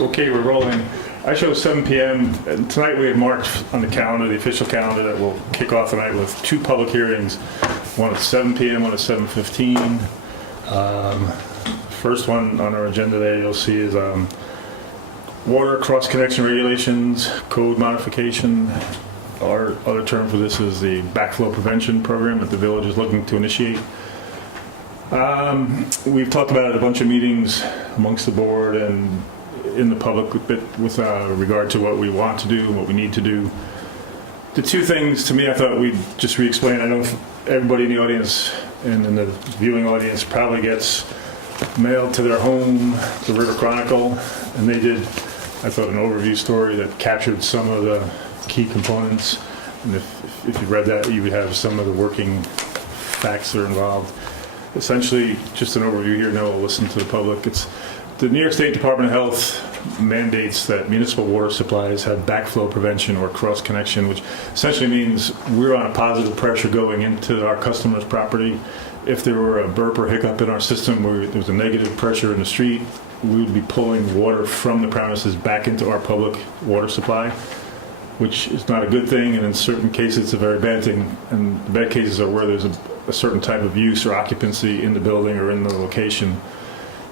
Okay, we're rolling. I show 7 p.m. and tonight we have marked on the calendar, the official calendar, that will kick off tonight with 2 public hearings. One at 7 p.m., one at 7:15. First one on our agenda there you'll see is water cross-connection regulations, code modification. Our other term for this is the backflow prevention program that the village is looking to initiate. We've talked about it at a bunch of meetings amongst the board and in the public with regard to what we want to do and what we need to do. The 2 things to me I thought we'd just re-explain. I know everybody in the audience and in the viewing audience probably gets mailed to their home the River Chronicle, and they did, I thought, an overview story that captured some of the key components. And if you read that, you would have some of the working facts that are involved. Essentially, just an overview here. Now we'll listen to the public. It's the New York State Department of Health mandates that municipal water supplies have backflow prevention or cross connection, which essentially means we're on a positive pressure going into our customer's property. If there were a burp or hiccup in our system where there was a negative pressure in the street, we would be pulling water from the premises back into our public water supply, which is not a good thing, and in certain cases it's a very bad thing. And the bad cases are where there's a certain type of use or occupancy in the building or in the location.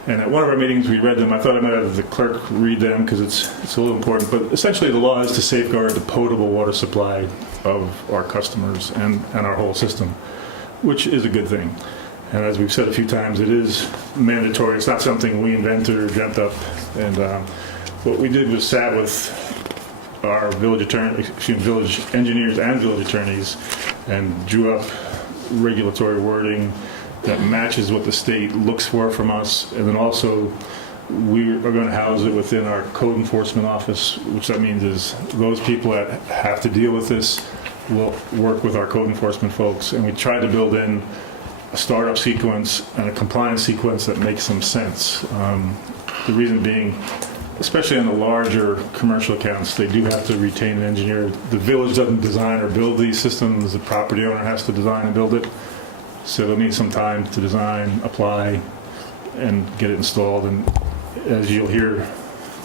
And at one of our meetings, we read them. I thought I might have the clerk read them because it's a little important. But essentially, the law is to safeguard the potable water supply of our customers and our whole system, which is a good thing. And as we've said a few times, it is mandatory. It's not something we invented or dreamt up. And what we did was sat with our village engineers and village attorneys and drew up regulatory wording that matches what the state looks for from us. And then also we are going to house it within our code enforcement office, which that means is those people that have to deal with this will work with our code enforcement folks. And we tried to build in a startup sequence and a compliance sequence that makes some sense. The reason being, especially in the larger commercial accounts, they do have to retain an engineer. The village doesn't design or build these systems. The property owner has to design and build it. So they'll need some time to design, apply, and get it installed. And as you'll hear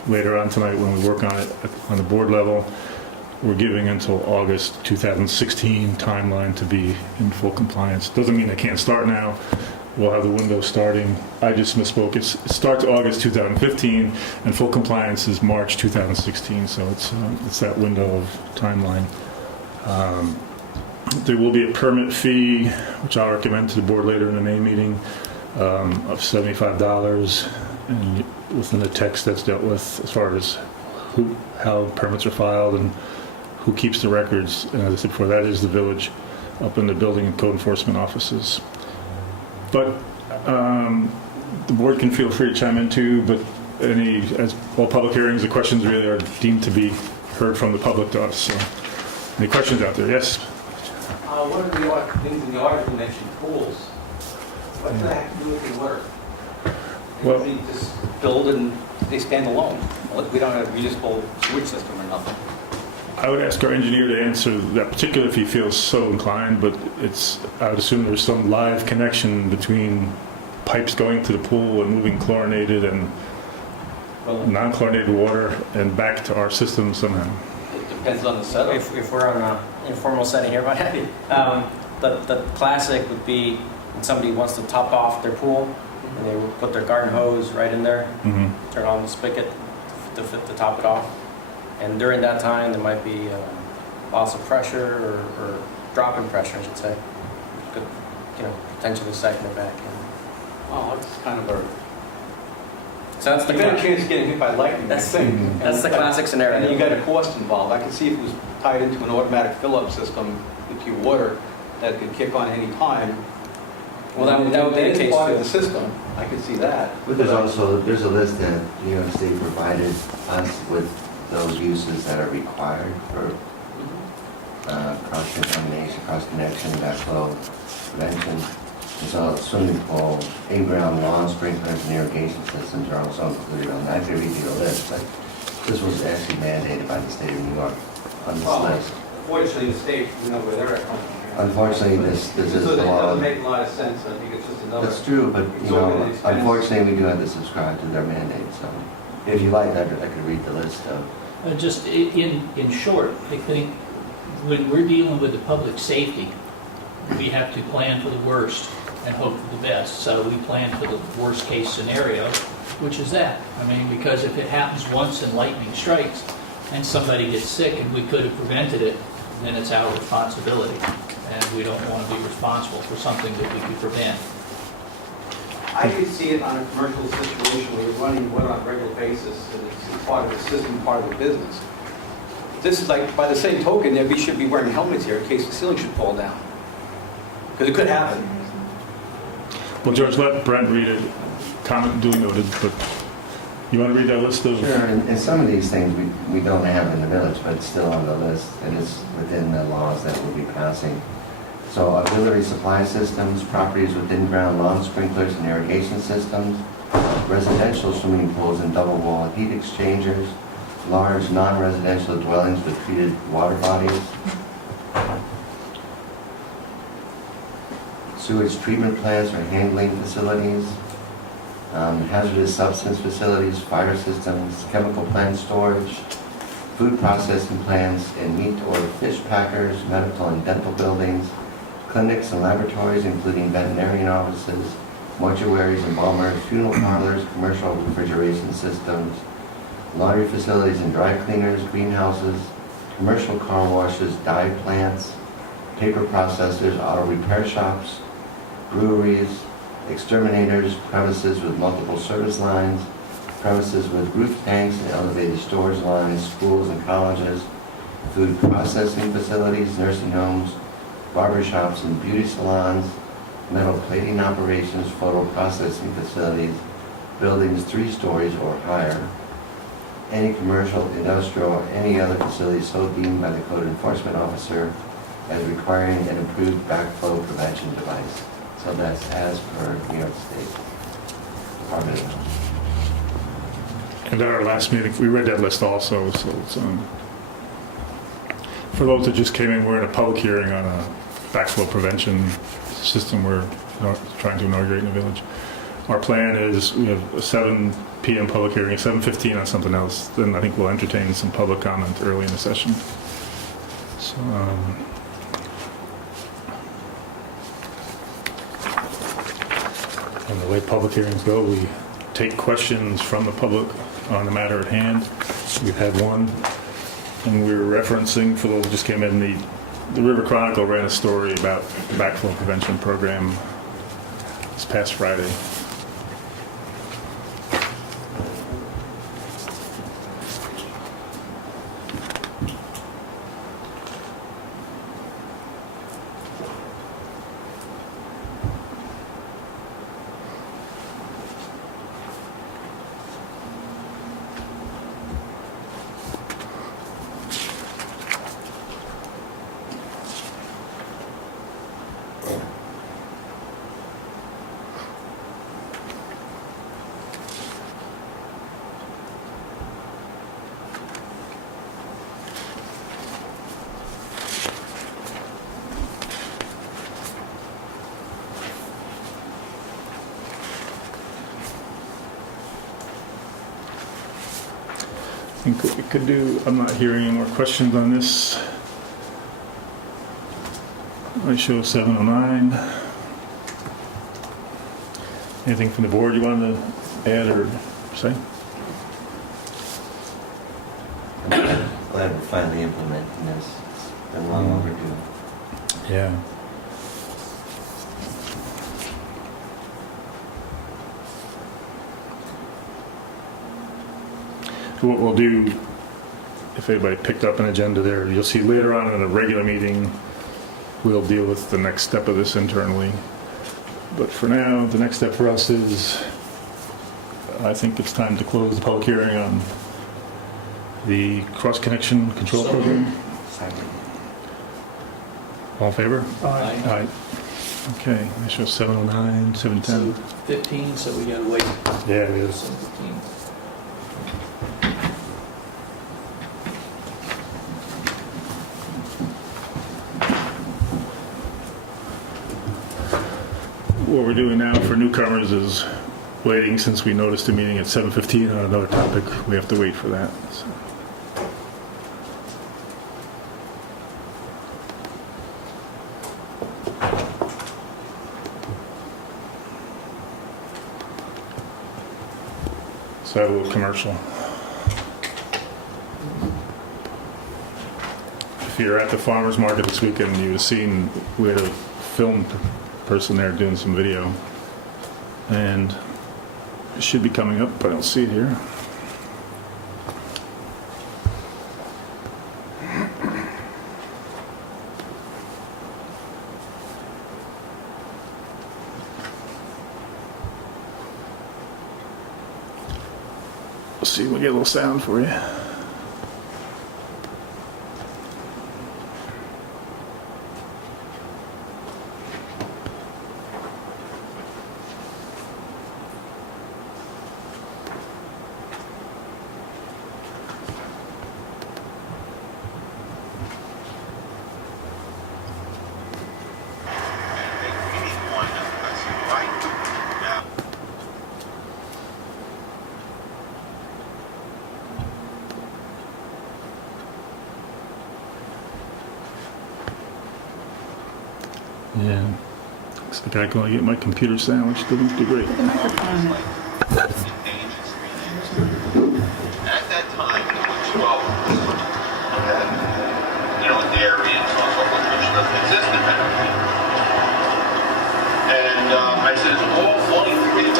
later on tonight when we work on it on the board level, we're giving until August 2016 timeline to be in full compliance. Doesn't mean they can't start now. We'll have the window starting. I just misspoke. It starts August 2015, and full compliance is March 2016. So it's that window of timeline. There will be a permit fee, which I'll recommend to the board later in the May meeting, of $75, and within the text that's dealt with as far as how permits are filed and who keeps the records. And as I said before, that is the village up in the building and code enforcement offices. But the board can feel free to chime in too, but as all public hearings, the questions really are deemed to be heard from the public to us. So, any questions out there? Yes? One of the things in the article mentioned pools. What does that have to do with the water? Well, they just build and they stand alone. We don't have a municipal sewage system or nothing. I would ask our engineer to answer that particular if he feels so inclined, but I would assume there's some live connection between pipes going to the pool and moving chlorinated and non-chlorinated water and back to our system somehow. It depends on the setup. If we're on an informal setting here, the classic would be when somebody wants to top off their pool and they would put their garden hose right in there, turn on the spigot to top it off. And during that time, there might be loss of pressure or drop in pressure, I should say. Could, potentially cycle it back in. Oh, that's kind of a... So that's the better chance of getting hit by lightning, I think. That's the classic scenario. And you got a cost involved. I can see if it was tied into an automatic fill-up system with your water that could kick on any time. Well, that would be the case part too. of the system. I could see that. But there's a list that New York State provided us with those uses that are required for cross-contamination, cross-connection, backflow prevention. So swimming pool, in-ground lawn sprinklers, and irrigation systems are also included on that. I could read you the list, but this was actually mandated by the state of New York on this list. Unfortunately, the state, where they're at. Unfortunately, this is so the it law. doesn't make a lot of sense. I think it's just another... That's true, but unfortunately, we do have to subscribe to their mandate. So If you like, I could read the list of. Just in short, I think when we're dealing with the public safety, we have to plan for the worst and hope for the best. So we plan for the worst case scenario, which is that. I mean, because if it happens once and lightning strikes and somebody gets sick and we could have prevented it, then it's our responsibility. And we don't want to be responsible for something that we could prevent. I could see it on a commercial situation where you're running water on a regular basis, and it's part of the system, part of the business. This is like, by the same token, that we should be wearing helmets here in case the ceiling should fall down. Because it could happen. Well, George, let Brent read it. Comment duly noted, but you want to read that list of? Sure, and some of these things we don't have in the village, but it's still on the list, and it's within the laws that we'll be passing. So auxiliary supply systems, properties with in-ground lawn sprinklers and irrigation systems, residential swimming pools and double wall heat exchangers, large non-residential dwellings with treated water bodies, sewage treatment plants or handling facilities, hazardous substance facilities, fire systems, chemical plant storage, food processing plants, and meat or fish packers, medical and dental buildings, clinics and laboratories, including veterinarian offices, mortuaries, embalmers, funeral parlors, commercial refrigeration systems, laundry facilities and dry cleaners, greenhouses, commercial car washes, dye plants, paper processors, auto repair shops, breweries, exterminators, premises with multiple service lines, premises with roof tanks and elevated storage lines, schools and colleges, food processing facilities, nursing homes, barber shops and beauty salons, metal plating operations, photo processing facilities, buildings 3 stories or higher, any commercial, industrial, or any other facility so deemed by the code enforcement officer as requiring an approved backflow prevention device. So that's as per New York State Department of Health. And at our last meeting, we read that list also, so it's, for those that just came in, we're in a public hearing on a backflow prevention system we're trying to inaugurate in the village. Our plan is we have a 7 p.m. public hearing, 7:15 on something else. Then I think we'll entertain some public comment early in the session. So, and the way public hearings go, we take questions from the public on the matter at hand. We've had one, and we were referencing, for those who just came in, the River Chronicle ran a story about the backflow prevention program this past Friday. I think what we could do, I'm not hearing any more questions on this. I show 709. Anything from the board you wanted to add or say? I'm glad we're finally implementing this. It's been long overdue. Yeah. What we'll do, if anybody picked up an agenda there, you'll see later on in a regular meeting, we'll deal with the next step of this internally. But for now, the next step for us is, I think it's time to close the public hearing on the cross-connection control program. Second. All in favor? Aye. Aye. Okay, I show 709, 710. 15, so we gotta wait. Yeah, it is. 15. What we're doing now for newcomers is waiting since we noticed a meeting at 7:15 on another topic. We have to wait for that. So. So I have a little commercial. If you're at the farmer's market this weekend, you've seen we had a film person there doing some video. And it should be coming up, but I don't see it here. Let's see if we get a little sound for you. Yeah, looks like I can only get my computer sound, which doesn't do great. At that time, it was 12. Dairy and so on and so forth, which doesn't exist in Pennsylvania. And I said, only 3%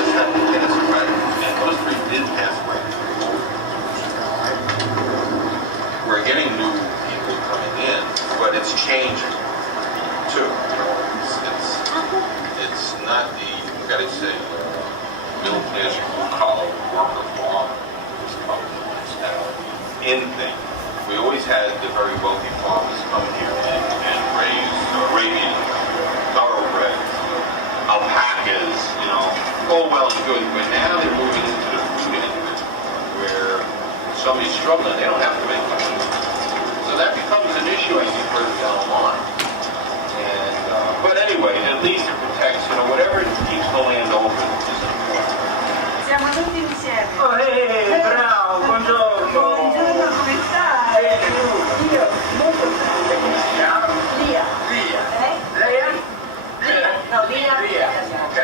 pass credit, and those 3 did pass credit. We're getting new people coming in, but it's changing too. It's not the, you gotta say, middle class blue-collar worker farmer. It's now in thing. We always had the very wealthy farmers come here and raise Arabian thoroughbreds, alpacas, all well and good. But now they're moving into the food industry where somebody's struggling, they don't have to make money. So that becomes an issue, I think, further down the line. But anyway, at least it protects, whatever keeps the land open is important. Siamo tutti insieme. Oh, hey, bravo, buongiorno. Buongiorno, come stai? Io, molto bene. Come si chiama? Lia. Lia. Lei? Lei? No, Lia. Lia, ok.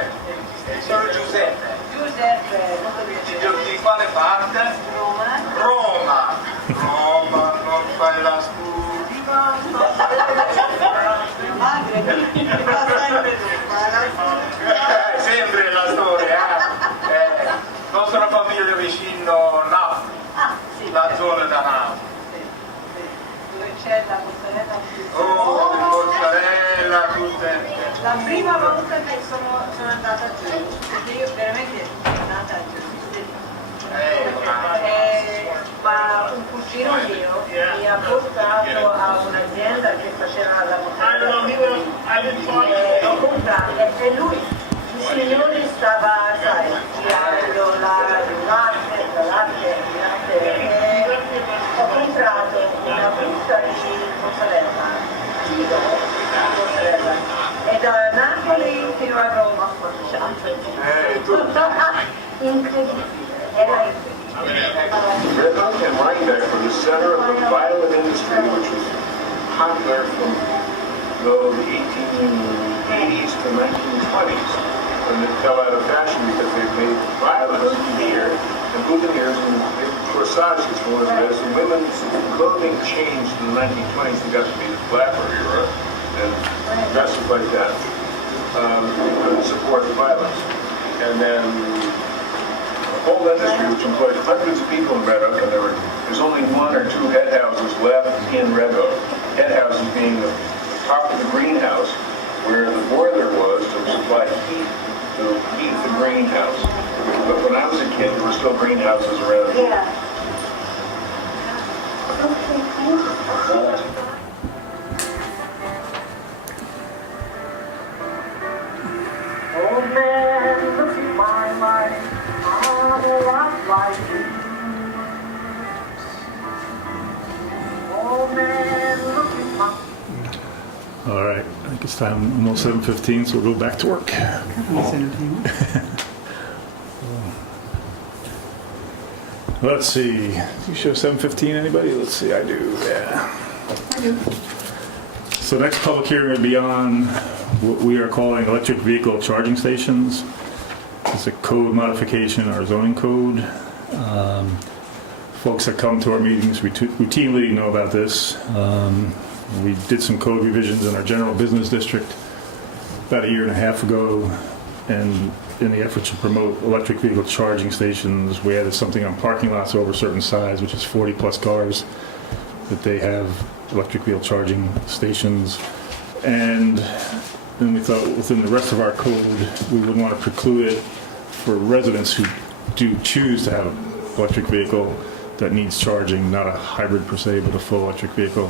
Sono Giuseppe. Giuseppe, molto piacere. Di quale parte? Roma. Roma. Roma, non fai la studia. Madre, Sempre la storia, nostra famiglia vicino Napoli, Ah, sì. la zona da Napoli. Dove c'è la mozzarella più Oh, mozzarella, tutte. La prima volta che sono andata giù, perché io veramente sono andata giù. Ma un cugino mio mi ha portato a un'azienda che faceva la mozzarella ho comprato e lui, il signore stava, sai, girando il latte e ho comprato una busta di mozzarella, chilo di mozzarella e da Napoli fino a Roma ho portato. Incredibile, era incredibile. Red Hook and Rhinebeck were the center of the violet industry, which was popular from the 1880s to 1920s, when it fell out of fashion because they made violets here and boutonnieres and corsages for it. As the women's clothing changed in the 1920s, they got to be the flapper era and dresses like that. Couldn't support the violence. And then the whole industry, which employed hundreds of people in Red Hook, and there's only 1 or 2 head houses left in Red Hook. Head houses being the top of the greenhouse, where the boiler was to supply heat to heat the greenhouse. But when I was a kid, there were still greenhouses around here. Yeah. Oh man, look at my life, I'm a lot like you. Oh man, look at my... All right, I think it's time, almost 7:15, so we'll go back to work. Let's see. You show 7:15, anybody? Let's see, I do, yeah. I do. So next public hearing will be on what we are calling electric vehicle charging stations. It's a code modification in our zoning code. Folks that come to our meetings routinely know about this. We did some code revisions in our general business district about a year and a half ago, and in the effort to promote electric vehicle charging stations, we added something on parking lots over a certain size, which is 40 plus cars, that they have electric vehicle charging stations. And then we thought within the rest of our code, we wouldn't want to preclude it for residents who do choose to have an electric vehicle that needs charging, not a hybrid per se, but a full electric vehicle.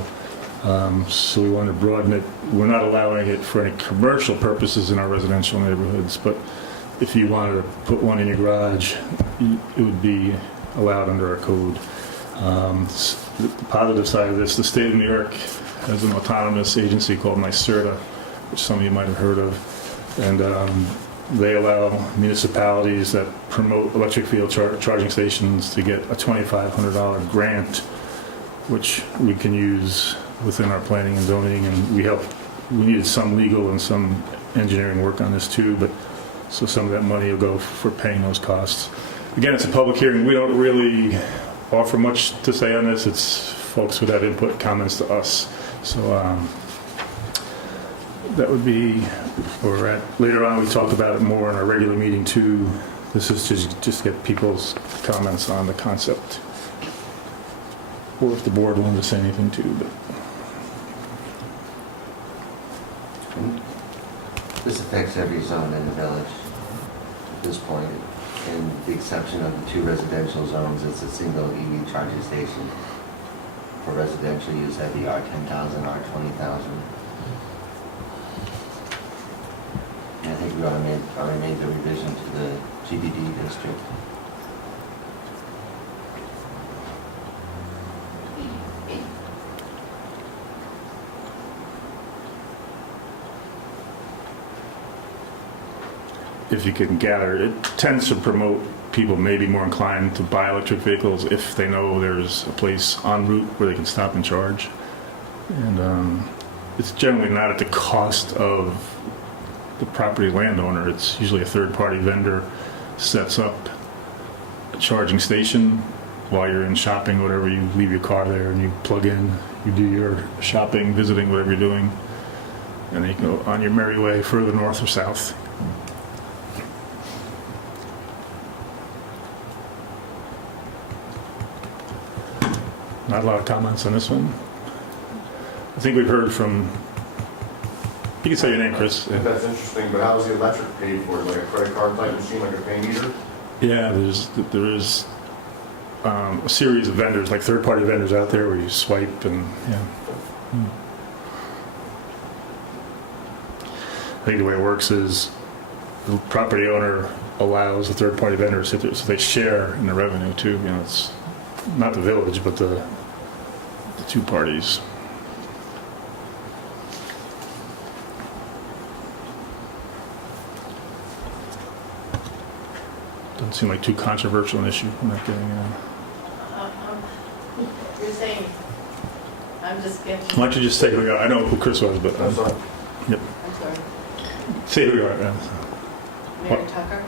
So we wanted to broaden it. We're not allowing it for any commercial purposes in our residential neighborhoods, but if you wanted to put one in your garage, it would be allowed under our code. The positive side of this, the state of New York has an autonomous agency called NYSERDA, which some of you might have heard of, and they allow municipalities that promote electric vehicle charging stations to get a $2,500 grant, which we can use within our planning and zoning, and we needed some legal and some engineering work on this too, but so some of that money will go for paying those costs. Again, it's a public hearing. We don't really offer much to say on this. It's folks would have input comments to us. So that would be where we're at. Later on, we talk about it more in our regular meeting too. This is just get people's comments on the concept, or if the board wanted to say anything too. But This affects every zone in the village at this point. In the exception of the 2 residential zones, it's a single EV charging station. For residential use, that'd be R10,000, R20,000. And I think we already made the revision to the GBD district. if you can gather, it tends to promote people maybe more inclined to buy electric vehicles if they know there's a place en route where they can stop and charge. And it's generally not at the cost of the property landowner. It's usually a third-party vendor sets up a charging station while you're in shopping, whatever. You leave your car there and you plug in, you do your shopping, visiting, whatever you're doing, and then you can go on your merry way further north or south. Not a lot of comments on this one. I think we've heard from, you can say your name, Chris. I think that's interesting, but how is the electric paid for? Like a credit card type machine, like a pay meter? Yeah, there is a series of vendors, like third-party vendors out there where you swipe and, yeah. I think the way it works is the property owner allows the third-party vendor to sit there, so they share in the revenue too. You know, it's not the village, but the two parties. Doesn't seem like too controversial an issue. We're not getting. You're saying, I'm just getting. Why don't you just say who you are? I know who Chris was, but. I'm sorry. Yep. I'm sorry. Say who you are. Mary Tucker?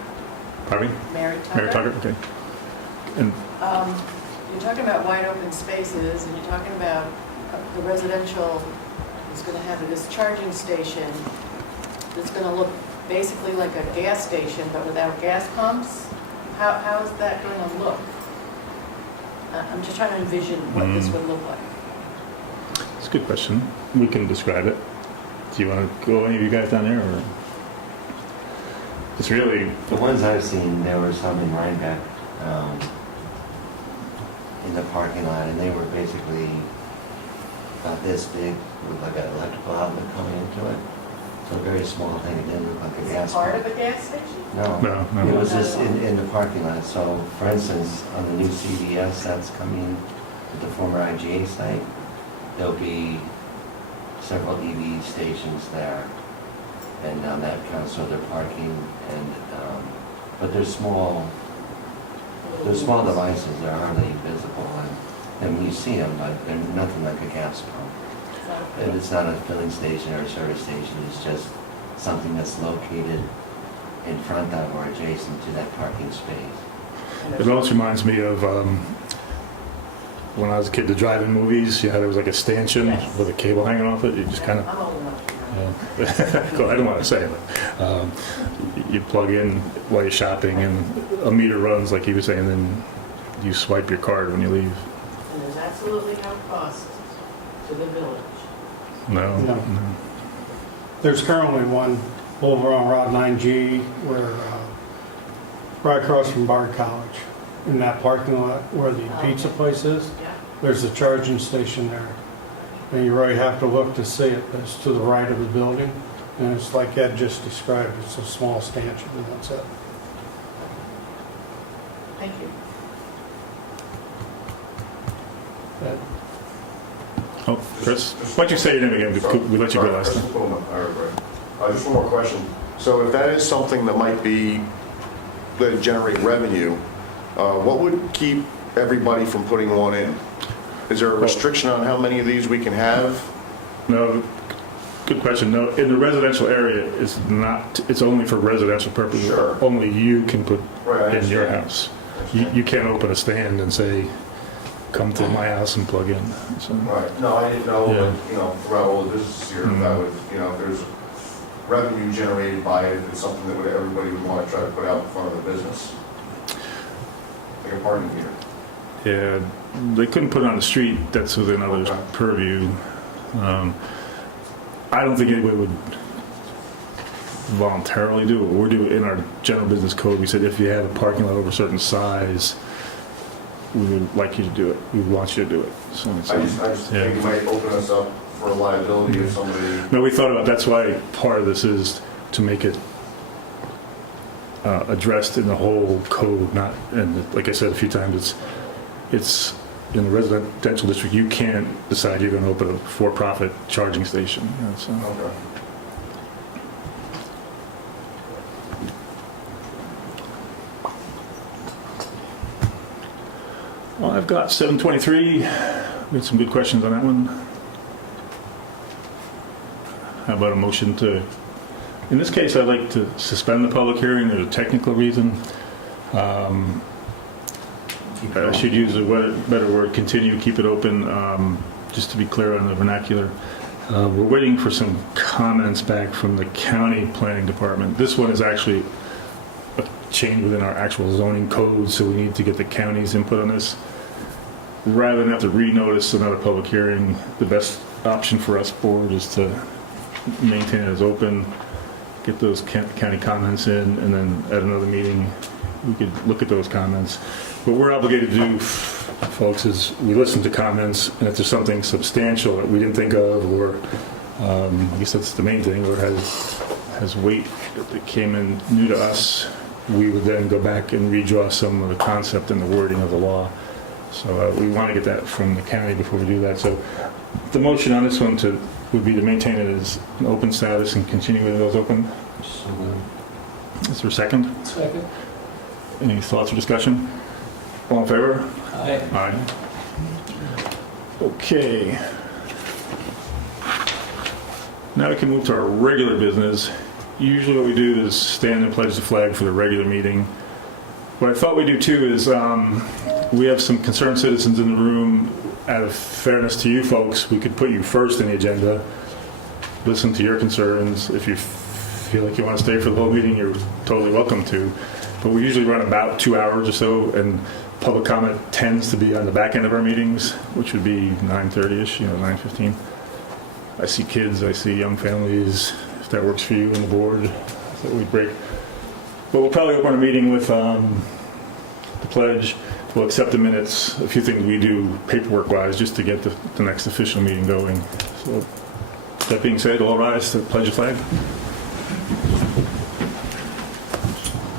Pardon me? Mary Tucker. Mary Tucker, okay. And You're talking about wide open spaces, and you're talking about the residential is going to have this charging station that's going to look basically like a gas station, but without gas pumps. How is that going to look? I'm just trying to envision what this would look like. it's a good question. We can describe it. Do you want to go, any of you guys down there? Or? It's really... The ones I've seen, there were some in Rhinebeck in the parking lot, and they were basically about this big with like an electrical outlet coming into it. So a very small thing. It didn't look like a Is gas it part pump. of a gas station? No, No. it was just in the parking lot. So, for instance, on the new CVS that's coming at the former IGA site, there'll be several EV stations there, and that counts for their parking. And but they're small The small devices are hardly visible, and when you see them, but they're nothing like a gas pump. And it's not a filling station or a service station, it's just something that's located in front of or adjacent to that parking space. It also reminds me of when I was a kid, the drive-in movies. There was like a stanchion with a cable hanging off it. You just kind of. I'm old enough to know. Well, I don't want to say it, but you plug in while you're shopping, and a meter runs, like he was saying, then you swipe your card when you leave. And there's absolutely no cost to the village. No. No. There's currently one over on Route 9G where, right across from Bard College, in that parking lot where the pizza place is, Yeah. there's a charging station there. And you really have to look to see it. It's to the right of the building. And it's like Ed just described, it's a small stanchion and that's it. Thank you. Ed? Oh, Chris, why don't you say your name again? We let you go last time. Chris Puma. All right. Just one more question. So if that is something that might be, that generate revenue, what would keep everybody from putting one in? Is there a restriction on how many of these we can have? No, good question. No, in the residential area, it's not. It's only for residential purposes. Sure. Only you can put Right, I in your understand. house. You can't open a stand and say, "Come to my house and plug in." So, Right. No, I didn't know, Yeah. but, throughout all the businesses here, that would, if there's revenue generated by it, if it's something that everybody would want to try to put out in front of the business. Like a parking meter. yeah, they couldn't put it on the street. That's within others' Okay. purview. I don't think anybody would voluntarily do it. We're doing in our general business code. We said if you have a parking lot over a certain size, we would like you to do it. We would want you to do it. So, I just yeah. think it might open us up for a liability if somebody, No, we thought about, that's why part of this is to make it addressed in the whole code, not, and like I said a few times, it's in the residential district, you can't decide you're going to open a for-profit charging station. So. okay. Well, I've got 723. We had some good questions on that one. How about a motion to, in this case, I'd like to suspend the public hearing. There's a technical reason. I should use a better word, continue, keep it open, just to be clear on the vernacular. We're waiting for some comments back from the county planning department. This one is actually a change within our actual zoning code, so we need to get the county's input on this. Rather than have to renotice another public hearing, the best option for us board is to maintain it as open, get those county comments in, and then at another meeting, we could look at those comments. What we're obligated to do, folks, is we listen to comments, and if there's something substantial that we didn't think of, or I guess that's the main thing, or has weight that came in new to us, we would then go back and redraw some of the concept and the wording of the law. So we want to get that from the county before we do that. So the motion on this one would be to maintain it as an open status and continue with those open. Is there a second? Second. Any thoughts or discussion? All in favor? Aye. Aye. Okay. Now we can move to our regular business. Usually what we do is stand and pledge the flag for the regular meeting. What I thought we'd do too is we have some concerned citizens in the room. Out of fairness to you folks, we could put you first in the agenda, listen to your concerns. If you feel like you want to stay for the whole meeting, you're totally welcome to. But we usually run about 2 hours or so, and public comment tends to be on the back end of our meetings, which would be 9:30ish, 9:15. I see kids, I see young families. If that works for you and the board, that we break. But we'll probably open our meeting with the pledge. We'll accept the minutes, a few things we do paperwork-wise just to get the next official meeting going. So that being said, all rise to pledge a flag.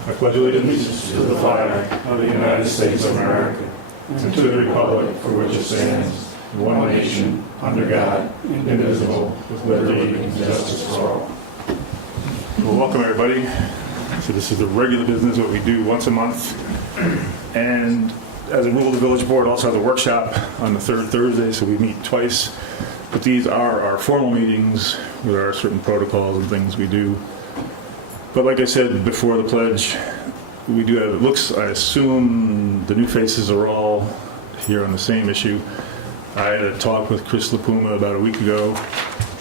I pledge allegiance to the flag of the United States of America and to the republic for which it stands, one nation, under God, indivisible, with liberty and justice for all. Well, welcome everybody. So this is the regular business, what we do once a month. And as a rule, the village board also has a workshop on the third Thursday, so we meet twice. But these are our formal meetings with our certain protocols and things we do. But like I said before the pledge, we do have, it looks, I assume the new faces are all here on the same issue. I had a talk with Chris LaPuma about a week ago,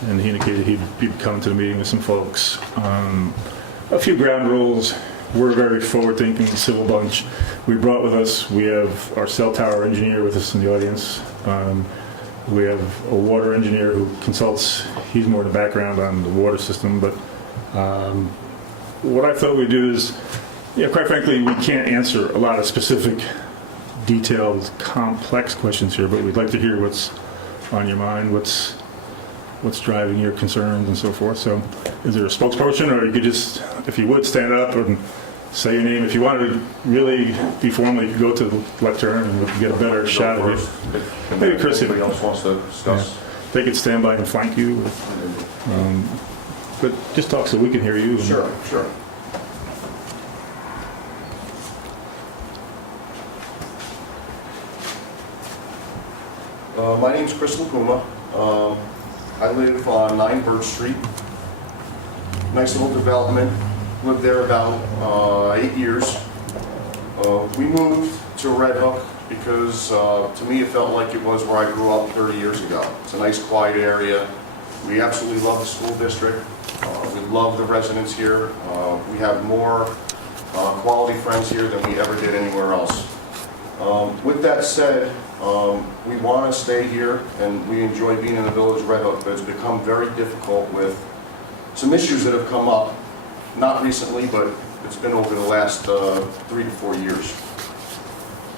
and he indicated he'd be coming to the meeting with some folks. A few ground rules. We're a very forward-thinking civil bunch. We brought with us, we have our cell tower engineer with us in the audience. We have a water engineer who consults. He's more in the background on the water system, but what I thought we'd do is, quite frankly, we can't answer a lot of specific, detailed, complex questions here, but we'd like to hear what's on your mind, what's driving your concerns and so forth. So is there a spokesperson, or you could just, if you would, stand up and say your name. If you wanted to really be formal, you could go to the lectern and we could get a better shot of you. Maybe Chris, if anybody else wants to discuss. they could stand by and flank you. But just talk so we can hear you. Sure. My name's Chris LaPuma. I live on 9 Birch Street. Nice little development. Lived there about 8 years. We moved to Red Hook because to me it felt like it was where I grew up 30 years ago. It's a nice quiet area. We absolutely love the school district. We love the residents here. We have more quality friends here than we ever did anywhere else. With that said, we want to stay here and we enjoy being in the village of Red Hook, but it's become very difficult with some issues that have come up, not recently, but it's been over the last 3 to 4 years.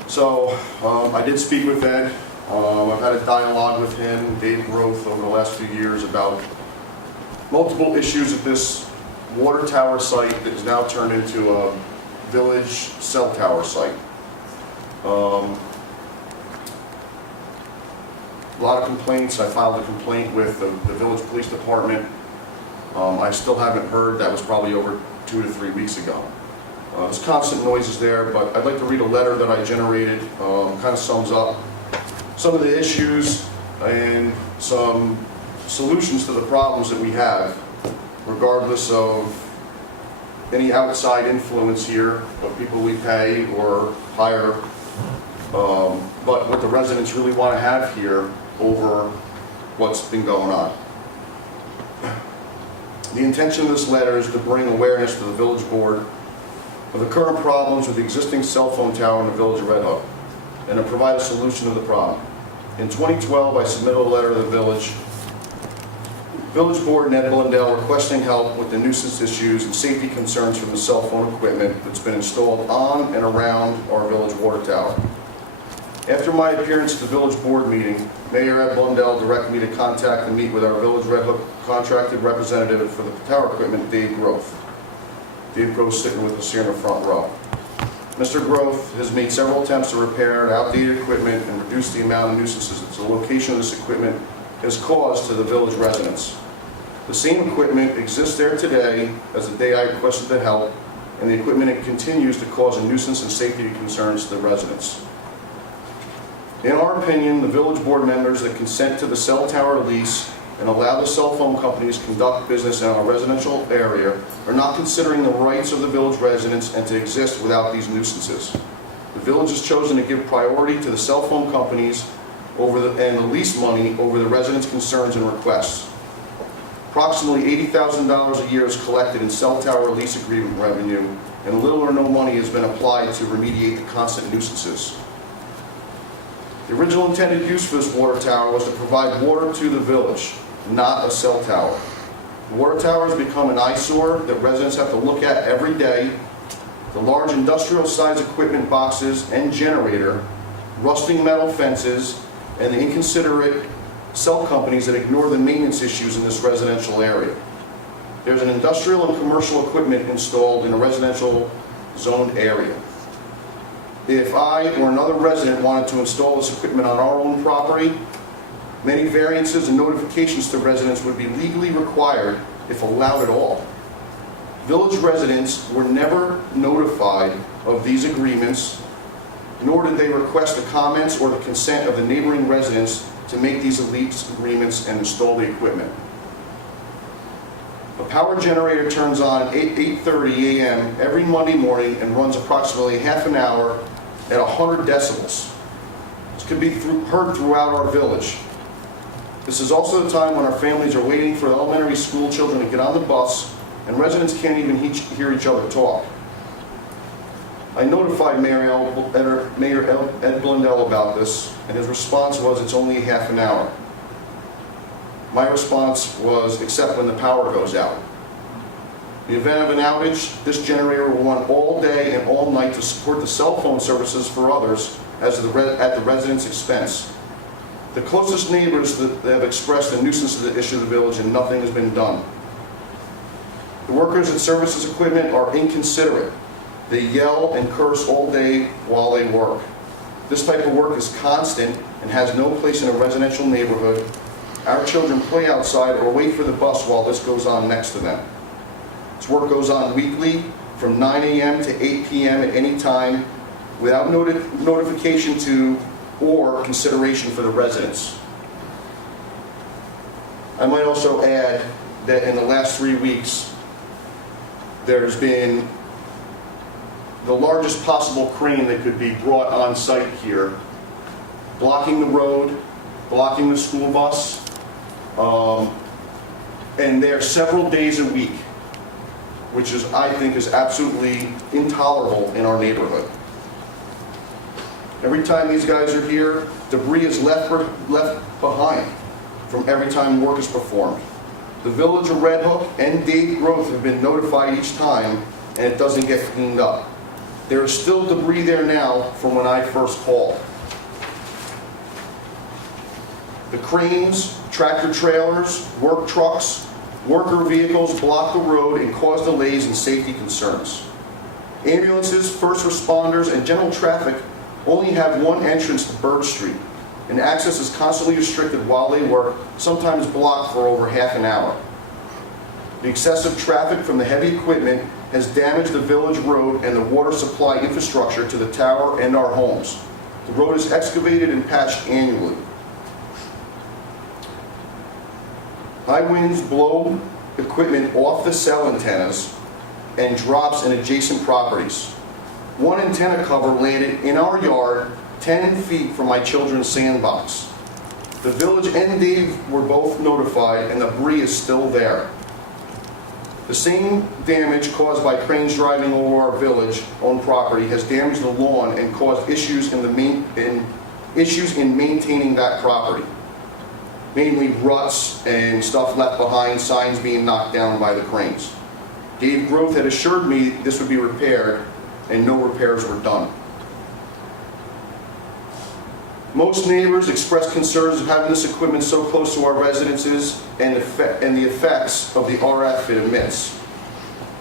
So I did speak with Ed. I've had a dialogue with him, Dave Groth, over the last few years about multiple issues at this water tower site that is now turned into a village cell tower site. A lot of complaints. I filed a complaint with the village police department. I still haven't heard. That was probably over 2 to 3 weeks ago. There's constant noises there, but I'd like to read a letter that I generated. Kind of sums up some of the issues and some solutions to the problems that we have, regardless of any outside influence here of people we pay or hire, but what the residents really want to have here over what's been going on. The intention of this letter is to bring awareness to the village board of the current problems with the existing cell phone tower in the village of Red Hook and to provide a solution to the problem. In 2012, I submitted a letter to the village board and Ed Blundell requesting help with the nuisance issues and safety concerns from the cell phone equipment that's been installed on and around our village water tower. After my appearance at the village board meeting, Mayor Ed Blundell directed me to contact and meet with our village Red Hook contracted representative for the tower equipment, Dave Groth. Dave Groth sitting with us here in the front row. Mr. Groth has made several attempts to repair outdated equipment and reduce the amount of nuisances that the location of this equipment has caused to the village residents. The same equipment exists there today as the day I requested the help, and the equipment continues to cause a nuisance and safety concerns to the residents. In our opinion, the village board members that consent to the cell tower lease and allow the cell phone companies to conduct business in our residential area are not considering the rights of the village residents and to exist without these nuisances. The village has chosen to give priority to the cell phone companies and the lease money over the residents' concerns and requests. Approximately $80,000 a year is collected in cell tower lease agreement revenue, and little or no money has been applied to remediate the constant nuisances. The original intended use for this water tower was to provide water to the village, not a cell tower. The water tower has become an eyesore that residents have to look at every day. The large industrial-sized equipment boxes and generator, rusting metal fences, and the inconsiderate cell companies that ignore the maintenance issues in this residential area. There's an industrial and commercial equipment installed in a residential zoned area. If I or another resident wanted to install this equipment on our own property, many variances and notifications to residents would be legally required if allowed at all. Village residents were never notified of these agreements, nor did they request the comments or the consent of the neighboring residents to make these lease agreements and install the equipment. A power generator turns on at 8:30 a.m. every Monday morning and runs approximately half an hour at 100 decibels. This could be heard throughout our village. This is also the time when our families are waiting for the elementary school children to get on the bus, and residents can't even hear each other talk. I notified Mayor Ed Blundell about this, and his response was, "It's only half an hour." My response was, "Except when the power goes out." In the event of an outage, this generator will run all day and all night to support the cell phone services for others at the residents' expense. The closest neighbors that have expressed a nuisance to the issue of the village, and nothing has been done. The workers and services equipment are inconsiderate. They yell and curse all day while they work. This type of work is constant and has no place in a residential neighborhood. Our children play outside or wait for the bus while this goes on next to them. This work goes on weekly from 9 a.m. to 8 p.m. at any time without notification to or consideration for the residents. I might also add that in the last 3 weeks, there's been the largest possible crane that could be brought on site here, blocking the road, blocking the school bus, and they're several days a week, which is, I think, is absolutely intolerable in our neighborhood. Every time these guys are here, debris is left behind from every time work is performed. The Village of Red Hook and Dave Growth have been notified each time, and it doesn't get cleaned up. There is still debris there now from when I first called. The cranes, tractor trailers, work trucks, worker vehicles block the road and cause delays and safety concerns. Ambulances, first responders, and general traffic only have one entrance to Bird Street, and access is constantly restricted while they work, sometimes blocked for over half an hour. The excessive traffic from the heavy equipment has damaged the village road and the water supply infrastructure to the tower and our homes. The road is excavated and patched annually. High winds blow equipment off the cell antennas and drops in adjacent properties. One antenna cover landed in our yard 10 feet from my children's sandbox. The village and Dave were both notified, and the debris is still there. The same damage caused by cranes driving over our village-owned property has damaged the lawn and caused issues in maintaining that property. Mainly ruts and stuff left behind, signs being knocked down by the cranes. Dave Growth had assured me this would be repaired, and no repairs were done. Most neighbors expressed concerns of having this equipment so close to our residences and the effects of the RF it emits.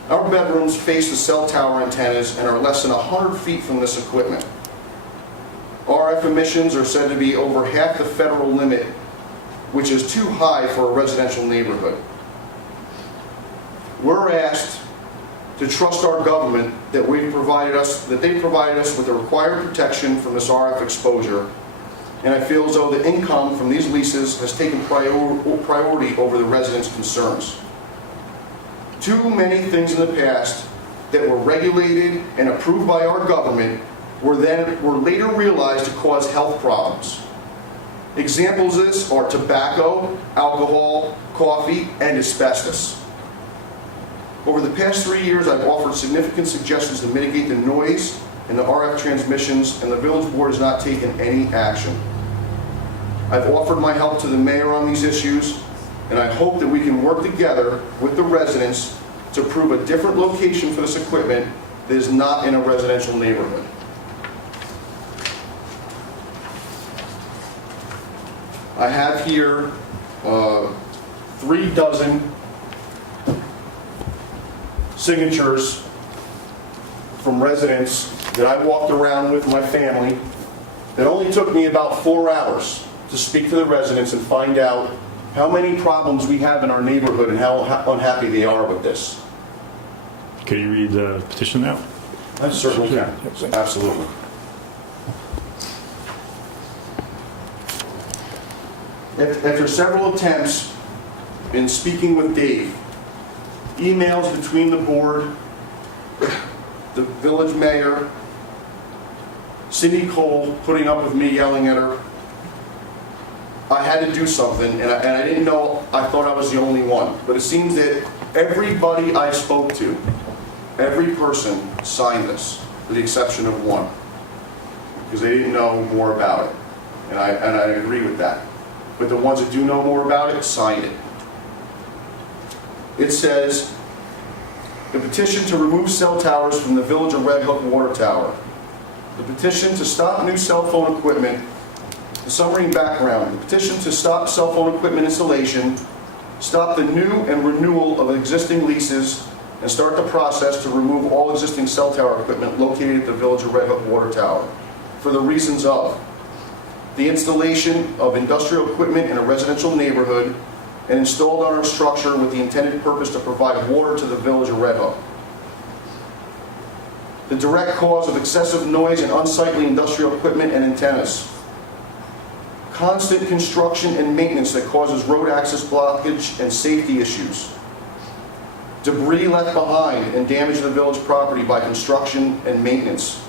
Our bedrooms face the cell tower antennas and are less than 100 feet from this equipment. RF emissions are said to be over half the federal limit, which is too high for a residential neighborhood. We're asked to trust our government that they provided us with the required protection from this RF exposure, and I feel as though the income from these leases has taken priority over the residents' concerns. Too many things in the past that were regulated and approved by our government were later realized to cause health problems. Examples of this are tobacco, alcohol, coffee, and asbestos. Over the past 3 years, I've offered significant suggestions to mitigate the noise and the RF transmissions, and the village board has not taken any action. I've offered my help to the mayor on these issues, and I hope that we can work together with the residents to approve a different location for this equipment that is not in a residential neighborhood. I have here 36 signatures from residents that I walked around with my family. It only took me about 4 hours to speak to the residents and find out how many problems we have in our neighborhood and how unhappy they are with this. Can you read the petition now? I certainly can, absolutely. After several attempts in speaking with Dave, emails between the board, the village mayor, Cindy Cole putting up with me yelling at her, I had to do something, and I didn't know, I thought I was the only one. But it seems that everybody I spoke to, every person signed this, with the exception of one, because they didn't know more about it. And I agree with that. But the ones that do know more about it signed it. It says, the petition to remove cell towers from the village of Red Hook Water Tower. The petition to stop new cell phone equipment. The summary and background. The petition to stop cell phone equipment installation, stop the new and renewal of existing leases, and start the process to remove all existing cell tower equipment located at the village of Red Hook Water Tower. For the reasons of the installation of industrial equipment in a residential neighborhood and installed on our structure with the intended purpose to provide water to the village of Red Hook. The direct cause of excessive noise and unsightly industrial equipment and antennas. Constant construction and maintenance that causes road access blockage and safety issues. Debris left behind and damage to the village property by construction and maintenance.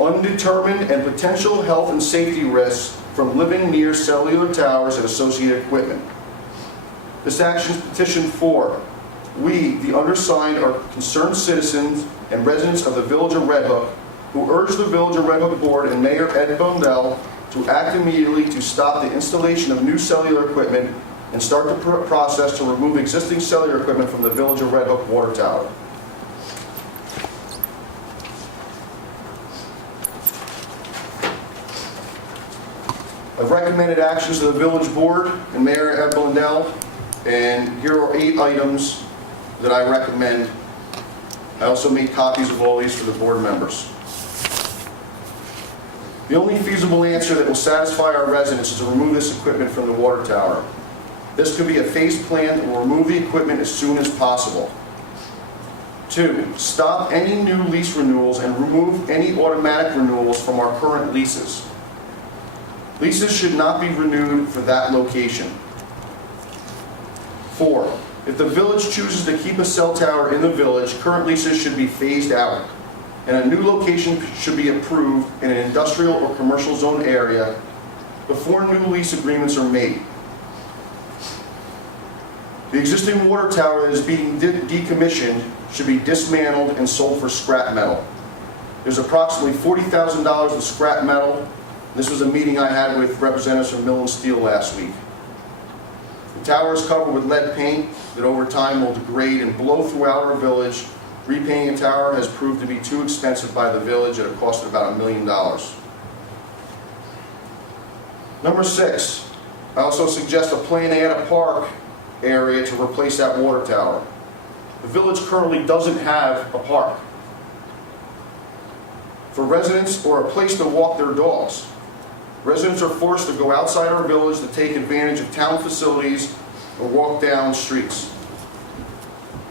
Undetermined and potential health and safety risks from living near cellular towers and associated equipment. This action is petition 4. We, the undersigned, are concerned citizens and residents of the village of Red Hook who urge the village of Red Hook Board and Mayor Ed Bundell to act immediately to stop the installation of new cellular equipment and start the process to remove existing cellular equipment from the village of Red Hook Water Tower. I've recommended actions to the village board and Mayor Ed Bundell, and here are 8 items that I recommend. I also made copies of all these for the board members. The only feasible answer that will satisfy our residents is to remove this equipment from the water tower. This could be a phased plan that will remove the equipment as soon as possible. 2, stop any new lease renewals and remove any automatic renewals from our current leases. Leases should not be renewed for that location. 4, if the village chooses to keep a cell tower in the village, current leases should be phased out, and a new location should be approved in an industrial or commercial zone area before new lease agreements are made. The existing water tower that is being decommissioned should be dismantled and sold for scrap metal. There's approximately $40,000 of scrap metal. This was a meeting I had with representatives from Mill and Steel last week. The tower is covered with lead paint that over time will degrade and blow throughout our village. Repainting a tower has proved to be too expensive by the village at a cost of about $1 million. Number 6, I also suggest a plan to add a park area to replace that water tower. The village currently doesn't have a park for residents or a place to walk their dogs. Residents are forced to go outside our village to take advantage of town facilities or walk down streets.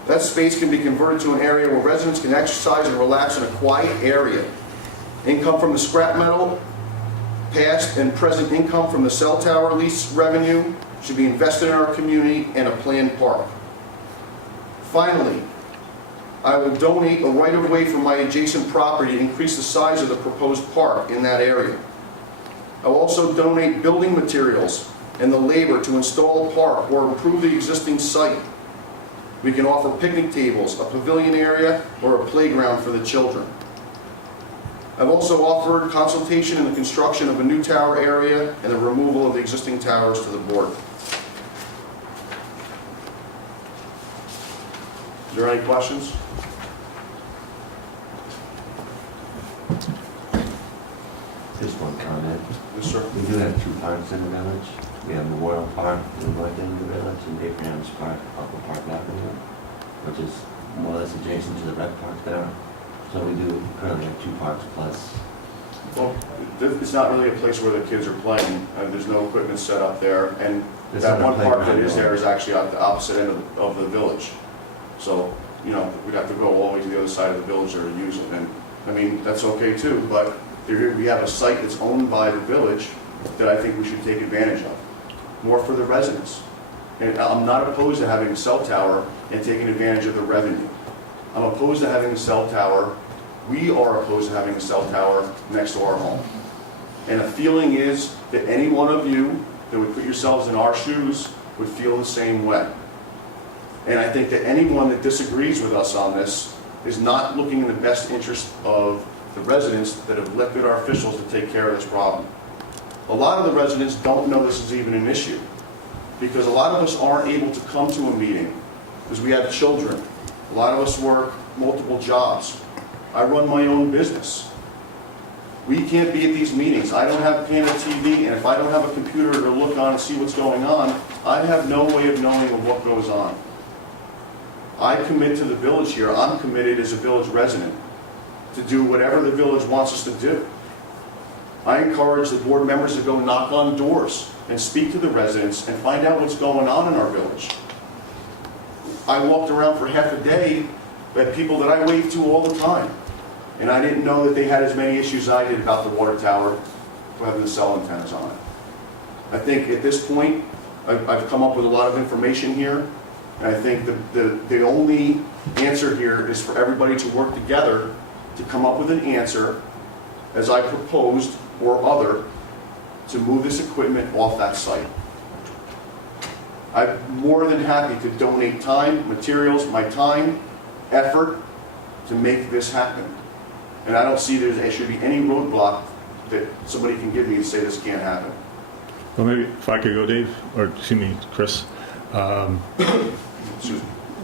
That space can be converted to an area where residents can exercise and relax in a quiet area. Income from the scrap metal, past and present income from the cell tower lease revenue should be invested in our community and a planned park. Finally, I will donate a right-of-way from my adjacent property to increase the size of the proposed park in that area. I will also donate building materials and the labor to install a park or improve the existing site. We can offer picnic tables, a pavilion area, or a playground for the children. I've also offered consultation in the construction of a new tower area and the removal of the existing towers to the board. Is there any questions? Just one comment. Yes, sir. We do have 2 parks in the village. We have Memorial Park in the north end of the village and Abraham's Park off of Park Avenue, which is more or less adjacent to the rec park there. So we do currently have 2 parks plus. Well, it's not really a place where the kids are playing. There's no equipment set up there, and There's that not a one park that playground is at all. there is actually at the opposite end of the village. So you know, we'd have to go all the way to the other side of the village or use it. And, I mean, that's okay too, but we have a site that's owned by the village that I think we should take advantage of, more for the residents. And I'm not opposed to having a cell tower and taking advantage of the revenue. I'm opposed to having a cell tower. We are opposed to having a cell tower next to our home. And the feeling is that any one of you that would put yourselves in our shoes would feel the same way. And I think that anyone that disagrees with us on this is not looking in the best interest of the residents that have elected our officials to take care of this problem. A lot of the residents don't know this is even an issue, because a lot of us aren't able to come to a meeting because we have children. A lot of us work multiple jobs. I run my own business. We can't be at these meetings. I don't have a pan of TV, and if I don't have a computer to look on and see what's going on, I have no way of knowing of what goes on. I commit to the village here. I'm committed as a village resident to do whatever the village wants us to do. I encourage the board members to go knock on doors and speak to the residents and find out what's going on in our village. I walked around for half a day at people that I wave to all the time, and I didn't know that they had as many issues as I did about the water tower having the cell antennas on it. I think at this point, I've come up with a lot of information here, and I think the only answer here is for everybody to work together to come up with an answer, as I proposed or other, to move this equipment off that site. I'm more than happy to donate time, materials, my time, effort to make this happen. And I don't see there should be any roadblock that somebody can give me and say this can't happen. Well, maybe if I could go, Dave, or excuse me, Chris.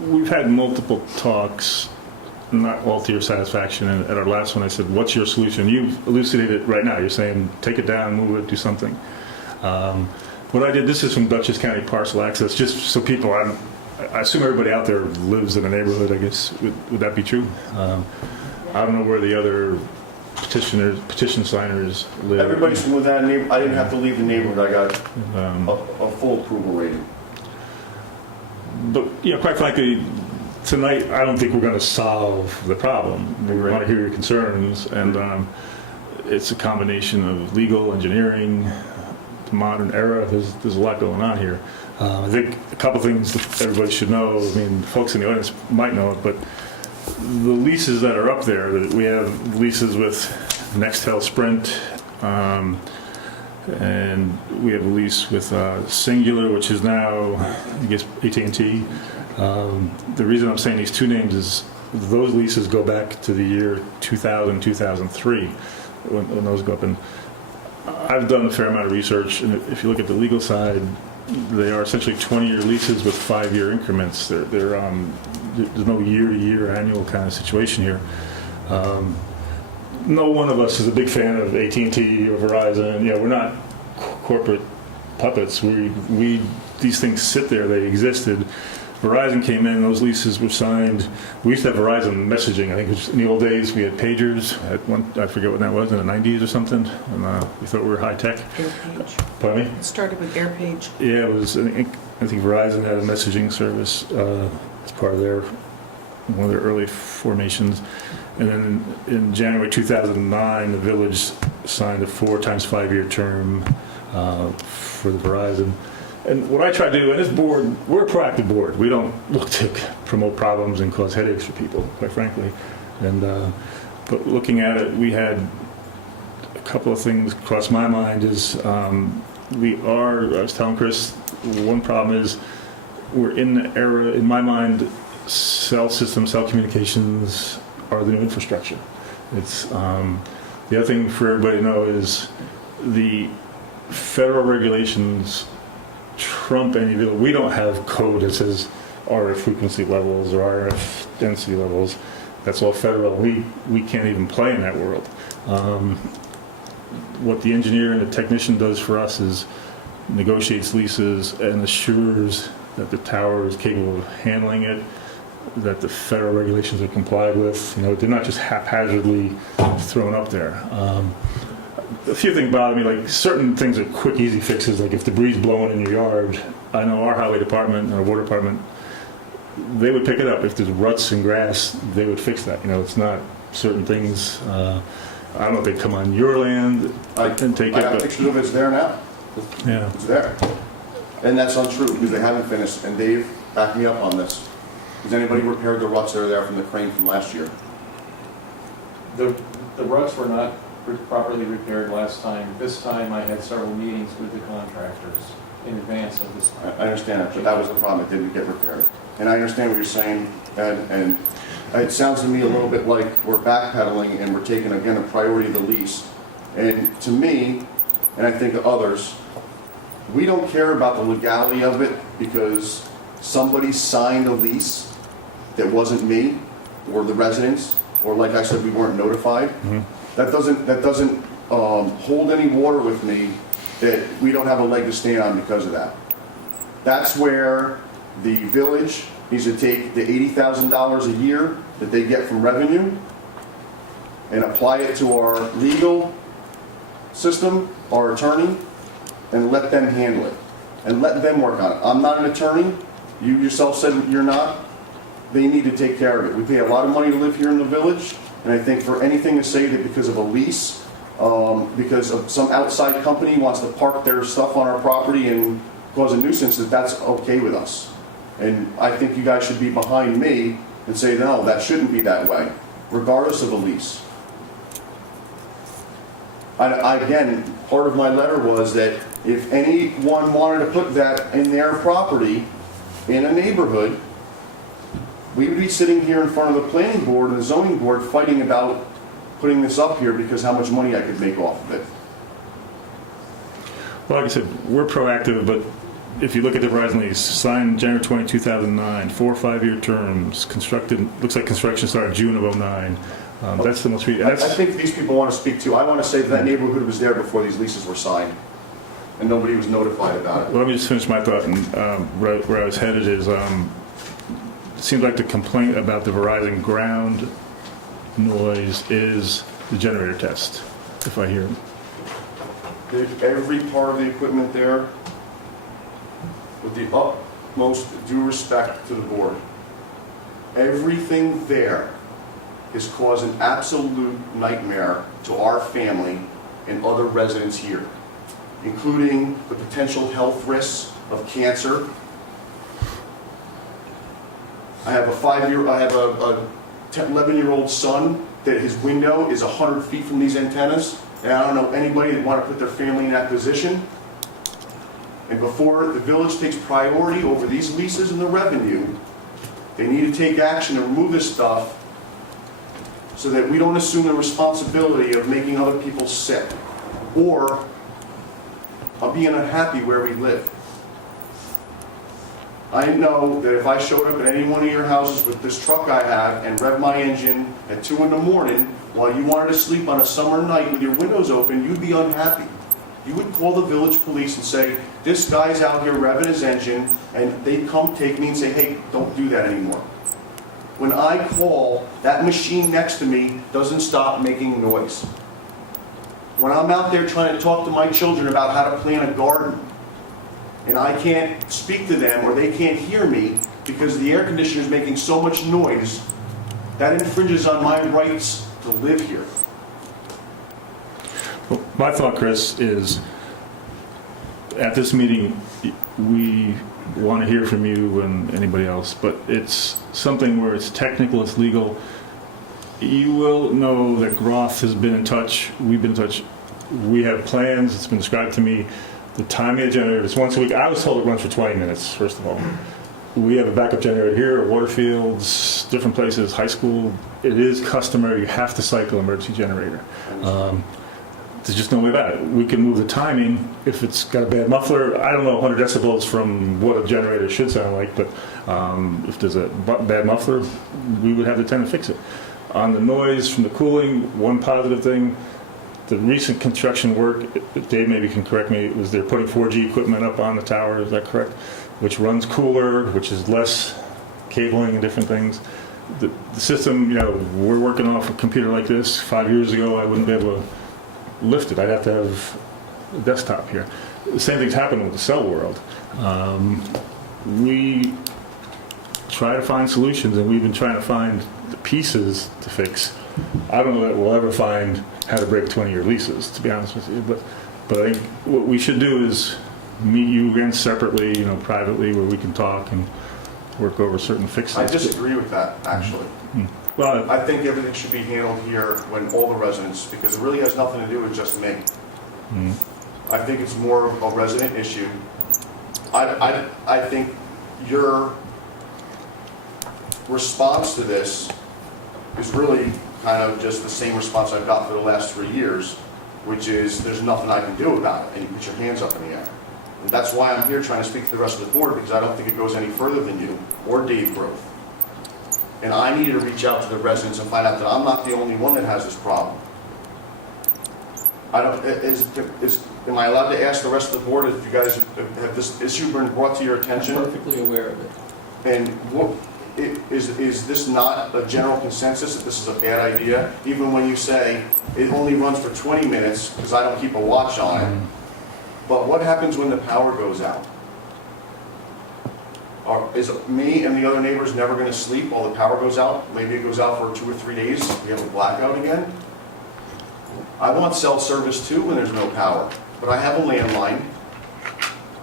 We've had multiple talks, not all to your satisfaction. And at our last one, I said, what's your solution? You've elucidated it right now. You're saying, take it down, move it, do something. What I did, this is from Dutchess County Parcel Access, just so people, I assume everybody out there lives in a neighborhood, I guess. Would that be true? I don't know where the other petition signers live. Everybody's from within that neighborhood. I didn't have to leave the neighborhood. I got a full approval rating. But, quite frankly, tonight, I don't think we're going to solve the problem. We want to hear your concerns, and it's a combination of legal, engineering, the modern era. There's a lot going on here. I think a couple things that everybody should know. I mean, folks in the audience might know it, but the leases that are up there, we have leases with Nextel, Sprint, and we have a lease with Singular, which is now, I guess, AT&T. The reason I'm saying these two names is those leases go back to the year 2000, 2003, when those go up. And I've done a fair amount of research, and if you look at the legal side, they are essentially 20-year leases with 5-year increments. There's no year-to-year annual kind of situation here. No one of us is a big fan of AT&T or Verizon. We're not corporate puppets. These things sit there. They existed. Verizon came in. Those leases were signed. We used to have Verizon messaging. I think it was in the old days we had pagers. I forget what that was, in the 90s or something. And we thought we were high tech. AirPage. Pardon me? It started with AirPage. Yeah, it was. I think Verizon had a messaging service as part of one of their early formations. And then in January 2009, the village signed a 4 times 5-year term for the Verizon. And what I try to do, and this board, we're a proactive board. We don't look to promote problems and cause headaches for people, quite frankly. And but looking at it, we had a couple of things cross my mind. I was telling Chris, one problem is we're in the era, in my mind, cell systems, cell communications are the new infrastructure. It's the other thing for everybody to know is the federal regulations trump any bill. We don't have code that says RF frequency levels or RF density levels. That's all federal. We can't even play in that world. What the engineer and the technician does for us is negotiates leases and assures that the tower is capable of handling it, that the federal regulations are complied with. They're not just haphazardly thrown up there. A few things bother me, like certain things are quick, easy fixes, like if debris is blowing in your yard. I know our highway department and our water department, they would pick it up. If there's ruts and grass, they would fix that. You know, it's not certain things. I don't know if they come on your land and take I it, have but pictures of it, it's there now. yeah. It's there. And that's untrue, because they haven't finished, and Dave, back me up on this. Has anybody repaired the ruts that are there from the crane from last year? The ruts were not properly repaired last time. This time I had several meetings with the contractors in advance of this. I understand that, but that was the problem, it didn't get repaired. And I understand what you're saying, and it sounds to me a little bit like we're backpedaling and we're taking, again, a priority of the lease. And to me, and I think to others, we don't care about the legality of it because somebody signed a lease that wasn't me or the residents, or like I said, we weren't notified. That doesn't hold any water with me that we don't have a leg to stand on because of that. That's where the village needs to take the $80,000 a year that they get from revenue and apply it to our legal system, our attorney, and let them handle it. And let them work on it. I'm not an attorney. You yourself said you're not. They need to take care of it. We pay a lot of money to live here in the village, and I think for anything to say that because of a lease, because of some outside company wants to park their stuff on our property and cause a nuisance, that's okay with us. And I think you guys should be behind me and say, no, that shouldn't be that way, regardless of a lease. Again, part of my letter was that if anyone wanted to put that in their property in a neighborhood, we would be sitting here in front of the planning board and the zoning board fighting about putting this up here because how much money I could make off of it. Well, like I said, we're proactive, but if you look at the Verizon lease, signed January 20, 2009, 4 5-year terms, constructed, looks like construction started June of 2009. That's the most I think these people want to speak to. I want to say that neighborhood was there before these leases were signed, and nobody was notified about it. Well, let me just finish my thought, and where I was headed is, it seems like the complaint about the Verizon ground noise is the generator test, if I hear it. Every part of the equipment there, with the utmost due respect to the board, everything there has caused an absolute nightmare to our family and other residents here, including the potential health risks of cancer. I have a 11-year-old son that his window is 100 feet from these antennas, and I don't know anybody that want to put their family in that position. And before the village takes priority over these leases and the revenue, they need to take action to remove this stuff so that we don't assume the responsibility of making other people sick or of being unhappy where we live. I know that if I showed up at any one of your houses with this truck I have and revved my engine at 2 in the morning while you wanted to sleep on a summer night with your windows open, you'd be unhappy. You would call the village police and say, this guy's out here revving his engine, and they'd come take me and say, hey, don't do that anymore. When I call, that machine next to me doesn't stop making noise. When I'm out there trying to talk to my children about how to plant a garden, and I can't speak to them or they can't hear me because the air conditioner is making so much noise, that infringes on my rights to live here. Well, my thought, Chris, is at this meeting, we want to hear from you and anybody else, but it's something where it's technical, it's legal. You will know that Groth has been in touch, we've been in touch, we have plans, it's been described to me. The timing of the generator is once a week. I was told it runs for 20 minutes, first of all. We have a backup generator here at Waterfields, different places, high school. It is customary, you have to cycle emergency generator. There's just no way about it. We can move the timing if it's got a bad muffler. I don't know 100 decibels from what a generator should sound like, but if there's a bad muffler, we would have the time to fix it. On the noise from the cooling, one positive thing, the recent construction work, Dave maybe can correct me, was they're putting 4G equipment up on the tower, is that correct? Which runs cooler, which is less cabling and different things. The system, you know, we're working off a computer like this. 5 years ago, I wouldn't be able to lift it. I'd have to have a desktop here. The same thing's happened with the cell world. We try to find solutions, and we've been trying to find the pieces to fix. I don't know that we'll ever find how to break 20-year leases, to be honest with you, but I think what we should do is meet you again separately, privately, where we can talk and work over certain fixes. I disagree with that, actually. Well, I think everything should be handled here when all the residents, because it really has nothing to do with just me. I think it's more of a resident issue. I think your response to this is really kind of just the same response I've got for the last 3 years, which is there's nothing I can do about it, and you put your hands up in the air. And that's why I'm here trying to speak to the rest of the board, because I don't think it goes any further than you or Dave Grove. And I needed to reach out to the residents and find out that I'm not the only one that has this problem. Am I allowed to ask the rest of the board if you guys have this issue been brought to your I'm attention? perfectly aware of it. And is this not a general consensus that this is a bad idea? Even when you say it only runs for 20 minutes, because I don't keep a watch on it. But what happens when the power goes out? Is me and the other neighbors never going to sleep while the power goes out? Maybe it goes out for 2 or 3 days, we have a blackout again? I want cell service too when there's no power, but I have a landline.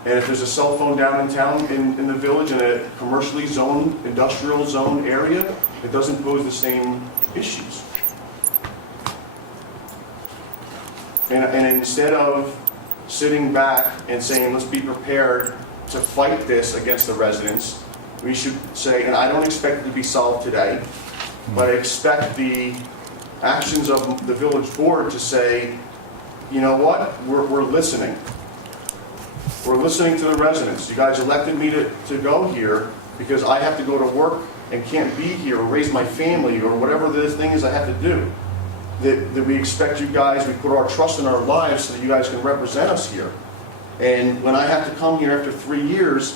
And if there's a cell phone down in town, in the village, in a commercially zoned, industrial zone area, it doesn't pose the same issues. And instead of sitting back and saying, let's be prepared to fight this against the residents, we should say, and I don't expect it to be solved today, but I expect the actions of the village board to say, you know what, we're listening. We're listening to the residents. You guys elected me to go here because I have to go to work and can't be here or raise my family or whatever the thing is I have to do. That we expect you guys, we put our trust in our lives so that you guys can represent us here. And when I have to come here after 3 years,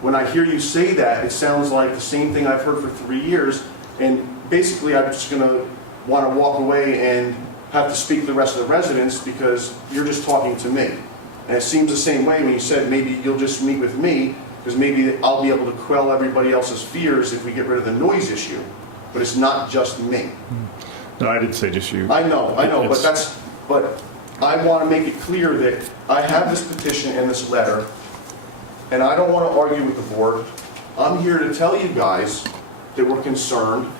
when I hear you say that, it sounds like the same thing I've heard for 3 years. And basically, I'm just going to want to walk away and have to speak to the rest of the residents because you're just talking to me. And it seems the same way when you said maybe you'll just meet with me because maybe I'll be able to quell everybody else's fears if we get rid of the noise issue. But it's not just me. no, I didn't say just you. I know, but I want to make it clear that I have this petition and this letter, and I don't want to argue with the board. I'm here to tell you guys that we're concerned.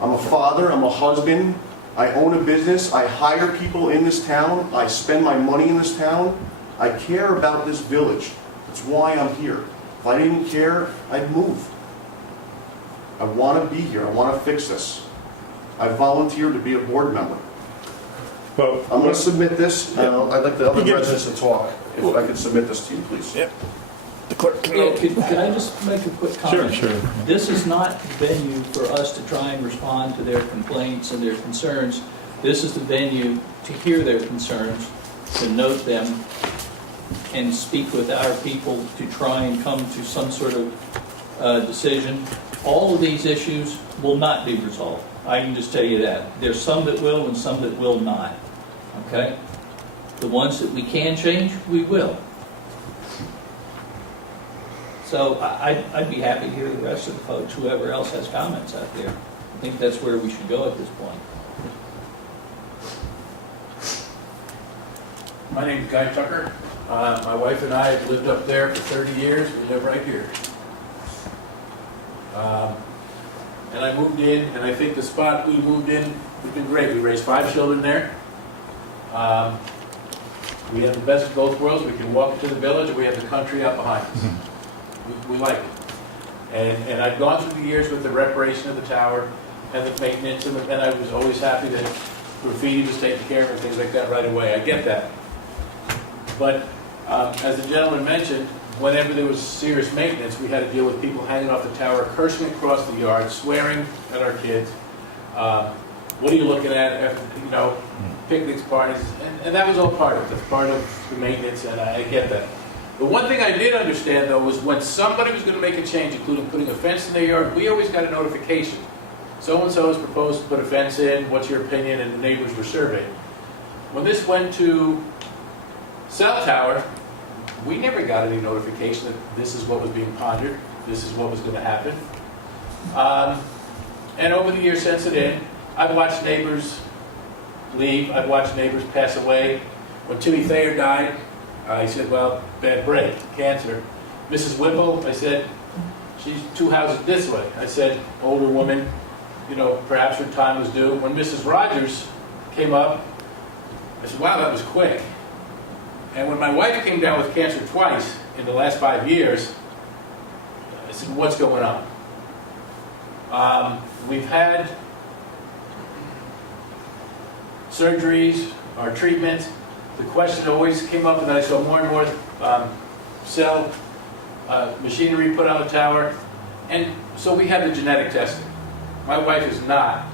I'm a father, I'm a husband, I own a business, I hire people in this town, I spend my money in this town. I care about this village. That's why I'm here. If I didn't care, I'd move. I want to be here, I want to fix this. I volunteered to be a board member. Well, I'm going to submit this. Yeah. I'd like the other You get- residents to talk. If I could submit this to you, please. Yeah. The clerk can. Yeah, could I just make a quick comment? Sure. This is not the venue for us to try and respond to their complaints and their concerns. This is the venue to hear their concerns, to note them, and speak with our people to try and come to some sort of decision. All of these issues will not be resolved. I can just tell you that. There's some that will and some that will not. Okay? The ones that we can change, we will. So I'd be happy to hear the rest of the folks, whoever else has comments out there. I think that's where we should go at this point. My name's Guy Tucker. My wife and I have lived up there for 30 years. We live right here. And I moved in, and I think the spot we moved in has been great. We raised 5 children there. We have the best of both worlds. We can walk into the village, and we have the country out behind us. We like it. And I've gone through the years with the reparation of the tower and the maintenance, and I was always happy that graffiti was taken care of and things like that right away. I get that. But as the gentleman mentioned, whenever there was serious maintenance, we had to deal with people hanging off the tower, cursing across the yard, swearing at our kids. What are you looking at? Picnics, parties, and that was all part of the maintenance, and I get that. The one thing I did understand, though, was when somebody was going to make a change, including putting a fence in their yard, we always got a notification. So-and-so has proposed to put a fence in, what's your opinion? And the neighbors were surveyed. When this went to cell tower, we never got any notification that this is what was being pondered. this is what was going to happen. And over the years since then, I've watched neighbors leave. I've watched neighbors pass away. When Timmy Thayer died, I said, well, bad break, cancer. Mrs. Whipple, I said, she's 2 houses this way. I said, older woman, you know, perhaps her time was due. When Mrs. Rogers came up, I said, wow, that was quick. And when my wife came down with cancer twice in the last 5 years, I said, what's going on? We've had surgeries, our treatments. The question always came up, and I saw more and more cell machinery put on the tower. And so we had the genetic testing. My wife is not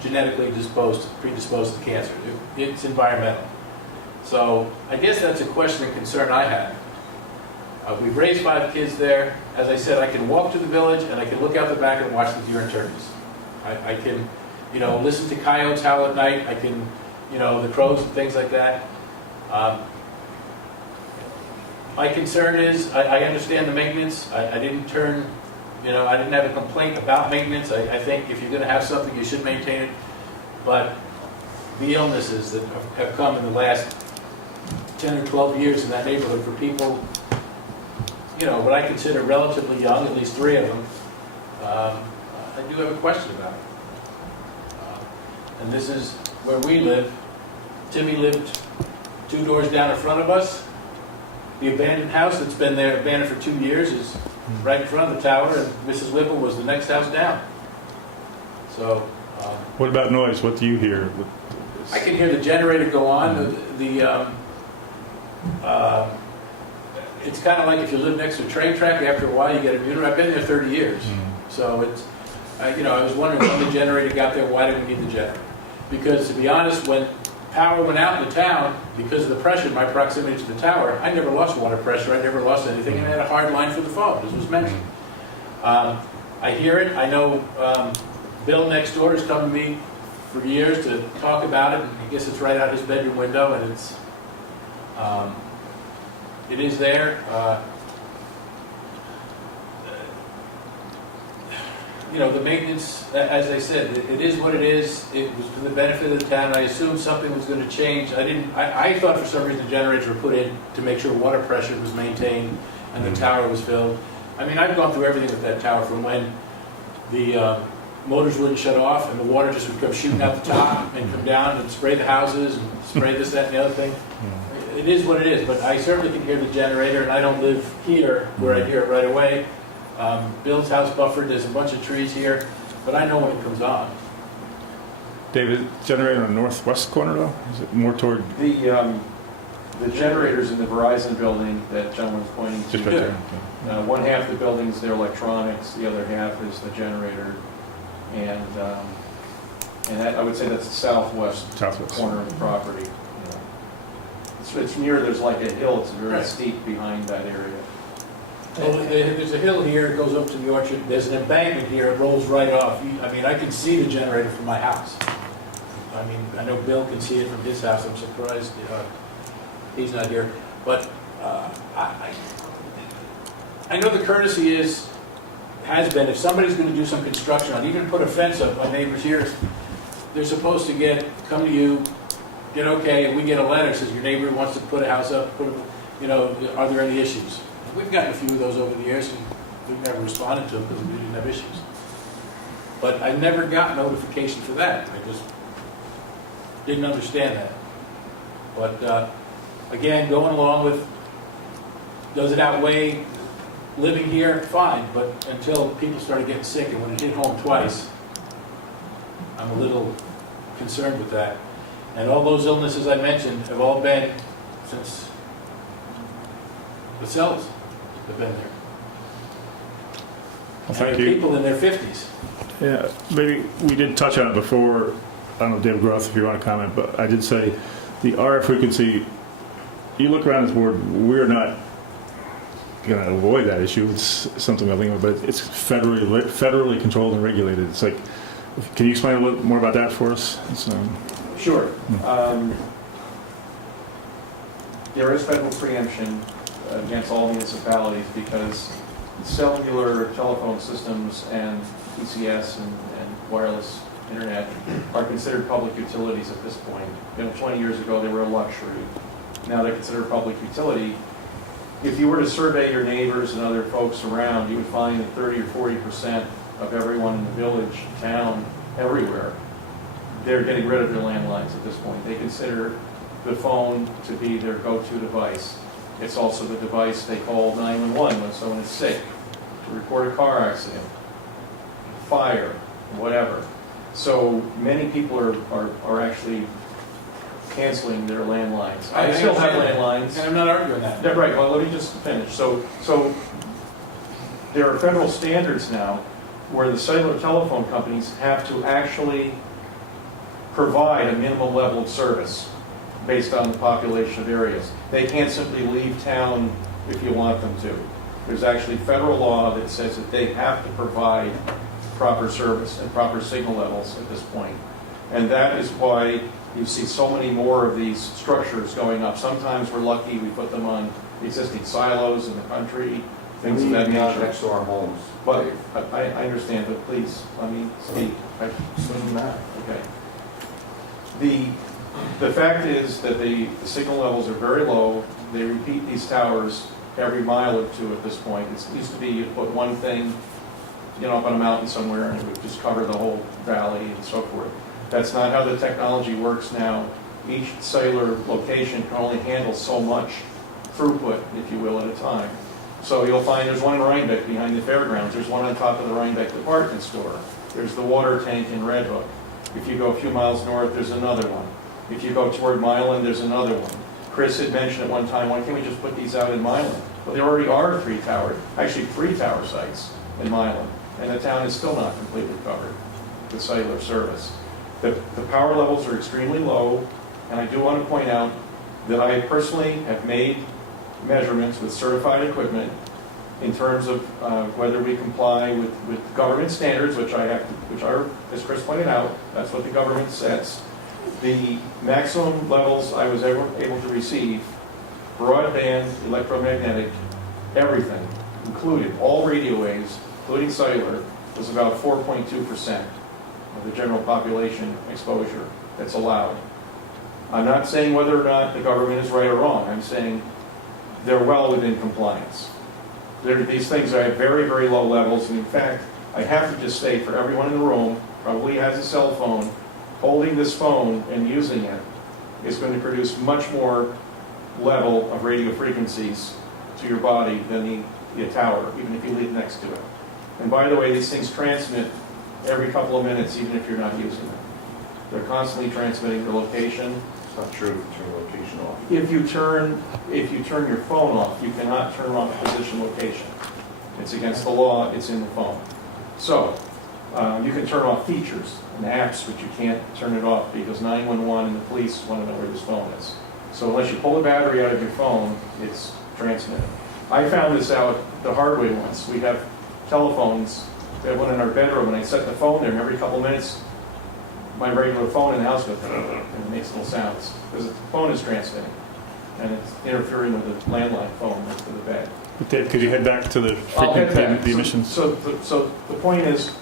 genetically predisposed to cancer. It's environmental. So I guess that's a question and concern I have. We've raised 5 kids there. As I said, I can walk to the village and I can look out the back and watch the deer and turkeys. I can, you know, listen to coyotes howl at night. I can, you know, the crows and things like that. My concern is, I understand the maintenance. I didn't turn, you know, I didn't have a complaint about maintenance. I think if you're going to have something, you should maintain it. But the illnesses that have come in the last 10 or 12 years in that neighborhood for people, you know, what I consider relatively young, at least 3 of them, I do have a question about it. And this is where we live. Timmy lived 2 doors down in front of us. The abandoned house that's been there, abandoned for 2 years, is right in front of the tower, and Mrs. Whipple was the next house down. So. What about noise? What do you hear? I can hear the generator go on. It's kind of like if you live next to a train track, after a while you get a muter. I've been there 30 years. So it's, you know, I was wondering when the generator got there, why did we need the generator? Because to be honest, when power went out in the town, because of the pressure, my proximity to the tower, I never lost water pressure, I never lost anything, and I had a hard line for the phone, as was mentioned. I hear it. I know Bill next door has come to me for years to talk about it, and I guess it's right out his bedroom window, and it's, it is there. You know, the maintenance, as I said, it is what it is. It was for the benefit of the town. I assumed something was going to change. I thought for some reason the generators were put in to make sure water pressure was maintained and the tower was filled. I mean, I've gone through everything with that tower, from when the motors wouldn't shut off and the water just would come shooting out the top and come down and spray the houses and spray this, that, and the other thing. It is what it is, but I certainly can hear the generator, and I don't live here where I hear it right away. Bill's house buffered, there's a bunch of trees here, but I know when it comes on. David, generator on the northwest corner though? Is it more toward? The generators in the Verizon building that John was pointing to. Just right there. One half of the building is their electronics, the other half is the generator. And that, I would say that's the southwest corner of the property. You know. It's near, there's like a hill, it's very steep behind that area. Well, there's a hill here, it goes up to the orchard, there's an embankment here, it rolls right off. I mean, I can see the generator from my house. I mean, I know Bill can see it from his house, I'm surprised he's not here. But I know the courtesy has been, if somebody's going to do some construction on, even put a fence up on neighbors here, they're supposed to come to you, get okay, and we get a letter that says your neighbor wants to put a house up, you know, are there any issues? We've gotten a few of those over the years, and we've never responded to them because we didn't have issues. But I never got notification for that. I just didn't understand that. But again, going along with, does it outweigh living here? Fine, but until people started getting sick, and when it hit home twice, I'm a little concerned with that. And all those illnesses I mentioned have all been since the cells have been there. Well, thank you. People in their 50s. Yeah, maybe we did touch on it before. I don't know, David Groth, if you want to comment, but I did say the RF frequency, you look around this board, we're not going to avoid that issue. It's something we're thinking about, but it's federally controlled and regulated. It's like, can you explain a little more about that for us? Sure. There is federal preemption against all municipalities because cellular telephone systems and PCS and wireless internet are considered public utilities at this point. 20 years ago, they were a luxury. Now they're considered public utility. If you were to survey your neighbors and other folks around, you would find that 30 or 40% of everyone in the village, town, everywhere, they're getting rid of their landlines at this point. They consider the phone to be their go-to device. It's also the device they call 911 when someone is sick, to report a car accident, fire, whatever. So many people are actually canceling their landlines. I still have landlines. And I'm not arguing that. Yeah, right, well, let me just finish. So there are federal standards now where the cellular telephone companies have to actually provide a minimum level of service based on the population of areas. They can't simply leave town if you want them to. There's actually federal law that says that they have to provide proper service and proper signal levels at this point. And that is why you see so many more of these structures going up. Sometimes we're lucky, we put them on existing silos in the country, things of that nature. Next to our homes. But I understand, but please, let me speak. Doesn't matter. Okay. The fact is that the signal levels are very low. They repeat these towers every mile or two at this point. It used to be you'd put one thing, up on a mountain somewhere and it would just cover the whole valley and so forth. That's not how the technology works now. Each cellular location can only handle so much throughput, if you will, at a time. So you'll find there's one in Rhinebeck behind the fairgrounds. There's one on top of the Rhinebeck department store. There's the water tank in Red Hook. If you go a few miles north, there's another one. If you go toward Milan, there's another one. Chris had mentioned at one time, why can't we just put these out in Milan? Well, there already are three tower sites in Milan, and the town is still not completely covered with cellular service. The power levels are extremely low, and I do want to point out that I personally have made measurements with certified equipment in terms of whether we comply with government standards, which are, as Chris pointed out, that's what the government sets. The maximum levels I was ever able to receive, broadband, electromagnetic, everything, included, all radio waves, including cellular, was about 4.2% of the general population exposure that's allowed. I'm not saying whether or not the government is right or wrong. I'm saying they're well within compliance. These things are at very, very low levels, and in fact, I have to just state for everyone in the room, probably has a cell phone, holding this phone and using it is going to produce much more level of radio frequencies to your body than the tower, even if you live next to it. And by the way, these things transmit every couple of minutes, even if you're not using them. They're constantly transmitting their location. It's not true if you turn location off. If you turn your phone off, you cannot turn off position location. It's against the law, it's in the phone. So, you can turn off features and apps, but you can't turn it off because 911 and the police want to know where this phone is. So unless you pull the battery out of your phone, it's transmitted. I found this out the hard way once. We have telephones that went in our bedroom, and I set the phone there, and every couple minutes, my regular phone in the house goes, and it makes little sounds, because the phone is transmitting, and it's interfering with the landline phone next to the bed. Dave, could you head back to the emissions? So the point is,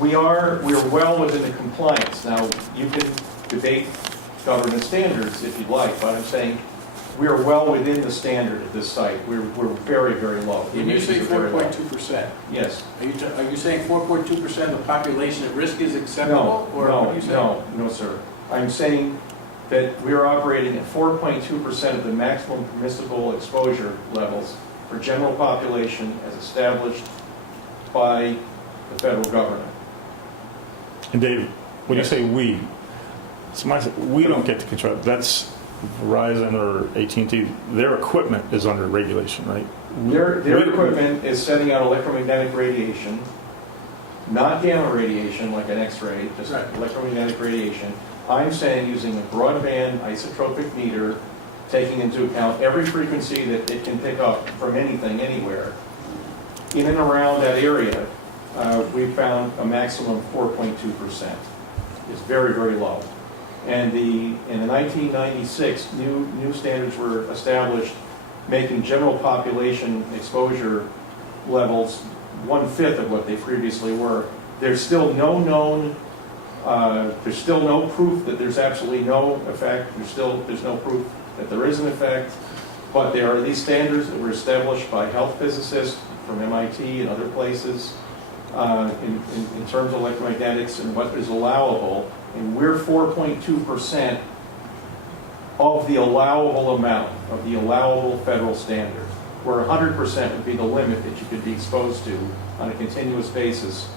we're well within the compliance. Now, you can debate government standards if you'd like, but I'm saying we are well within the standard at this site. We're very, very low. When you say 4.2%, yes. Are you saying 4.2% of the population at risk is acceptable? No, sir. I'm saying that we are operating at 4.2% of the maximum permissible exposure levels for general population as established by the federal government. And Dave, when you say we don't get to control. That's Verizon or AT&T. Their equipment is under regulation, right? Their equipment is sending out electromagnetic radiation, not gamma radiation like an X-ray, just electromagnetic radiation. I'm saying using a broadband isotropic meter, taking into account every frequency that it can pick up from anything, anywhere. In and around that area, we found a maximum of 4.2%. It's very, very low. And in 1996, new standards were established, making general population exposure levels 1/5 of what they previously were. There's still no known, there's still no proof that there's absolutely no effect. There's no proof that there is an effect. But there are these standards that were established by health physicists from MIT and other places in terms of electromagnetics and what is allowable. And we're 4.2% of the allowable amount, of the allowable federal standard, where 100% would be the limit that you could be exposed to on a continuous basis.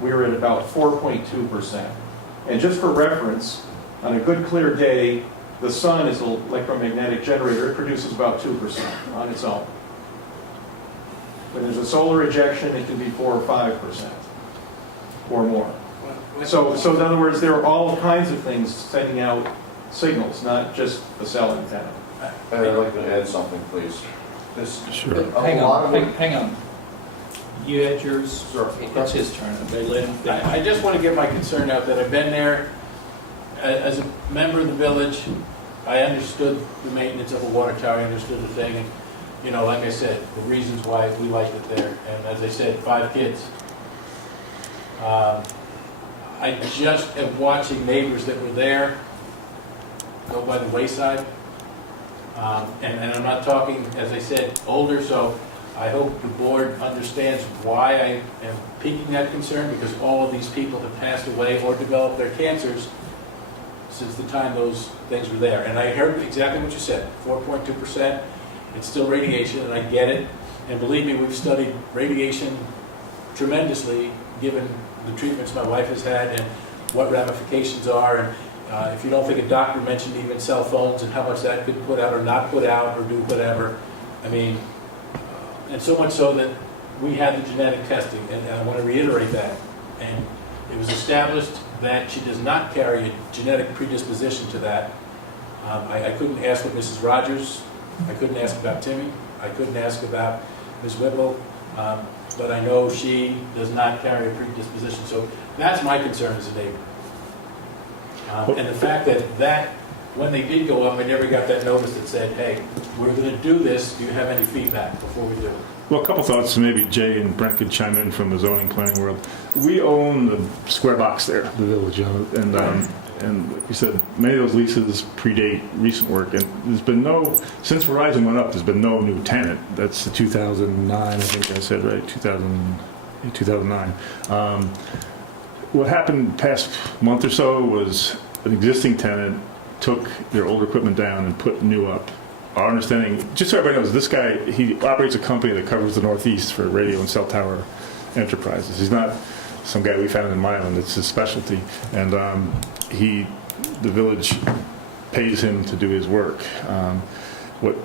We're at about 4.2%. And just for reference, on a good clear day, the sun is an electromagnetic generator. It produces about 2% on its own. When there's a solar ejection, it can be 4 or 5% or more. So in other words, there are all kinds of things sending out signals, not just the cell antenna. I'd like to add something, please. Sure. Hang on. You had yours? Sure. It's his turn. Okay, let him finish. I just want to get my concern out that I've been there. As a member of the village, I understood the maintenance of a water tower, I understood the thing, and, you know, like I said, the reasons why we liked it there. And as I said, 5 kids. I just am watching neighbors that were there go by the wayside. And I'm not talking, as I said, older, so I hope the board understands why I am piquing that concern, because all of these people have passed away or developed their cancers since the time those things were there. And I heard exactly what you said, 4.2%, it's still radiation, and I get it. And believe me, we've studied radiation tremendously, given the treatments my wife has had and what ramifications are. And if you don't think a doctor mentioned even cell phones and how much that could put out or not put out or do whatever. I mean, and so much so that we had the genetic testing, and I want to reiterate that. And it was established that she does not carry a genetic predisposition to that. I couldn't ask with Mrs. Rogers. I couldn't ask about Timmy. I couldn't ask about Ms. Whipple. But I know she does not carry a predisposition. So that's my concern as a neighbor. And the fact that when they did go up, I never got that notice that said, hey, we're going to do this. Do you have any feedback before we do it? Well, a couple thoughts, maybe Jay and Brent could chime in from the zoning planning world. We own the square box there, the village, and like you said, many of those leases predate recent work, and there's been no, since Verizon went up, there's been no new tenant. That's the 2009, I think I said, right, 2009. What happened past month or so was an existing tenant took their old equipment down and put new up. Our understanding, just so everybody knows, this guy, he operates a company that covers the Northeast for radio and cell tower enterprises. He's not some guy we found in Milan. It's his specialty. And the village pays him to do his work. What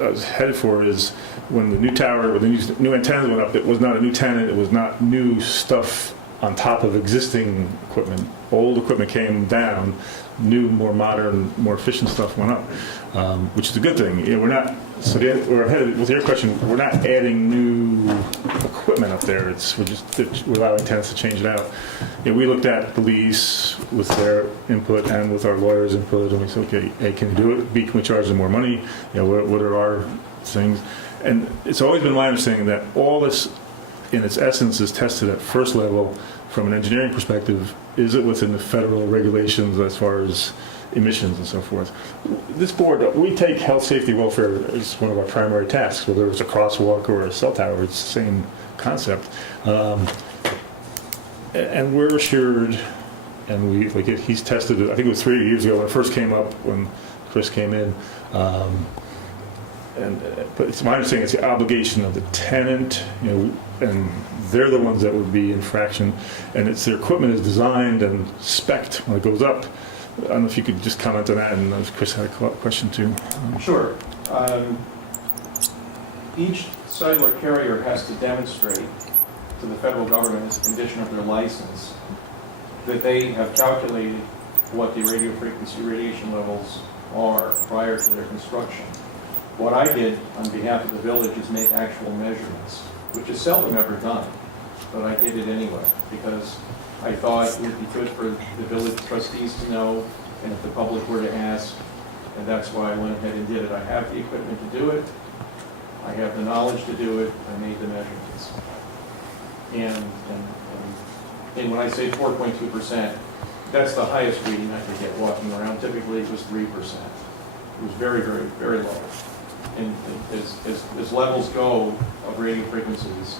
I was headed for is when the new tower, when the new antennas went up, it was not a new tenant, it was not new stuff on top of existing equipment. Old equipment came down, new, more modern, more efficient stuff went up, which is a good thing. You know, we're not. So we're ahead with your question. We're not adding new equipment up there. We're allowing tenants to change it out. You know, we looked at the lease with their input and with our lawyers' input, and we said, okay, A, can we do it? B, can we charge them more money? You know, what are our things? And it's always been my understanding that all this, in its essence, is tested at first level from an engineering perspective. Is it within the federal regulations as far as emissions and so forth? This board, we take health, safety, welfare as one of our primary tasks, whether it's a crosswalk or a cell tower, it's the same concept. And we're assured, and he's tested it, I think it was 3 years ago when it first came up, when Chris came in. But it's my understanding it's the obligation of the tenant, you know, and they're the ones that would be infraction, and it's their equipment is designed and spec'd when it goes up. I don't know if you could just comment on that, and Chris had a question too. Sure. Each cellular carrier has to demonstrate to the federal government as a condition of their license that they have calculated what the radio frequency radiation levels are prior to their construction. What I did on behalf of the village is make actual measurements, which is seldom ever done, but I did it anyway because I thought it would be good for the village trustees to know, and if the public were to ask, and that's why I went ahead and did it. I have the equipment to do it. I have the knowledge to do it. I made the measurements. And when I say 4.2%, that's the highest reading I could get walking around. Typically, it was 3%. It was very, very, very low. And as levels go of radio frequencies,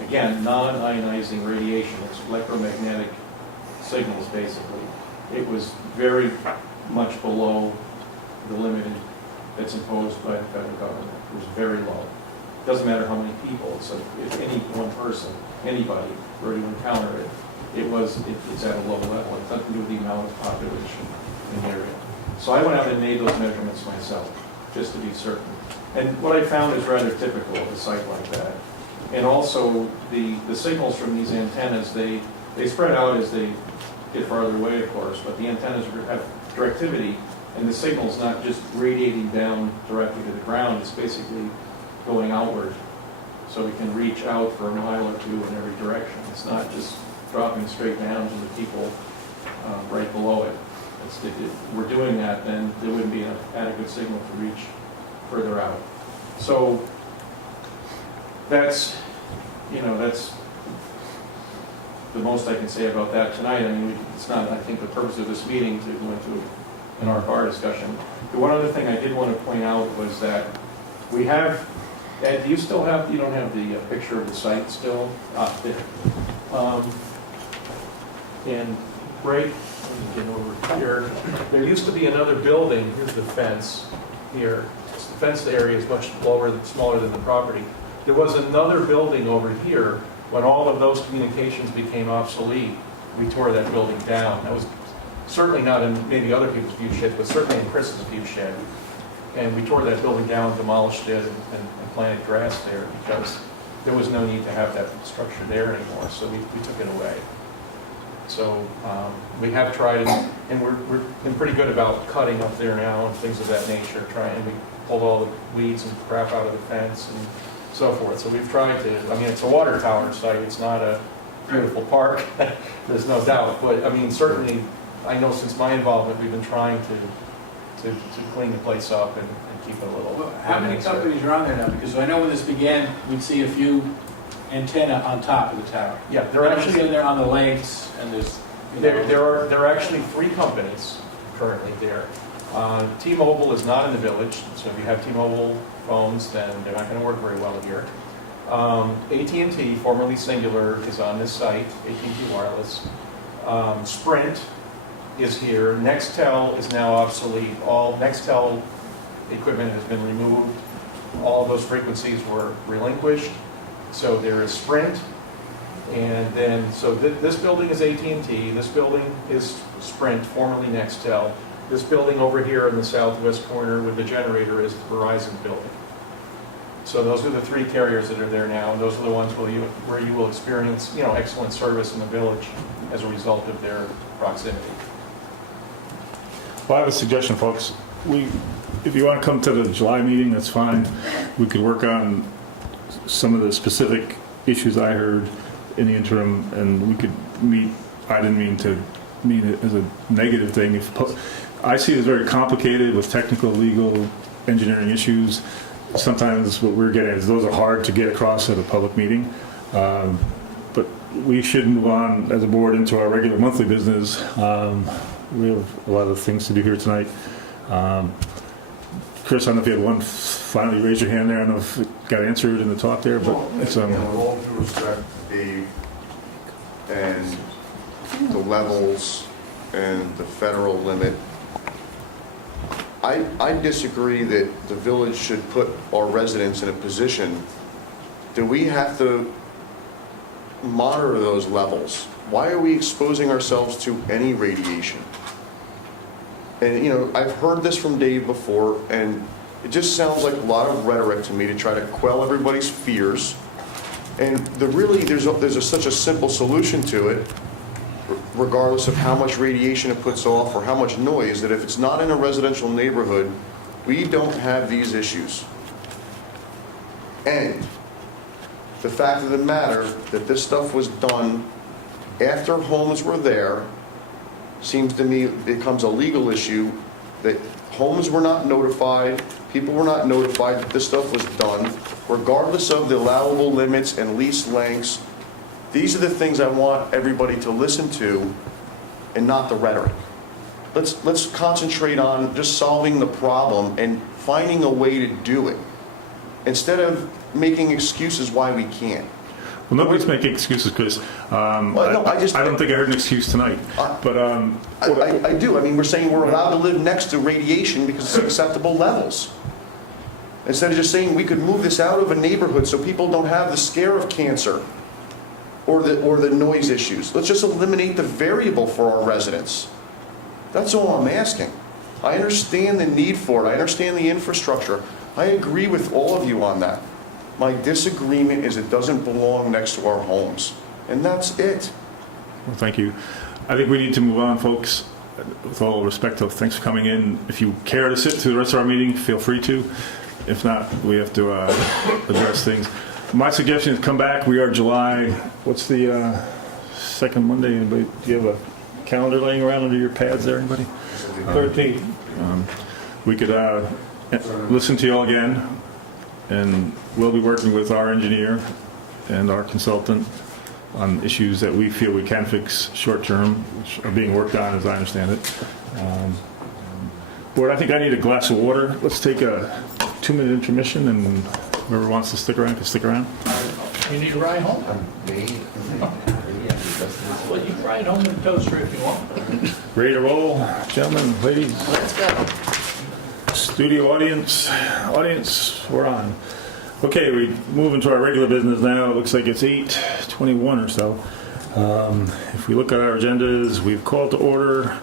again, non-ionizing radiation, it's electromagnetic signals, basically. It was very much below the limit that's imposed by the federal government. It was very low. Doesn't matter how many people, so if any one person, anybody, were to encounter it, it's at a low level. It's nothing to do with the amount of population in the area. So I went out and made those measurements myself, just to be certain. And what I found is rather typical of a site like that. And also, the signals from these antennas, they spread out as they get farther away, of course, but the antennas have directivity, and the signal's not just radiating down directly to the ground, it's basically going outward. So we can reach out for a mile or two in every direction. It's not just dropping straight down to the people right below it. If we're doing that, then there wouldn't be an adequate signal to reach further out. So that's the most I can say about that tonight. I mean, it's not, I think, the purpose of this meeting to go into an RFR discussion. The one other thing I did want to point out was that we have, Ed, do you still have, you don't have the picture of the site still? There. And right, let me get over here. There used to be another building. Here's the fence here. The fenced area is much smaller than the property. There was another building over here. When all of those communications became obsolete, we tore that building down. That was certainly not in maybe other people's view shed, but certainly in Chris's view shed. And we tore that building down, demolished it, and planted grass there because there was no need to have that structure there anymore. So we took it away. So we have tried, and we're been pretty good about cutting up there now and things of that nature. And we pulled all the weeds and crap out of the fence and so forth. So we've tried to, I mean, it's a water tower site. It's not a beautiful park. There's no doubt. But I mean, certainly, I know since my involvement, we've been trying to clean the place up and keep it a little. Well, how many companies are on there now? Because I know when this began, we'd see a few antenna on top of the tower. Yeah, they're actually in there on the lengths, and there's there are actually 3 companies currently there. T-Mobile is not in the village, so if you have T-Mobile phones, then they're not going to work very well here. AT&T, formerly Singular, is on this site, AT&T Wireless. Sprint is here. Nextel is now obsolete. All Nextel equipment has been removed. All of those frequencies were relinquished. So there is Sprint, and then, so this building is AT&T, this building is Sprint, formerly Nextel. This building over here in the southwest corner with the generator is the Verizon building. So those are the 3 carriers that are there now, and those are the ones where you will experience, excellent service in the village as a result of their proximity. Well, I have a suggestion, folks. If you want to come to the July meeting, that's fine. We could work on some of the specific issues I heard in the interim, and we could meet. I didn't mean to mean it as a negative thing. I see it as very complicated with technical, legal, engineering issues. Sometimes what we're getting is those are hard to get across at a public meeting. But we should move on as a board into our regular monthly business. We have a lot of things to do here tonight. Chris, I don't know if you had one finally raise your hand there. I don't know if it got answered in the talk there, but it's with all due respect, Dave, and the levels and the federal limit, I disagree that the village should put our residents in a position that we have to monitor those levels. Why are we exposing ourselves to any radiation? And, I've heard this from Dave before, and it just sounds like a lot of rhetoric to me to try to quell everybody's fears. And there's such a simple solution to it, regardless of how much radiation it puts off or how much noise, that if it's not in a residential neighborhood, we don't have these issues. And the fact of the matter that this stuff was done after homes were there seems to me becomes a legal issue, that homes were not notified, people were not notified that this stuff was done, regardless of the allowable limits and lease lengths These are the things I want everybody to listen to and not the rhetoric. Let's concentrate on just solving the problem and finding a way to do it instead of making excuses why we can't. Well, nobody's making excuses, Chris. no, I don't think I heard an excuse tonight. But I do. I mean, we're saying we're allowed to live next to radiation because it's acceptable levels. Instead of just saying we could move this out of a neighborhood so people don't have the scare of cancer or the noise issues. Let's just eliminate the variable for our residents. That's all I'm asking. I understand the need for it. I understand the infrastructure. I agree with all of you on that. My disagreement is it doesn't belong next to our homes. And that's it. Well, thank you. I think we need to move on, folks. With all respect, thanks for coming in. If you care to sit through the rest of our meeting, feel free to. If not, we have to address things. My suggestion is come back. We are July. What's the second Monday? Anybody, do you have a calendar laying around under your pads there, anybody? 13th. We could listen to you all again, and we'll be working with our engineer and our consultant on issues that we feel we can fix short-term, which are being worked on, as I understand it. Board, I think I need a glass of water. Let's take a 2-minute intermission, and whoever wants to stick around can stick around. You need a ride home? Well, you can ride home in a toaster if you want. Ready to roll, gentlemen, ladies? Let's go. Studio audience, we're on. Okay, we move into our regular business now. It looks like it's 8:21 or so. If we look at our agendas, we've called to order,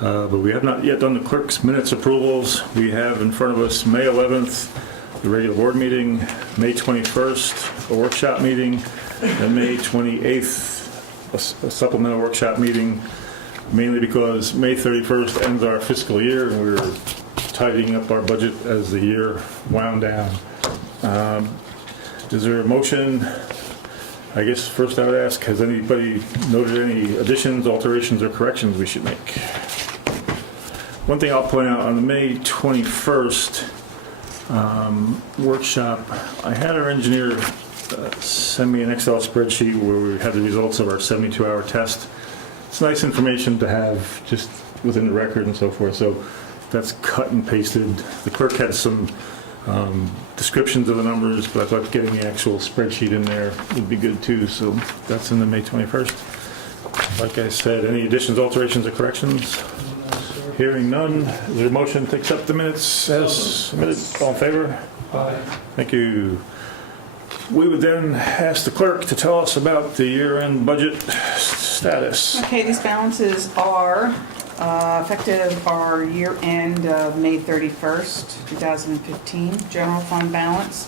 but we have not yet done the clerk's minutes approvals. We have in front of us May 11th, the regular board meeting, May 21st, a workshop meeting, and May 28th, a supplemental workshop meeting, mainly because May 31st ends our fiscal year, and we're tidying up our budget as the year wound down. Is there a motion? I guess first I would ask, has anybody noted any additions, alterations, or corrections we should make? One thing I'll point out, on the May 21st workshop, I had our engineer send me an Excel spreadsheet where we had the results of our 72-hour test. It's nice information to have just within the record and so forth. So that's cut and pasted. The clerk had some descriptions of the numbers, but I thought getting the actual spreadsheet in there would be good too. So that's in the May 21st. Like I said, any additions, alterations, or corrections? Hearing none. Is there a motion to accept the minutes as submitted? All in favor? Aye. Thank you. We would then ask the clerk to tell us about the year-end budget status. Okay, these balances are effective our year-end of May 31st, 2015. General fund balance,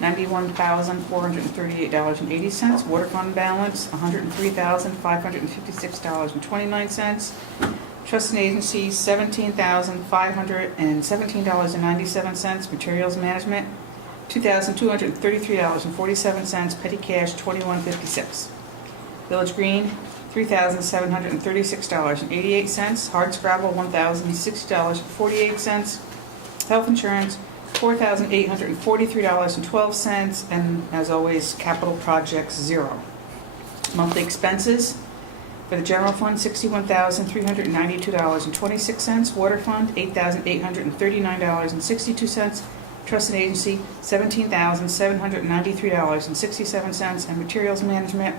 $91,438.80. Water fund balance, $103,556.29. Trust and agency, $17,517.97. Materials management, $2,233.47. Petty cash, $21.56. Village Green, $3,736.88. Hard scrabble, $1,060.48. Health insurance, $4,843.12. And as always, capital projects, 0. Monthly expenses for the general fund, $61,392.26. Water fund, $8,839.62. Trust and agency, $17,793.67. And materials management,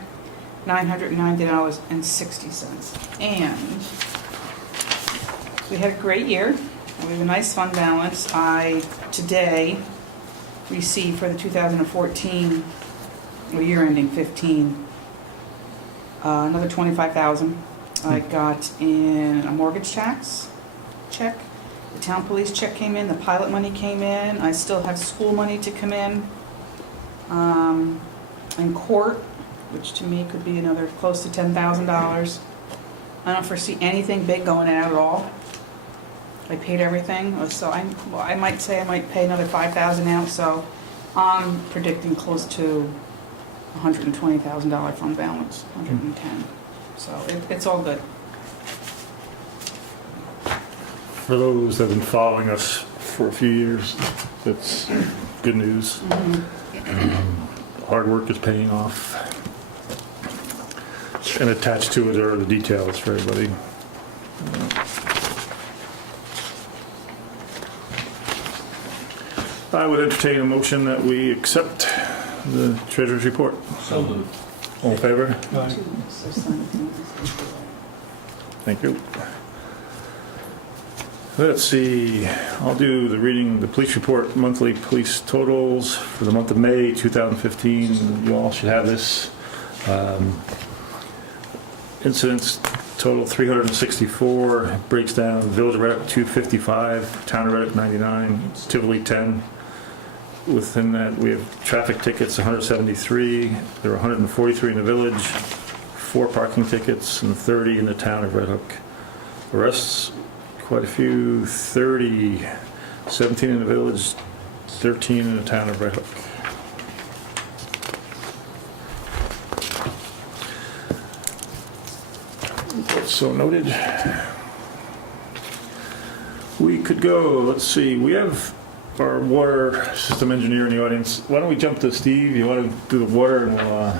$990.60. And we had a great year. We have a nice fund balance. I today received for the 2014, or year ending 15, another $25,000. I got in a mortgage tax check. The town police check came in. The pilot money came in. I still have school money to come in. In court, which to me could be another close to $10,000. I don't foresee anything big going out at all. I paid everything, so I might say I might pay another $5,000 out, so I'm predicting close to $120,000 fund balance, 110. So it's all good. For those that have been following us for a few years, that's good news. Hard work is paying off. And attached to it are the details for everybody. I would entertain a motion that we accept the treasurer's report. So moved. All in favor? Aye. Thank you. Let's see, I'll do the reading, the police report, monthly police totals for the month of May 2015. You all should have this. Incidents total 364, it breaks down Village of Reddick 255, Town of Reddick 99, Tivoli 10. Within that, we have traffic tickets 173, there are 143 in the village, 4 parking tickets, and 30 in the Town of Red Hook. Arrests, quite a few, 30, 17 in the village, 13 in the Town of Red Hook. So noted. We could go, let's see, we have our water system engineer in the audience. Why don't we jump to Steve? You want to do the water and we'll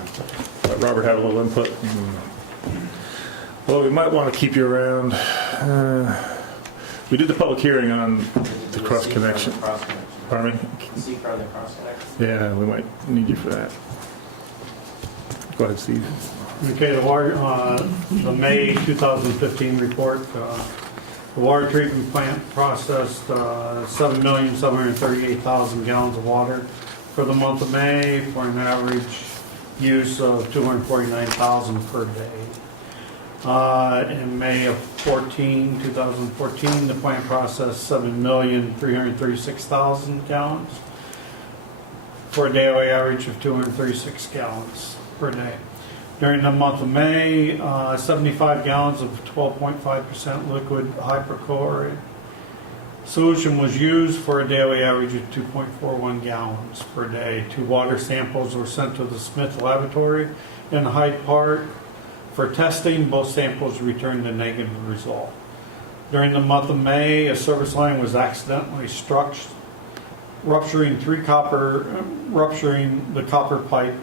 let Robert have a little input. Well, we might want to keep you around. We did the public hearing on the cross connection. Pardon me? Secret the cross connection. Yeah, we might need you for that. Go ahead, Steve. Okay, the May 2015 report. The water treatment plant processed 7,738,000 gallons of water for the month of May for an average use of 249,000 per day. In May of 2014, the plant processed 7,336,000 gallons for a daily average of 236 gallons per day. During the month of May, 75 gallons of 12.5% liquid hypochlorite solution was used for a daily average of 2.41 gallons per day. 2 water samples were sent to the Smith Laboratory in Hyde Park for testing. Both samples returned a negative result. During the month of May, a service line was accidentally struck, rupturing the copper pipe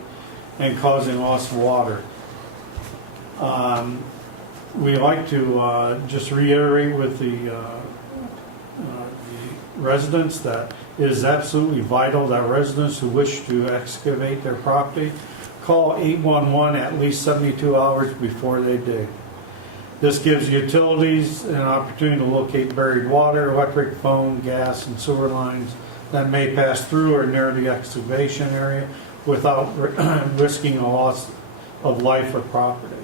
and causing loss of water. We like to just reiterate with the residents that it is absolutely vital that residents who wish to excavate their property call 811 at least 72 hours before they dig. This gives utilities an opportunity to locate buried water, electric, phone, gas, and sewer lines that may pass through or near the excavation area without risking a loss of life or property.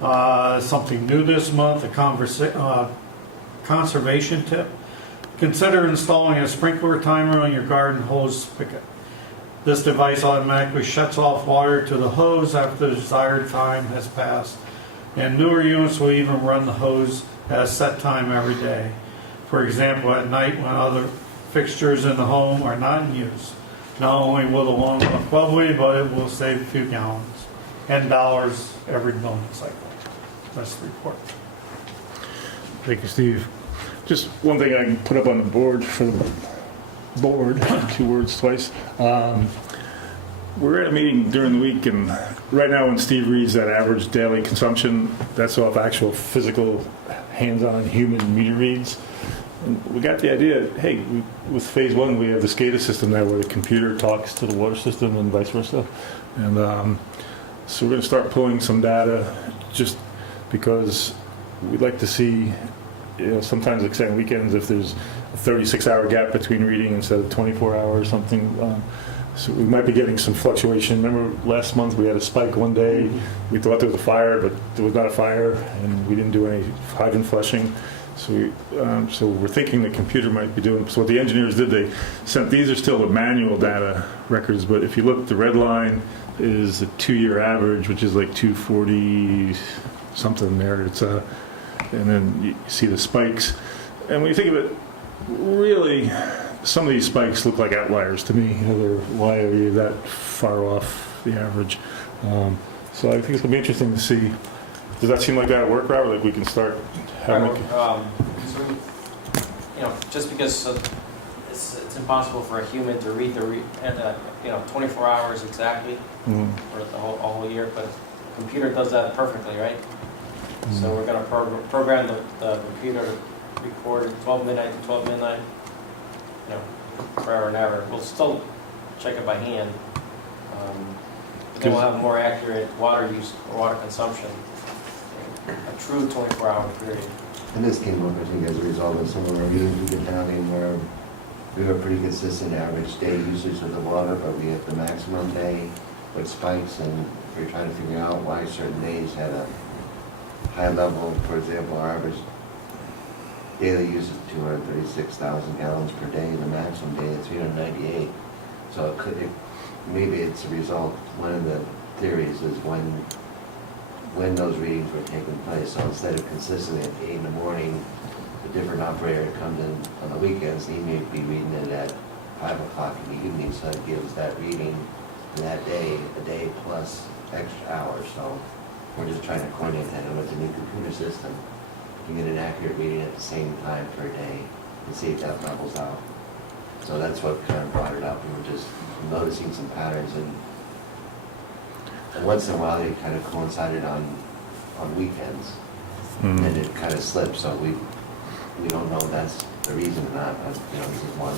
Something new this month, a conservation tip. Consider installing a sprinkler timer on your garden hose spigot. This device automatically shuts off water to the hose after the desired time has passed, and newer units will even run the hose at a set time every day. For example, at night when other fixtures in the home are not in use. Not only will the long look lovely, but it will save a few gallons and dollars every billing cycle. That's the report. Thank you, Steve. Just one thing I can put up on the board for the board, 2 words twice. We're at a meeting during the week, and right now when Steve reads that average daily consumption, that's off actual physical, hands-on human meter reads. And we got the idea, hey, with phase 1, we have the SCADA system now where the computer talks to the water system and vice versa. And so we're going to start pulling some data just because we'd like to see, sometimes extended weekends if there's a 36-hour gap between reading instead of 24 hours or something. So we might be getting some fluctuation. Remember last month we had a spike one day. We thought there was a fire, but there was not a fire, and we didn't do any hydrant flushing. So, so we're thinking the computer might be doing. So what the engineers did, they sent, these are still the manual data records, but if you look, the red line is the 2-year average, which is like 240 something there. It's and then you see the spikes. And when you think of it, really, some of these spikes look like outliers to me. Why are you that far off the average? So I think it's going to be interesting to see. Does that seem like that at work, Robert? Like we can start having... Just because it's impossible for a human to read 24 hours exactly for the whole year, but computer does that perfectly, right? So we're gonna program the computer to record at 12 midnight to 12 midnight, you know, forever and ever. We'll still check it by hand. But then we'll have more accurate water use or water consumption, a true 24-hour period. And this came up, I think, as a result of some of our meetings we've been having where we have a pretty consistent average day usage of the water, but we have the maximum day with spikes, and we're trying to figure out why certain days had a high level. For example, our average daily use is 236,000 gallons per day, and the maximum day is 398. So maybe it's a result, one of the theories is when those readings were taking place. So instead of consistently at 8 in the morning, a different operator comes in on the weekends, he may be reading it at 5 o'clock in the evening, so it gives that reading that day, a day plus extra hours. So we're just trying to coordinate that with the new computer system to get an accurate reading at the same time per day and see if that levels out. So that's what kind of brought it up. We were just noticing some patterns, and once in a while they kind of coincided on weekends, and it kind of slipped. So we don't know if that's the reason or not. But, you know, this is one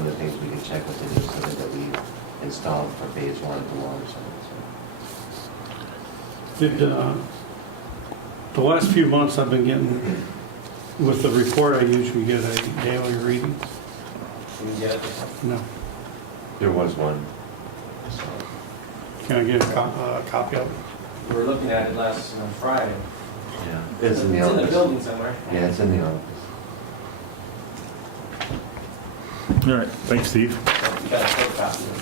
of the things we can check with the new system that we installed for phase 1 at the water center. Did, the last few months I've been getting, with the report, I usually get a daily reading. No. There was one. So. Can I get a copy of it? We were looking at it last Friday. Yeah, it's in the It's office. in the building somewhere. Yeah, it's in the office. All right, thanks, Steve. You got a photocopy of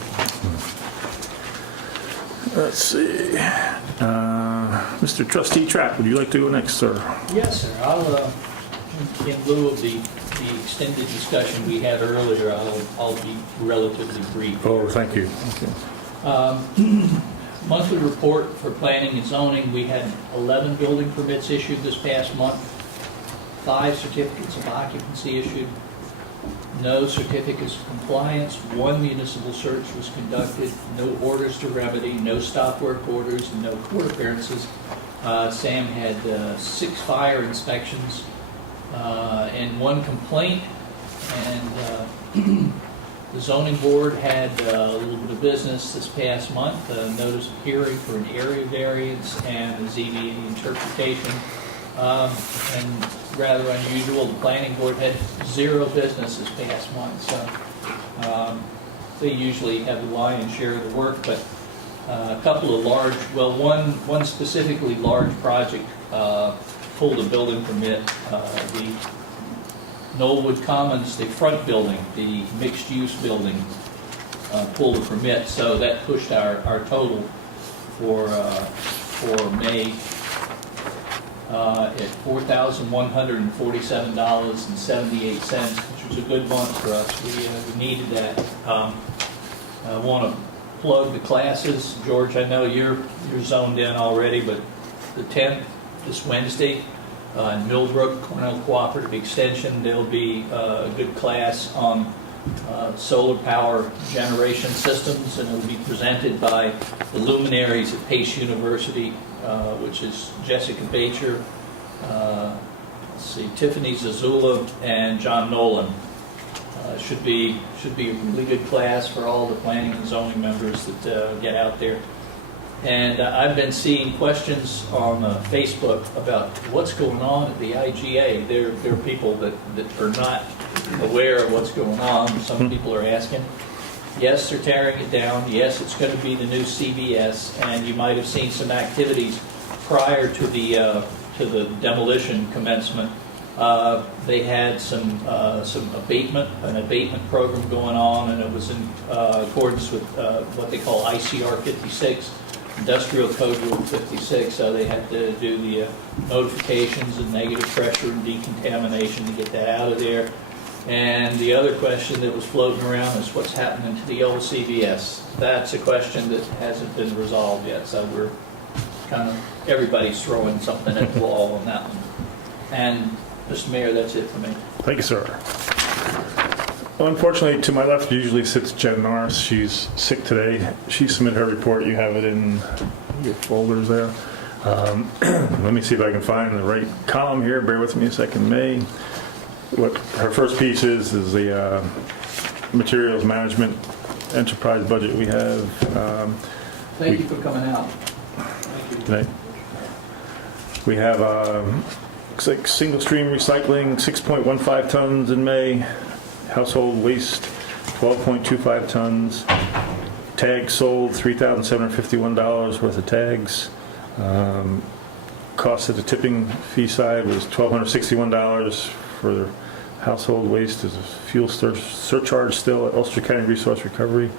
Let's see. Mr. Trustee Trapp, would you like to go next, sir? Yes, sir. I'll, in lieu of the extended discussion we had earlier, I'll be relatively brief. Oh, thank you. Okay. Monthly report for planning and zoning, we had 11 building permits issued this past month, 5 certificates of occupancy issued, no certificates of compliance, 1 municipal search was conducted, no orders to remedy, no stop work orders, and no court appearances. Sam had 6 fire inspections and 1 complaint, and the zoning board had a little bit of business this past month, notice of hearing for an area variance and a ZBA interpretation. And rather unusual, the planning board had 0 business this past month, so they usually have the lion's share of the work, but a couple of large, well, one specifically large project pulled a building permit. The Knollwood Commons, the front building, the mixed-use building, pulled a permit, so that pushed our total for May at $4,147.78, which was a good month for us. We needed that. I want to plug the classes. George, I know you're zoned in already, but the 10th, this Wednesday, in Millbrook, Cornell Cooperative Extension, there'll be a good class on solar power generation systems, and it'll be presented by the luminaries at Pace University, which is Jessica Bacher, Tiffany Zazula, and John Nolan. Should be a really good class for all the planning and zoning members that get out there. And I've been seeing questions on Facebook about what's going on at the IGA. There are people that are not aware of what's going on. Some people are asking. Yes, they're tearing it down. Yes, it's going to be the new CVS, and you might have seen some activities prior to the demolition commencement. They had some an abatement program going on, and it was in accordance with what they call ICR 56, Industrial Code Rule 56. So they had to do the notifications and negative pressure and decontamination to get that out of there. And the other question that was floating around is what's happening to the old CVS. That's a question that hasn't been resolved yet. So we're kind of, everybody's throwing something at the wall on that one. And Mr. Mayor, that's it for me. Thank you, sir. Well, unfortunately, to my left usually sits Jen Norris. She's sick today. She submitted her report. You have it in Your folders there. Let me see if I can find the right column here. Bear with me a second. May. What her first piece is the materials management enterprise budget we have. Thank you for coming out. Thank you. Right. We have looks like single stream recycling 6.15 tons in May. Household waste 12.25 tons. Tags sold $3,751 worth of tags. Cost of the tipping fee side was $1,261 for household waste. There's a fuel surcharge still at Ulster County Resource Recovery.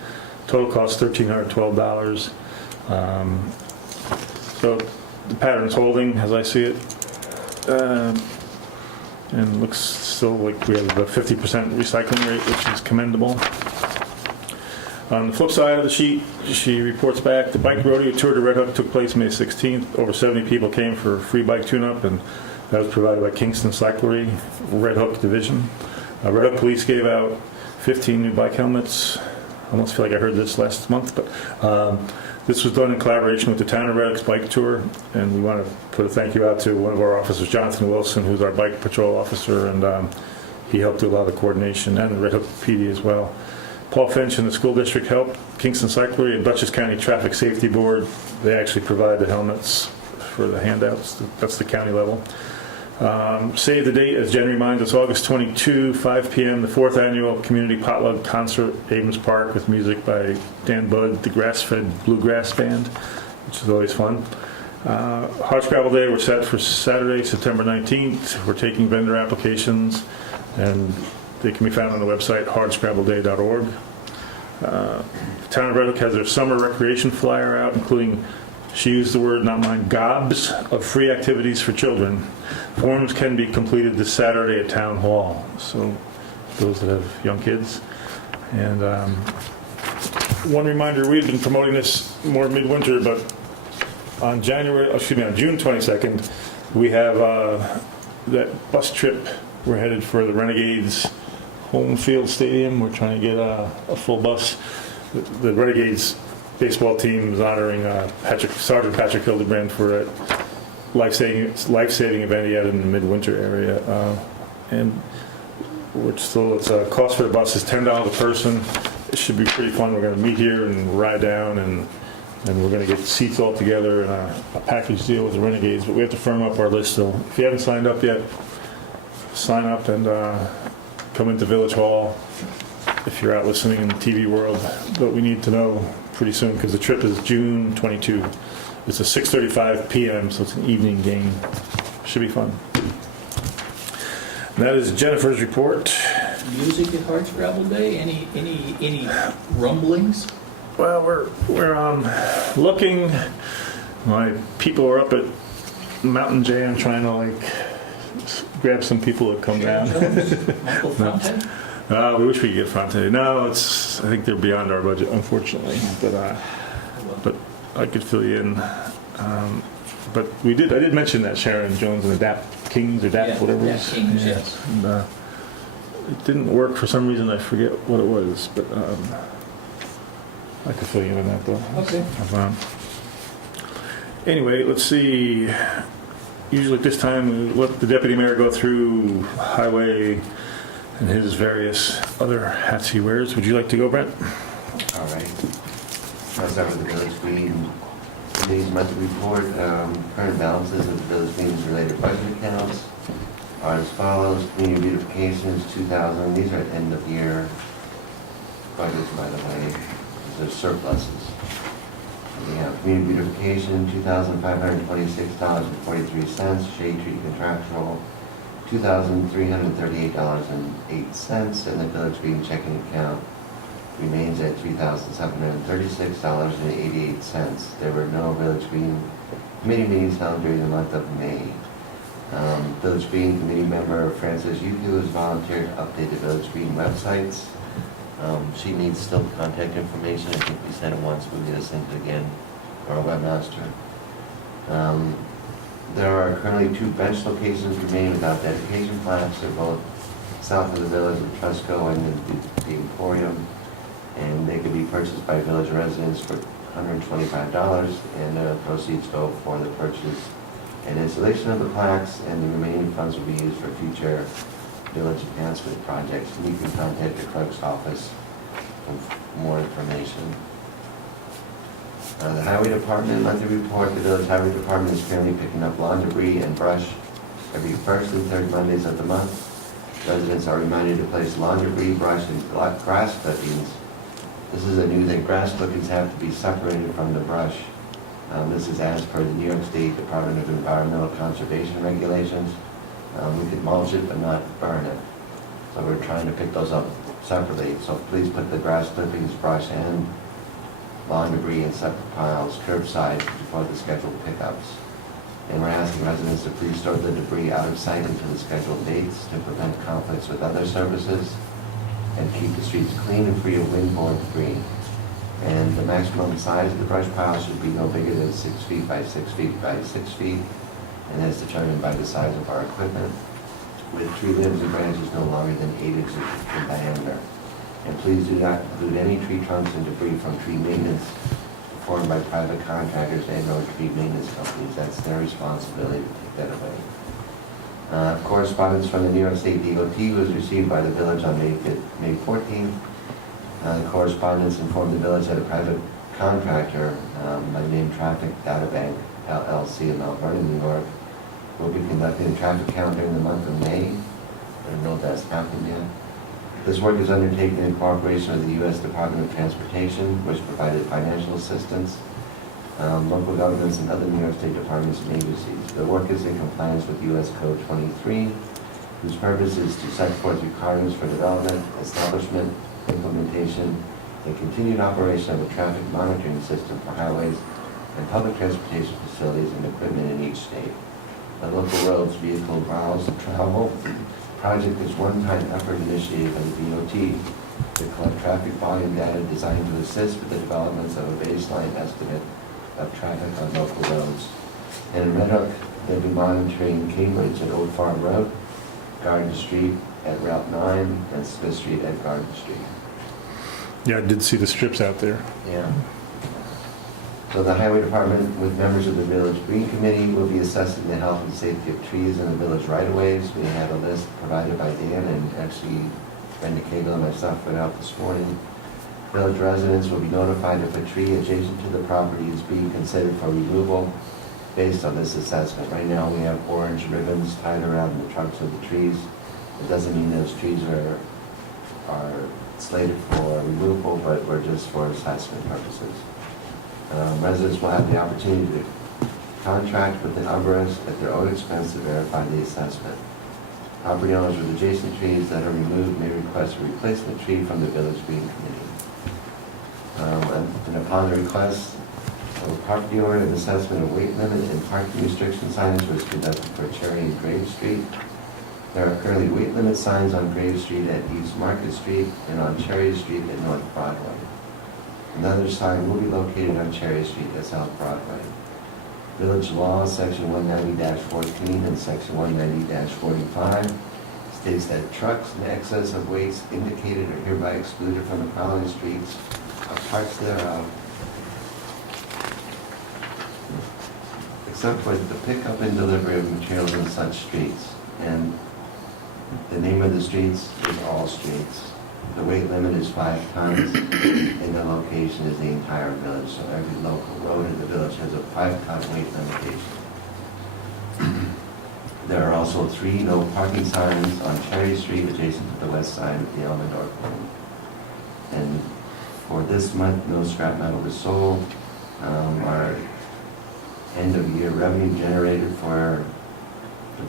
Total cost $1,312. So the pattern's holding as I see it. And looks still like we have a 50% recycling rate, which is commendable. On the flip side of the sheet, she reports back, the bike rodeo tour to Red Hook took place May 16th. Over 70 people came for a free bike tune-up, and that was provided by Kingston Cyclery, Red Hook Division. Red Hook Police gave out 15 new bike helmets. I almost feel like I heard this last month, but this was done in collaboration with the Town of Red Hook's bike tour, and we want to put a thank you out to one of our officers, Jonathan Wilson, who's our bike patrol officer, and he helped do a lot of the coordination, and the Red Hook PD as well. Paul Finch and the school district helped. Kingston Cyclery and Dutchess County Traffic Safety Board, they actually provide the helmets for the handouts. That's the county level. Save the date, as Jen reminds us, August 22, 5 p.m., the 4th annual community potluck concert, Abrams Park, with music by Dan Budd, the Grass-Fed Bluegrass Band, which is always fun. Hardscrabble Day, we're set for Saturday, September 19th. We're taking vendor applications, and they can be found on the website, hardscrabbleday.org. The Town of Red Hook has their summer recreation flyer out, including, she used the word, not mine, gobs of free activities for children. Forms can be completed this Saturday at Town Hall, so those that have young kids. And one reminder, we've been promoting this more midwinter, but on June 22nd, we have that bus trip. We're headed for the Renegades home field stadium. We're trying to get a full bus. The Renegades baseball team is honoring Sergeant Patrick Hildebrand for a life-saving event he had in the midwinter area. And it's a cost for the bus is $10 a person. It should be pretty fun. We're going to meet here and ride down, and we're going to get seats all together and a package deal with the Renegades. But we have to firm up our list still. If you haven't signed up yet, sign up and come into Village Hall if you're out listening in the TV world. But we need to know pretty soon because the trip is June 22. It's a 6:35 p.m., so it's an evening game. Should be fun. And that is Jennifer's report. Music at Hardscrabble Day? Any rumblings? Well, we're looking. My people are up at Mountain Jam trying to grab some people that come down. Michael Fonte? We wish we could get Fonte. No, I think they're beyond our budget, unfortunately. But I could fill you in. But I did mention that Sharon Jones and the Dap Kings or Dap whatever it is. Kings, yes. And, it didn't work for some reason. I forget what it was, but I could fill you in on that though. Okay. Anyway, let's see. Usually at this time, we let the deputy mayor go through highway and his various other hats he wears. Would you like to go, Brent? All right. I'll start with the Village Green Committee's monthly report. Current balances of the Village Green's related budget accounts are as follows. Community beautifications, 2,000. These are end of year budgets, by the way. These are surpluses. We have community beautification, $2,526.43. Shade tree contractual, $2,338.08. And the Village Green checking account remains at $3,736.88. There were no Village Green committee meetings held during the month of May. Village Green committee member Frances Yuku has volunteered to update the Village Green websites. She needs still contact information. I think we said it once, we'll get us into it again, or a webmaster. There are currently 2 bench locations remaining without dedication plaques. They're both south of the village, the Trusco and the Emporium, and they could be purchased by village residents for $125, and the proceeds go for the purchase and installation of the plaques, and the remaining funds will be used for future village enhancement projects. And you can contact the clerk's office for more information. The Highway Department monthly report. The Village Highway Department is currently picking up lawn debris and brush every first and third Mondays of the month. Residents are reminded to place lawn debris, brush, and grass clippings. This is a new thing. Grass clippings have to be separated from the brush. This is as per the New York State Department of Environmental Conservation regulations. We could mulch it but not burn it. So we're trying to pick those up separately. So please put the grass clippings, brush, and lawn debris in separate piles curbside before the scheduled pickups. And we're asking residents to please store the debris out of sight until the scheduled dates to prevent conflicts with other services and keep the streets clean and free of windborne debris. And the maximum size of the brush pile should be no bigger than 6 feet by 6 feet by 6 feet, and that's determined by the size of our equipment, with tree limbs and branches no longer than 8 inches in diameter. And please do not include any tree trunks and debris from tree maintenance performed by private contractors and/or tree maintenance companies. That's their responsibility to take that away. Correspondence from the New York State DOT was received by the village on May 14th. The correspondence informed the village that a private contractor by the name Traffic Data Bank LLC in Mount Vernon, New York, will be conducting a traffic count during the month of May. I don't know if that's happened yet. This work is undertaken in cooperation with the U.S. Department of Transportation, which provided financial assistance, local governments, and other New York State departments and agencies. The work is in compliance with U.S. Code 23, whose purpose is to set forth requirements for development, establishment, implementation, and continued operation of a traffic monitoring system for highways and public transportation facilities and equipment in each state. The local roads, vehicle miles, and travel project is one-time effort initiated by the DOT to collect traffic volume data designed to assist with the developments of a baseline estimate of traffic on local roads. And in Red Hook, they'll be monitoring Cambridge at Old Farm Road, Garden Street at Route 9, and Smith Street at Garden Street. Yeah, I did see the strips out there. Yeah. So the Highway Department, with members of the Village Green Committee, will be assessing the health and safety of trees in the village right-of-ways. We have a list provided by Dan, and actually Brenda Cagle and myself went out this morning. Village residents will be notified if a tree adjacent to the property is being considered for removal based on this assessment. Right now, we have orange ribbons tied around the trunks of the trees. It doesn't mean those trees are slated for removal, but we're just for assessment purposes. Residents will have the opportunity to contract with an arborist at their own expense to verify the assessment. Property owners with adjacent trees that are removed may request a replacement tree from the Village Green Committee. And upon the request of a property owner, an assessment of weight limit and parking restriction signage was conducted for Cherry and Grave Street. There are currently weight limit signs on Grave Street at East Market Street and on Cherry Street at North Broadway. Another sign will be located on Cherry Street at South Broadway. Village Law, Section 190-14 and Section 190-45 states that trucks in excess of weights indicated are hereby excluded from the following streets or parts thereof, except for the pickup and delivery of materials in such streets. And the name of the streets is all streets. The weight limit is 5 tons, and the location is the entire village. So every local road in the village has a 5-ton weight limitation. There are also 3 no parking signs on Cherry Street adjacent to the west side of the Elmendorf Home. And for this month, no scrap metal was sold. Our end of year revenue generated for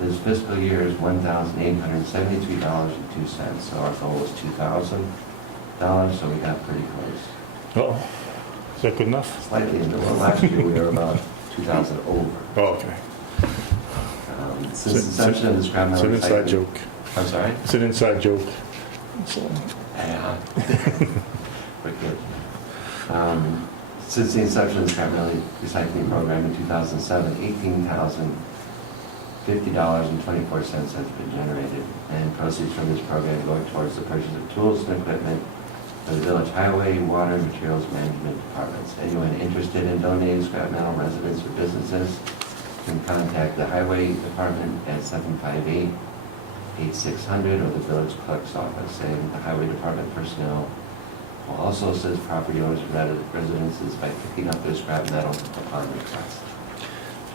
this fiscal year is $1,873.02. So our goal was $2,000, so we got pretty close. Oh, is that good enough? Slightly under. Well, last year we were about 2,000 over. Oh, okay. Since inception of the scrap metal It's an inside joke. I'm sorry? It's an inside joke. So. Yeah. We're good. Since the inception of the scrap metal recycling program in 2007, $18,050.24 has been generated, and proceeds from this program going towards the purchase of tools and equipment for the village highway, water, and materials management departments. Anyone interested in donating scrap metal, residents or businesses, can contact the highway department at 758-8600 or the village clerk's office. And the highway department personnel will also assist property owners and residences by picking up their scrap metal upon request.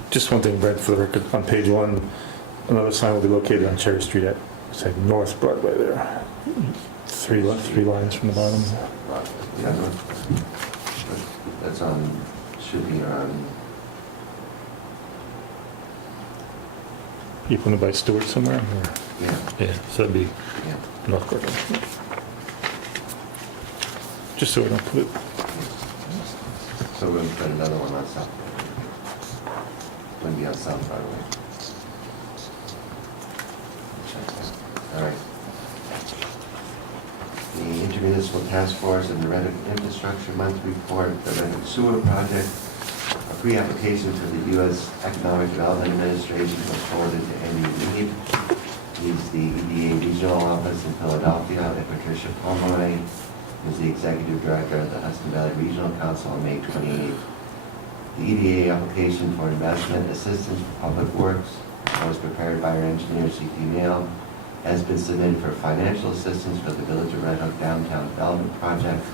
Just one thing, Brent, for the record, on page 1, another sign will be located on Cherry Street at, say, North Broadway there. Three lines from the bottom. Yeah, that's on, should be on, You put it by Stewart somewhere? Or? yeah, Yeah, so that'd be yeah. North Broadway. Just so we don't put it. So we're going to put another one on South Broadway. Going to be on South Broadway. Check that. All right. The Intermunicipal Task Force and the Reddick Infrastructure Month report, the Reddick Sewer Project, a pre-application for the U.S. Economic Development Administration was forwarded to Andy Reed. He's the EDA Regional Office in Philadelphia, and Patricia Pomeroy is the Executive Director of the Hudson Valley Regional Council on May 28th. The EDA application for investment assistance for public works was prepared by our engineer, C.P. Mail, has been submitted for financial assistance for the Village of Red Hook Downtown Development Project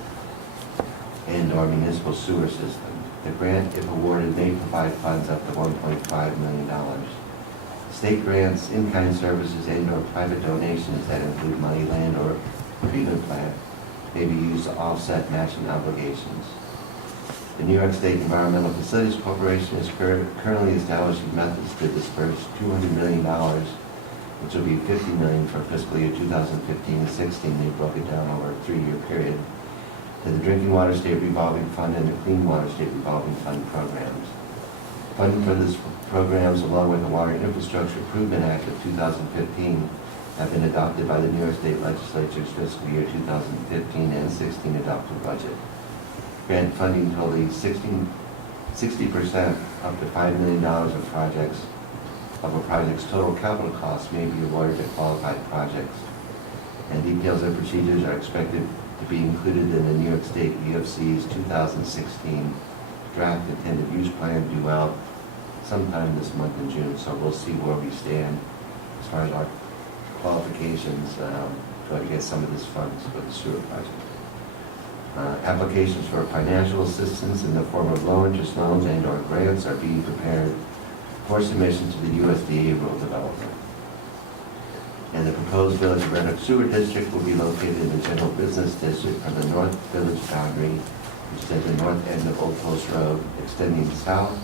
and/or municipal sewer system. The grant, if awarded, may provide funds up to $1.5 million. State grants, in-kind services, and/or private donations that include money, land, or treatment plant may be used to offset matching obligations. The New York State Environmental Facilities Corporation is currently establishing methods to disperse $200 million, which will be $50 million for fiscal year 2015 and 16. They broke it down over a 3-year period, to the Drinking Water State Revolving Fund and the Clean Water State Revolving Fund programs. Funding for these programs, along with the Water Infrastructure Improvement Act of 2015, have been adopted by the New York State Legislature's fiscal year 2015 and 16 adopted budget. Grant funding totaling 60% up to $5 million of a project's total capital cost may be awarded to qualified projects. And details and procedures are expected to be included in the New York State EFC's 2016 draft intended use plan due out sometime this month in June. So we'll see where we stand as far as our qualifications to get some of this funds for the sewer project. Applications for financial assistance in the form of low-interest loans and/or grants are being prepared for submission to the USDA Rural Development. And the proposed Village of Red Hook Sewer District will be located in the General Business District from the North Village boundary, which is at the north end of Old Post Road, extending south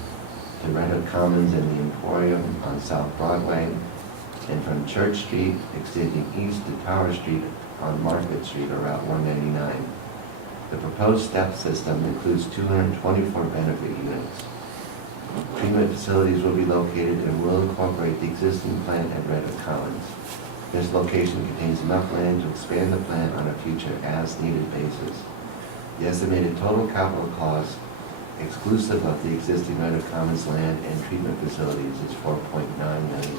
to Red Hook Commons and the Emporium on South Broadway, and from Church Street, extending east to Tower Street on Market Street, or Route 199. The proposed step system includes 224 benefit units. Treatment facilities will be located and will incorporate the existing plant at Red Hook Commons. This location contains enough land to expand the plant on a future as-needed basis. The estimated total capital cost, exclusive of the existing Red Hook Commons land and treatment facilities, is $4.9 million.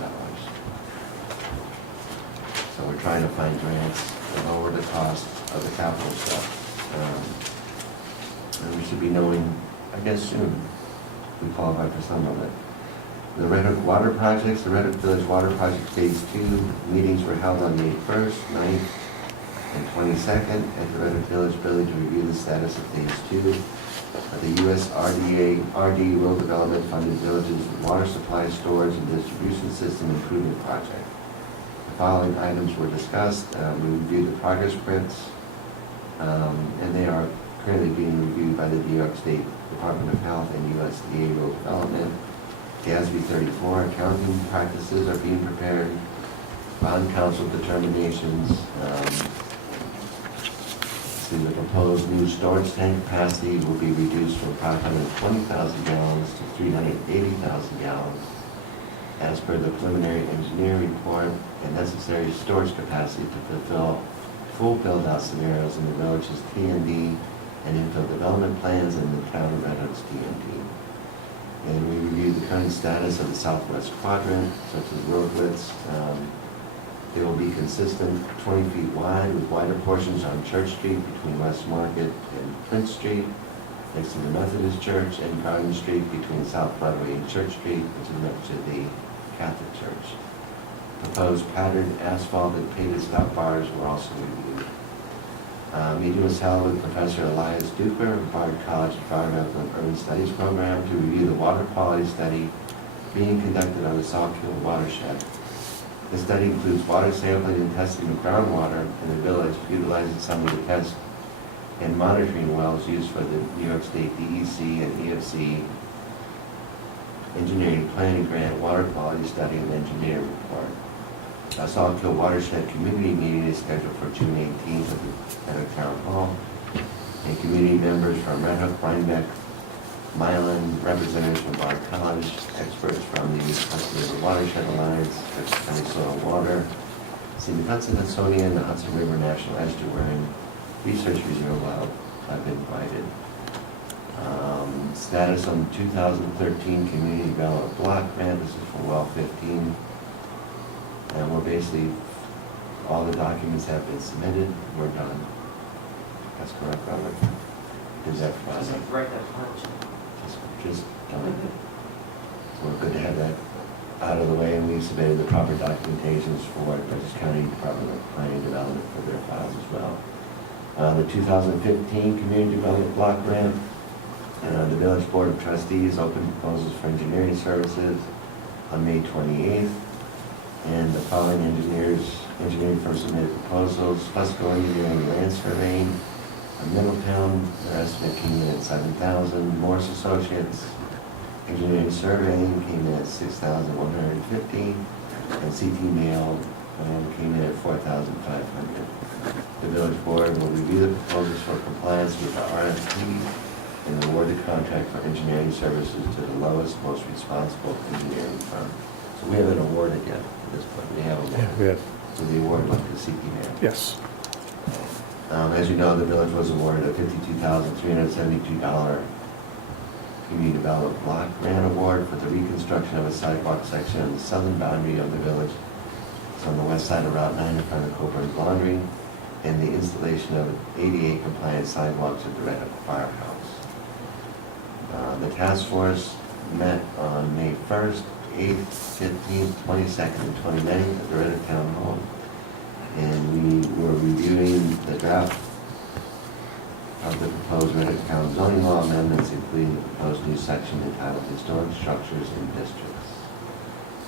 So we're trying to find grants to lower the cost of the capital stuff. And we should be knowing, I guess, soon, if we qualify for some of it. The Red Hook Water Projects, the Red Hook Village Water Project Phase 2 meetings were held on May 1st, 9th, and 22nd at the Red Hook Village Building to review the status of Phase 2 of the U.S. RD Rural Development Funded Villages Water Supply Storage and Distribution System Improvement Project. The following items were discussed. We reviewed the progress prints, and they are currently being reviewed by the New York State Department of Health and USDA Rural Development. GASB 34 accounting practices are being prepared. Bond council determinations. The proposed new storage tank capacity will be reduced from 520,000 gallons to 380,000 gallons. As per the preliminary engineering report, and necessary storage capacity to fulfill full build-out scenarios in the village's TND and infill development plans in the town of Red Hook's TND. And we reviewed the current status of the southwest quadrant, such as road widths, They will be consistent, 20 feet wide, with wider portions on Church Street between West Market and Prince Street, next to the Methodist Church, and Garden Street between South Broadway and Church Street, which is next to the Catholic Church. Proposed patterned asphalted painted stop bars were also reviewed. Meeting was held with Professor Elias Duper of Bard College Environmental and Urban Studies Program to review the water quality study being conducted on the Saltkill watershed. The study includes water sampling and testing of groundwater in the village, utilizing some of the test and monitoring wells used for the New York State DEC and EFC Engineering Planning Grant Water Quality Study and Engineering Report. A Saltkill Watershed Community Meeting is scheduled for June 18th at the Town Hall. And community members from Red Hook, Rhinebeck, Milan, representatives from Bard College, experts from the Hudson Watershed Alliance, County Soil Water, St. Hudson-Hudsonia, and the Hudson River National Estuary Research Reserve Lab have been invited. Status on 2013 Community Development Block Grant. This is for well 15. And we're basically, all the documents have been submitted. We're done. That's correct, Robert? Is that Just Friday? have to write that punch. Just done. So we're good to have that out of the way, and we submitted the proper documentations for Dutchess County Department of Planning and Development for their files as well. The 2015 Community Development Block Grant, the Village Board of Trustees opened proposals for engineering services on May 28th, and the following engineering firms submitted proposals: Fusco Engineering Land Surveying of Middletown, their estimate came in at $7,000. Morse Associates Engineering Surveying came in at $6,150, and CT Mail came in at $4,500. The village board will review the proposals for compliance with the RFP and award the contract for engineering services to the lowest, most responsible engineering firm. So we haven't awarded yet at this point. We have awarded. Yeah, we have. So the award went to CP Mail. Yes. As you know, the village was awarded a $52,372 Community Development Block Grant Award for the reconstruction of a sidewalk section on the southern boundary of the village. It's on the west side of Route 9 in front of Coburn's Laundry, and the installation of ADA compliant sidewalks at the Red Hook Firehouse. The task force met on May 1st, 8th, 15th, 22nd, and 29th at the Red Hook Town Hall. And we were reviewing the draft of the proposed Red Hook Town zoning law amendments, including the proposed new section entitled Historic Structures and Districts.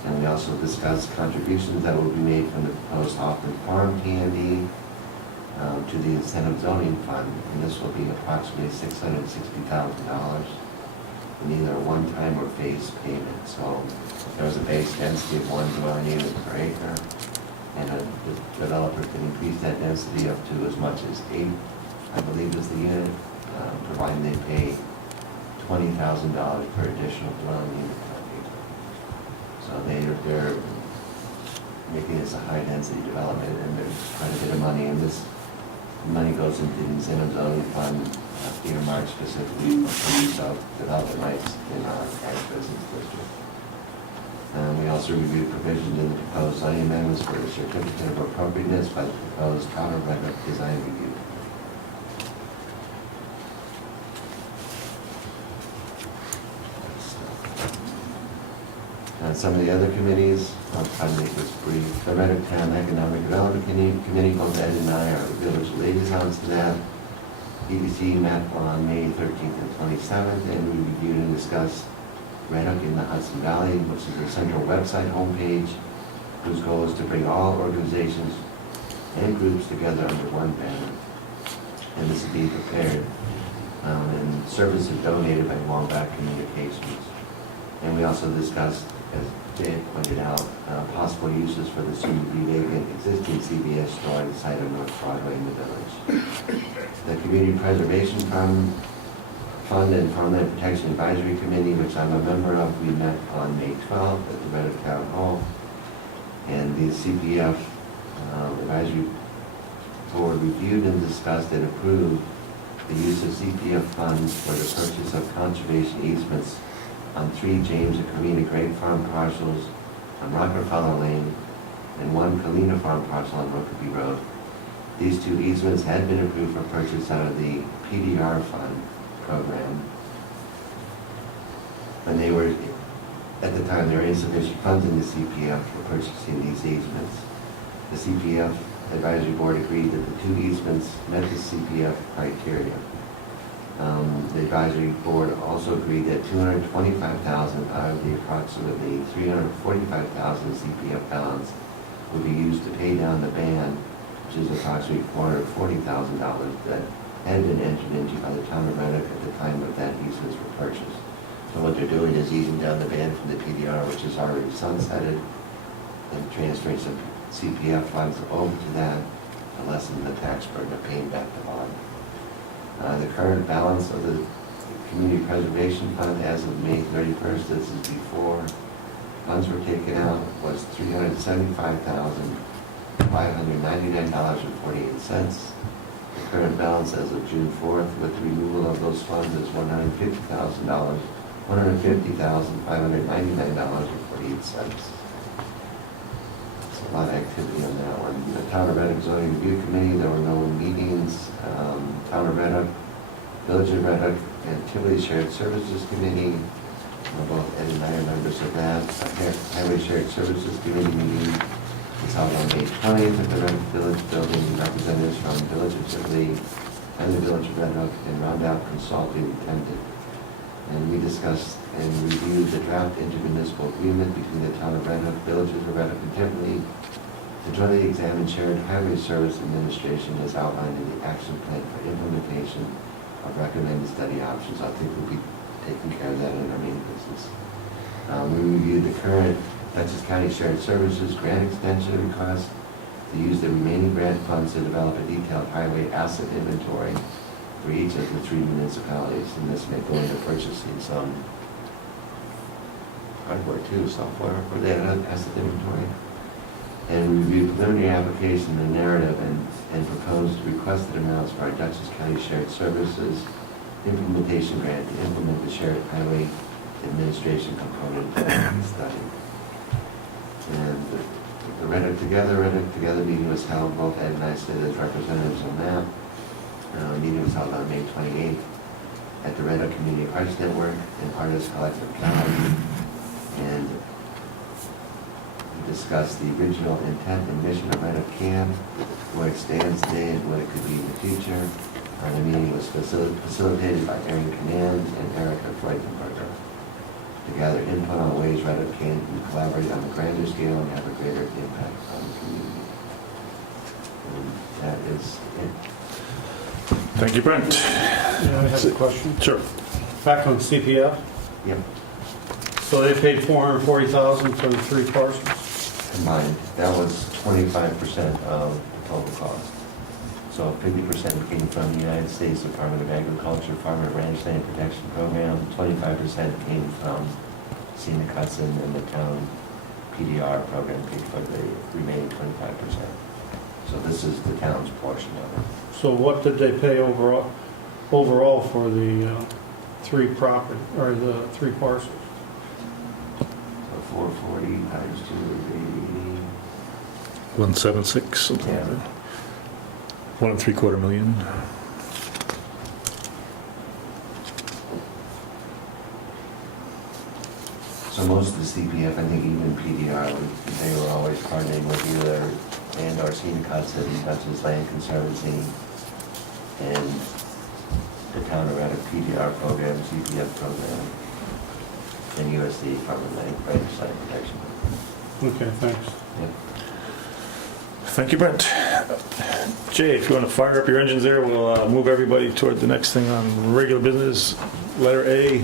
And we also discussed contributions that will be made from the proposed Hoffman Farm T&D to the incentive zoning fund, and this will be approximately $660,000 in either a one-time or phased payment. So there was a base density of 1 dwelling unit per acre, and a developer can increase that density up to as much as 8, I believe is the unit, providing they pay $20,000 per additional dwelling unit per acre. So they're making this a high-density development, and there's quite a bit of money, and this money goes into the incentive zoning fund earmarked specifically for use of development rights in our business district. We also reviewed provisions in the proposed zoning amendments for the certificate of appropriateness by the proposed Outer Red Hook design review. Some of the other committees, I'll try to make this brief. The Red Hook Town Economic Development Committee, both Ed and I are village liaisons to that. EDC met on May 13th and 27th, and we reviewed and discussed Red Hook in the Hudson Valley, which is a central website homepage whose goal is to bring all organizations and groups together under one banner. And this is being prepared and services donated by Wallback Communications. And we also discussed, as Jay pointed out, possible uses for the soon-to-be vacant existing CVS store on the site of North Broadway in the village. The Community Preservation Fund and Farmland Protection Advisory Committee, which I'm a member of, we met on May 12th at the Red Hook Town Hall. And the CPF Advisory Board reviewed and discussed and approved the use of CPF funds for the purchase of conservation easements on 3 James and Karina Grape Farm parcels on Rockefeller Lane and 1 one Kalina Farm parcel on Rokeby Road. These 2 easements had been approved for purchase out of the PDR fund program. When they were, at the time, there were insufficient funds in the CPF for purchasing these easements. The CPF advisory board agreed that the 2 easements met the CPF criteria. The advisory board also agreed that $225,000 out of the approximately $345,000 CPF balance would be used to pay down the ban, which is approximately $440,000 that had been entered into by the town of Reddick at the time of that easements were purchased. So what they're doing is easing down the ban from the PDR, which is already sunsetted, and transferring some CPF funds over to that to lessen the tax burden of paying back the bond. The current balance of the Community Preservation Fund as of May 31st, this is before funds were taken out, was $375,599.48. The current balance as of June 4th with the removal of those funds is $150,599.48. A lot of activity on that one. The Town of Reddick Zoning Review Committee, there were no meetings. Town of Reddick, Village of Reddick, and Tivoli Shared Services Committee, both Ed and I are members of that. Highway Shared Services Committee meeting was held on May 20th at the Reddick Village Building. Representatives from the Village of Tivoli and the Village of Reddick and Roundout Consulting attended. And we discussed and reviewed the draft intermunicipal agreement between the Town of Reddick, Villages of Reddick, and Tivoli to jointly examine shared highway service administration as outlined in the action plan for implementation of recommended study options. I think we'll be taking care of that in our main business. We reviewed the current Dutchess County Shared Services grant extension request to use the remaining grant funds to develop a detailed highway asset inventory for each of the 3 municipalities, and this may go into purchasing some hardware too, software for that asset inventory. And we reviewed preliminary application and narrative and proposed requested amounts for our Dutchess County Shared Services implementation grant to implement the shared highway administration component of the study. And the Reddick Together meeting was held, both Ed and I stood as representatives on that. The meeting was held on May 28th at the Reddick Community Arts Network and Artists Collective Gallery. And we discussed the original intent and mission of Reddick CAM, where it stands today and what it could be in the future. The meeting was facilitated by Erin Command and Erica Freudenberger to gather input on ways Reddick can collaborate on a grander scale and have a greater impact on the community. And that is it. Thank you, Brent. Yeah, I have a question. Sure. Back on CPF, Yep, so they paid $440,000 for the 3 parcels? combined. That was 25% of the total cost. So 50% came from the United States Department of Agriculture Farm and Ranch Land Protection Program. 25% came from Scenic Hudson, and the town PDR program paid for the remaining 25%. So this is the town's portion of it. So what did they pay overall for the 3 property, or the 3 parcels? So 440 times 2 would be 176, something like Yeah. that. 1 3/4 million. So most of the CPF, I think even PDR, they were always partnering with either and or Scenic Hudson, Dutchess Land Conservancy, and the town of Reddick PDR program, CPF program, and USD Department of Land Protection. Okay, thanks. Yep. Thank you, Brent. Jay, if you want to fire up your engines there, we'll move everybody toward the next thing on regular business. Letter A,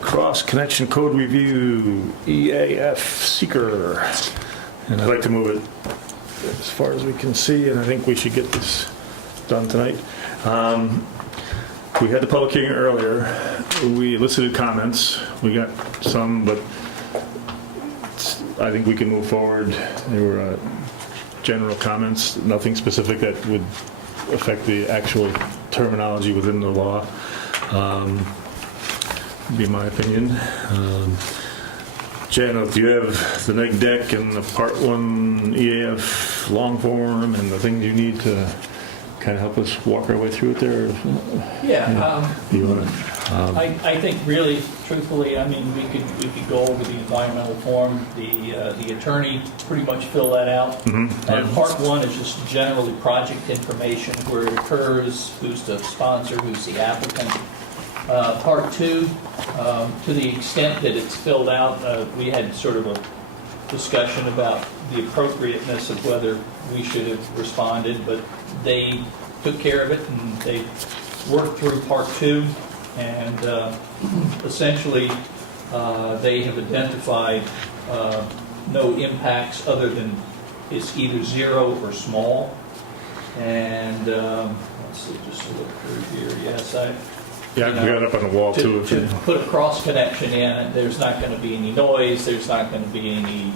Cross Connection Code Review, EAF Seeker. And I'd like to move it as far as we can see, and I think we should get this done tonight. We had the public hearing earlier. We elicited comments. We got some, but I think we can move forward. There were general comments, nothing specific that would affect the actual terminology within the law, would be my opinion. Jan, do you have the neg deck and the Part 1 EAF long form and the things you need to kind of help us walk our way through it there? Yeah, You want to? I think really, truthfully, I mean, we could go over the environmental form. The attorney pretty much filled that out. And Part 1 is just generally project information, where it occurs, who's the sponsor, who's the applicant. Part 2, to the extent that it's filled out, we had sort of a discussion about the appropriateness of whether we should have responded, but they took care of it and they worked through Part 2, and essentially they have identified no impacts other than it's either zero or small. And let's see, just to look through here. Yes, Yeah, we got it up on the wall too. To put a cross connection in it, there's not going to be any noise. There's not going to be any,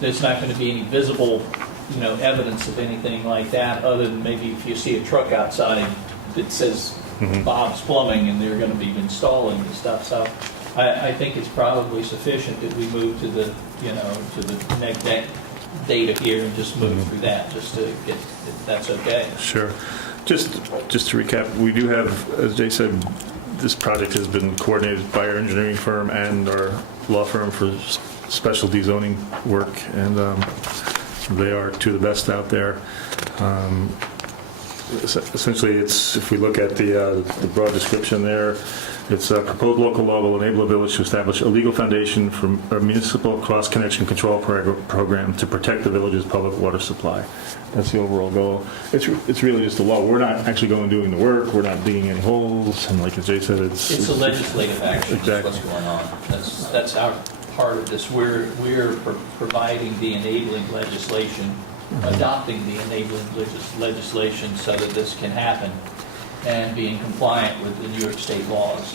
there's not going to be any visible, evidence of anything like that, other than maybe if you see a truck outside that says Bob's Plumbing and they're going to be installing the stuff. So I think it's probably sufficient that we move to the, to the neg deck data here and just move through that, just to get, if that's okay. Sure. Just to recap, we do have, as Jay said, this project has been coordinated by our engineering firm and our law firm for specialty zoning work, and they are two of the best out there. Essentially, it's, if we look at the broad description there, it's a proposed local law will enable a village to establish a legal foundation for a municipal cross-connection control program to protect the village's public water supply. That's the overall goal. It's really just a law. We're not actually going and doing the work. We're not digging any holes. And like Jay said, it's a legislative action. Exactly. That's what's going on. That's our part of this. We're providing the enabling legislation, adopting the enabling legislation so that this can happen and being compliant with the New York State laws.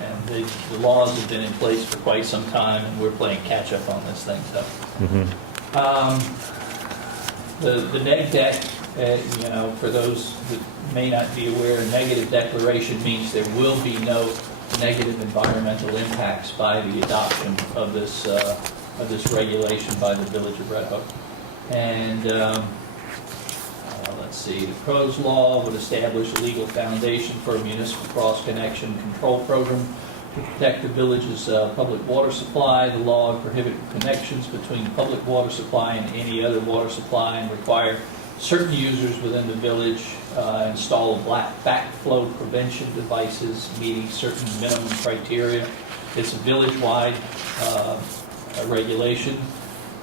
And the laws have been in place for quite some time, and we're playing catch up on this thing. So, the neg deck, for those that may not be aware, a negative declaration means there will be no negative environmental impacts by the adoption of this regulation by the Village of Red Hook. And let's see, the proposed law would establish a legal foundation for a municipal cross-connection control program to protect the village's public water supply. The law would prohibit connections between public water supply and any other water supply and require certain users within the village install backflow prevention devices meeting certain minimum criteria. It's a village-wide regulation,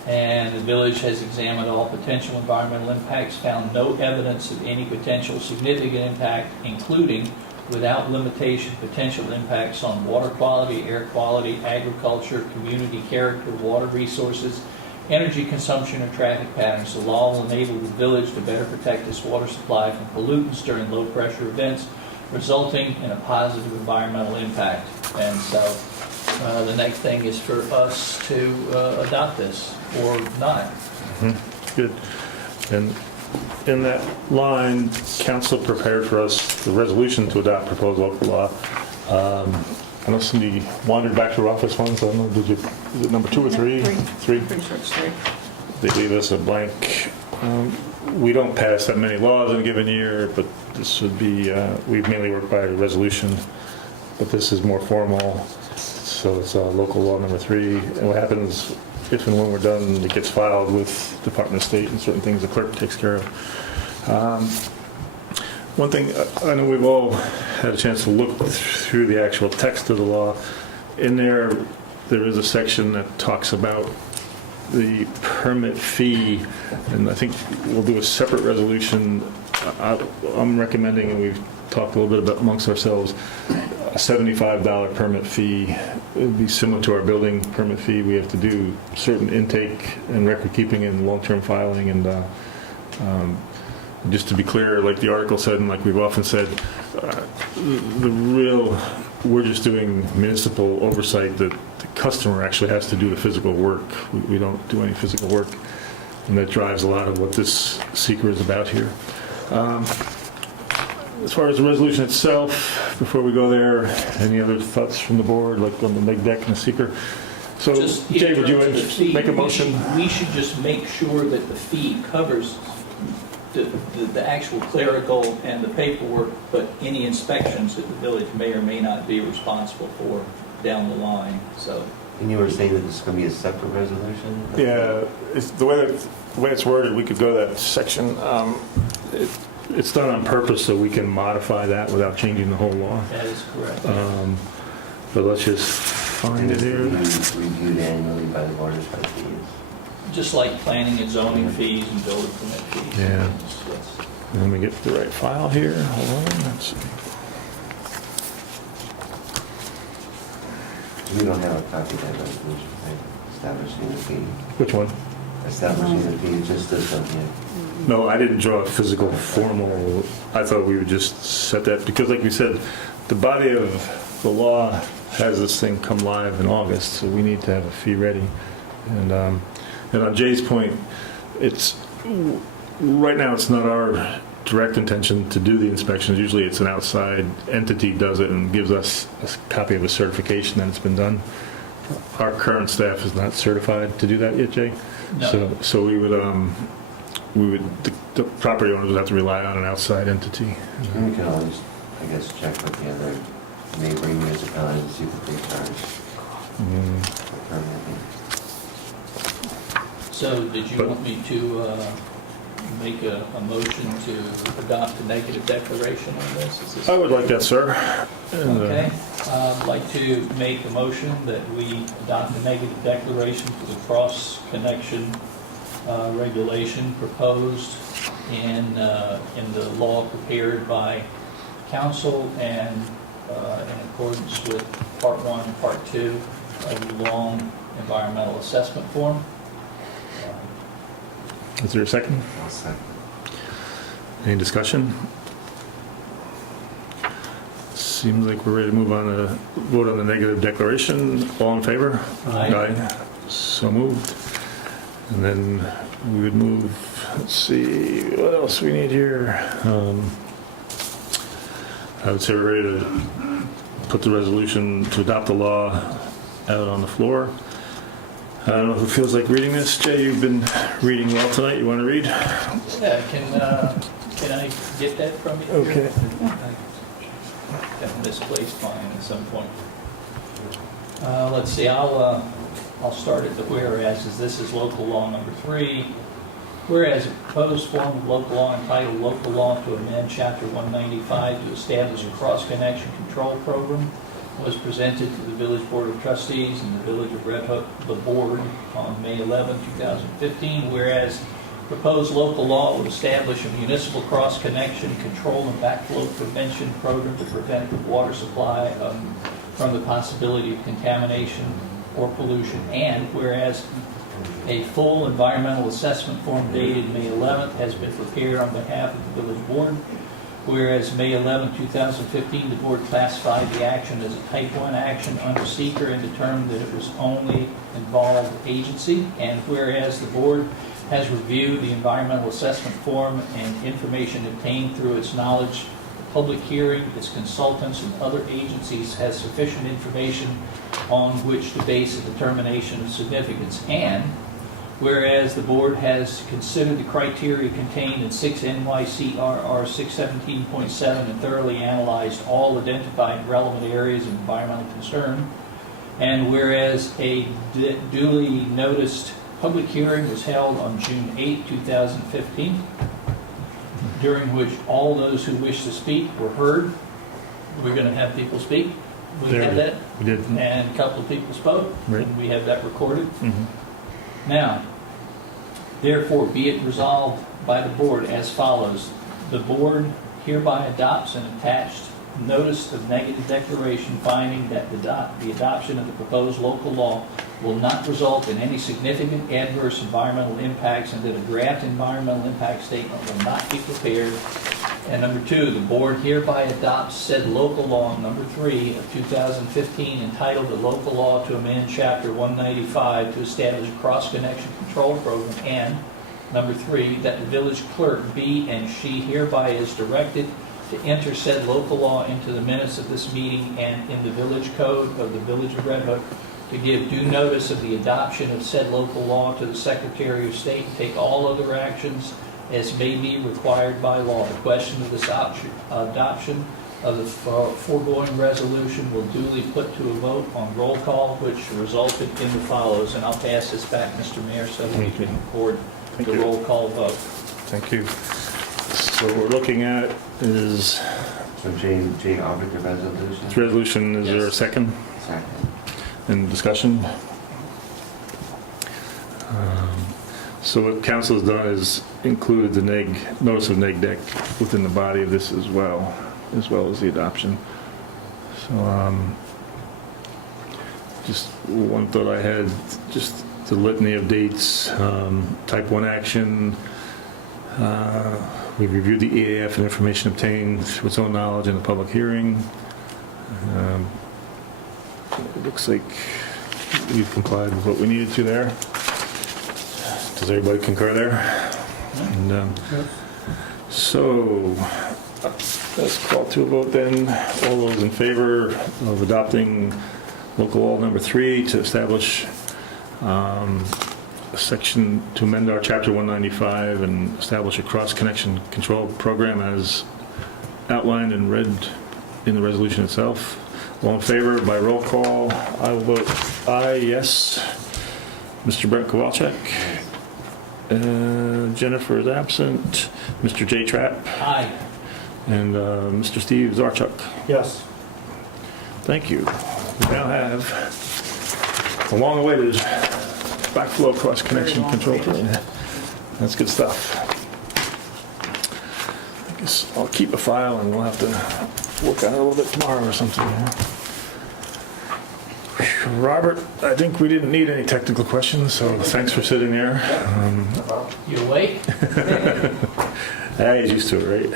and the village has examined all potential environmental impacts, found no evidence of any potential significant impact, including, without limitation, potential impacts on water quality, air quality, agriculture, community character, water resources, energy consumption, or traffic patterns. The law will enable the village to better protect its water supply from pollutants during low-pressure events, resulting in a positive environmental impact. And so the next thing is for us to adopt this or not. Good. And in that line, council prepared for us the resolution to adopt proposed local law. I know somebody wandered back to our office once. I don't know, is it number 2 or 3? Three. Pretty sure it's 3. They leave us a blank. We don't pass that many laws in a given year, but this would be, we mainly work by resolution, but this is more formal. So it's local law number 3. And what happens if and when we're done, it gets filed with Department of State and certain things the clerk takes care of. One thing, I know we've all had a chance to look through the actual text of the law. In there is a section that talks about the permit fee, and I think we'll do a separate resolution. I'm recommending, and we've talked a little bit about amongst ourselves, a $75 permit fee. It would be similar to our building permit fee. We have to do certain intake and record keeping and long-term filing, and just to be clear, like the article said, and like we've often said, we're just doing municipal oversight. That the customer actually has to do the physical work. We don't do any physical work, and that drives a lot of what this seeker is about here. As far as the resolution itself, before we go there, any other thoughts from the board, like on the neg deck and the seeker? So, Just in Jay, would you terms of the fee, make a motion? We should just make sure that the fee covers the actual clerical and the paperwork, but any inspections that the village may or may not be responsible for down the line, so. And you were saying that this is going to be a separate resolution? Yeah, it's the way it's worded, we could go to that section. It's done on purpose so we can modify that without changing the whole law. That is correct. But let's just find it here. Reviewed annually by the Board of Trustees. Just like planning and zoning fees and building permit fees. Yeah. Yes. Let me get the right file here. Hold on, let's see. We don't have a copy of that resolution, right? Establishing the fee. Which one? Establishing the fee, just this one here. No, I didn't draw a physical, formal, I thought we would just set that, because like we said, the body of the law has this thing come live in August, so we need to have a fee ready. And on Jay's point, right now it's not our direct intention to do the inspections. Usually it's an outside entity does it and gives us a copy of a certification that it's been done. Our current staff is not certified to do that yet, Jay. No. So we would the property owners would have to rely on an outside entity. And we can always, I guess, check with the other neighboring municipalities and see what they charge. Permanently. So did you want me to make a motion to adopt a negative declaration on this? Is this I would like that, sir. And, okay. I'd like to make a motion that we adopt a negative declaration for the cross-connection regulation proposed in the law prepared by council and in accordance with Part 1 and Part 2 of the long environmental assessment form. Is there a second? I'll second. Any discussion? Seems like we're ready to move on to vote on the negative declaration. All in favor? Aye. So moved. And then we would move, let's see, what else we need here? I would say we're ready to put the resolution to adopt the law out on the floor. I don't know who feels like reading this. Jay, you've been reading well tonight. You want to read? Yeah, can I get that from you? Okay. I got misplaced mine at some point. Let's see, I'll start at the whereas. This is local law number 3. Whereas a proposed form of local law entitled Local Law to Amend Chapter 195 to establish a cross-connection control program was presented to the Village Board of Trustees in the Village of Red Hook, the board, on May 11, 2015, whereas proposed local law would establish a municipal cross-connection control and backflow prevention program to prevent the water supply from the possibility of contamination or pollution, and whereas a full environmental assessment form dated May 11th has been prepared on behalf of the Village Board. Whereas May 11, 2015, the board classified the action as a type 1 action under seeker and determined that it was only involved agency. And whereas the board has reviewed the environmental assessment form and information obtained through its knowledge, the public hearing, its consultants, and other agencies has sufficient information on which to base a determination of significance. And whereas the board has considered the criteria contained in 6 NYCRR 617.7 and thoroughly analyzed all identified relevant areas of environmental concern, and whereas a duly noticed public hearing was held on June 8, 2015, during which all those who wish to speak were heard. We're going to have people speak. We had that. We did. And a couple of people spoke. Right. And we have that recorded. Mm-hmm. Now, therefore, be it resolved by the board as follows. The board hereby adopts an attached notice of negative declaration finding that the adoption of the proposed local law will not result in any significant adverse environmental impacts and that a draft environmental impact statement will not be prepared. And number 2, the board hereby adopts said local law number 3 of 2015 entitled the Local Law to Amend Chapter 195 to establish a cross-connection control program, and number 3, that the village clerk be and she hereby is directed to enter said local law into the minutes of this meeting and in the village code of the Village of Red Hook to give due notice of the adoption of said local law to the Secretary of State and take all other actions as may be required by law. The question of this adoption of the foregoing resolution will duly put to a vote on roll call, which resulted in the follows. And I'll pass this back, Mr. Mayor, so we can record the roll call vote. Thank you. So what we're looking at is... So Jay offered the resolution? This resolution, is there a second? Second. In discussion? So what council has done is included the notice of neg deck within the body of this as well as the adoption. So just one thought I had, just the litany of dates, type 1 action. We reviewed the EAF and information obtained through its own knowledge in a public hearing. It looks like we've complied with what we needed to there. Does everybody concur there? And, so let's call to a vote then. All those in favor of adopting local law number 3 to establish a section to amend our chapter 195 and establish a cross-connection control program as outlined and read in the resolution itself. All in favor by roll call. I will vote aye, yes. Mr. Brent Kowalczyk. Jennifer is absent. Mr. J. Trapp. Aye. And Mr. Steve Zarchuk. Yes. Thank you. We now have a long-awaited backflow cross-connection control program. That's good stuff. I guess I'll keep a file and we'll have to work on it a little bit tomorrow or something. Robert, I think we didn't need any technical questions, so thanks for sitting there. You awake? Yeah, he's used to it, right?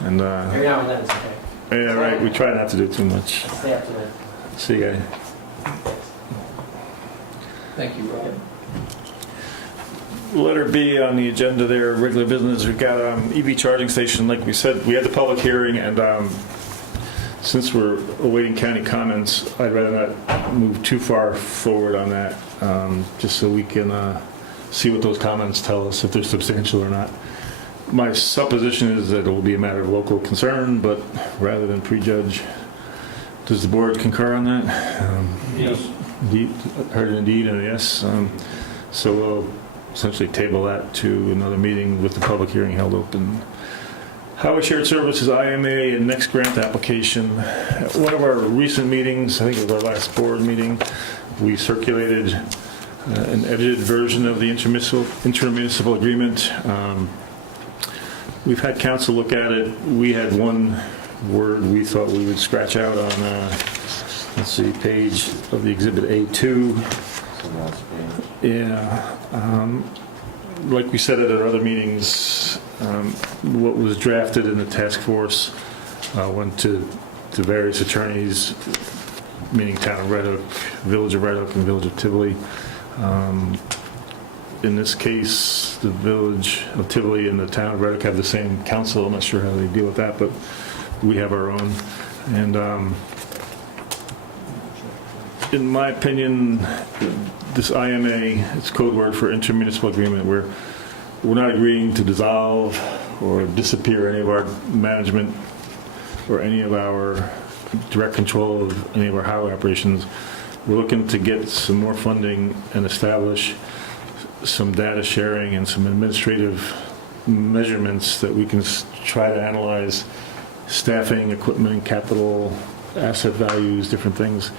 And Every now and then it's okay. yeah, right. We try not to do too much. Stay up to that. See you guys. Thank you, Rob. Letter B on the agenda there, regular business. We've got EV charging station. Like we said, we had the public hearing, and since we're awaiting county comments, I'd rather not move too far forward on that, just so we can see what those comments tell us, if they're substantial or not. My supposition is that it will be a matter of local concern, but rather than prejudge. Does the board concur on that? Yes. Indeed, heard an indeed and a yes. So we'll essentially table that to another meeting with the public hearing held open. Highway Shared Services IMA and next grant application. At one of our recent meetings, I think it was our last board meeting, we circulated an edited version of the intermunicipal agreement. We've had council look at it. We had one word we thought we would scratch out on, let's see, page of the exhibit A2. Yeah. Like we said at our other meetings, what was drafted in the task force went to various attorneys, meaning Town of Red Hook, Village of Red Hook, and Village of Tivoli. In this case, the Village of Tivoli and the Town of Red Hook have the same council. I'm not sure how they deal with that, but we have our own. And in my opinion, this IMA, it's code word for intermunicipal agreement, where we're not agreeing to dissolve or disappear any of our management or any of our direct control of any of our highway operations. We're looking to get some more funding and establish some data sharing and some administrative measurements that we can try to analyze staffing, equipment, capital, asset values, different things.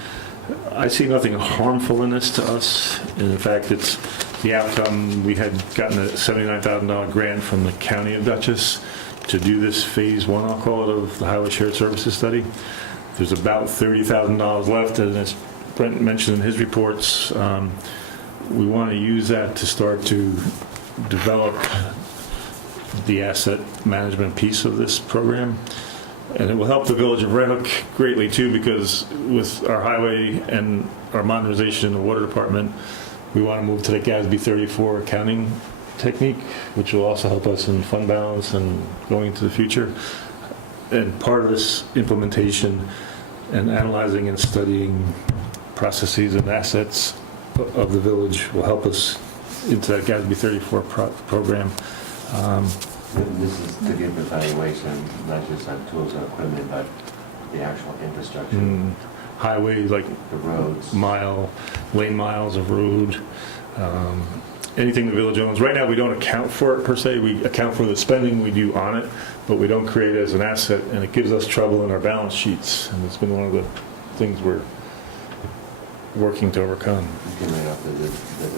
I see nothing harmful in this to us. And in fact, it's the outcome. We had gotten a $79,000 grant from the County of Dutchess to do this phase 1, I'll call it, of the Highway Shared Services study. There's about $30,000 left, and as Brent mentioned in his reports, we want to use that to start to develop the asset management piece of this program. And it will help the Village of Red Hook greatly too, because with our highway and our modernization in the water department, we want to move to the GASB 34 accounting technique, which will also help us in fund balance and going into the future. And part of this implementation and analyzing and studying processes and assets of the village will help us into that GASB 34 program. This is to give evaluation, not just on tools and equipment, but the actual infrastructure. Highways, like the roads, lane miles of road, anything the village owns. Right now, we don't account for it per se. We account for the spending we do on it, but we don't create it as an asset, and it gives us trouble in our balance sheets. And it's been one of the things we're working to overcome. You can write off the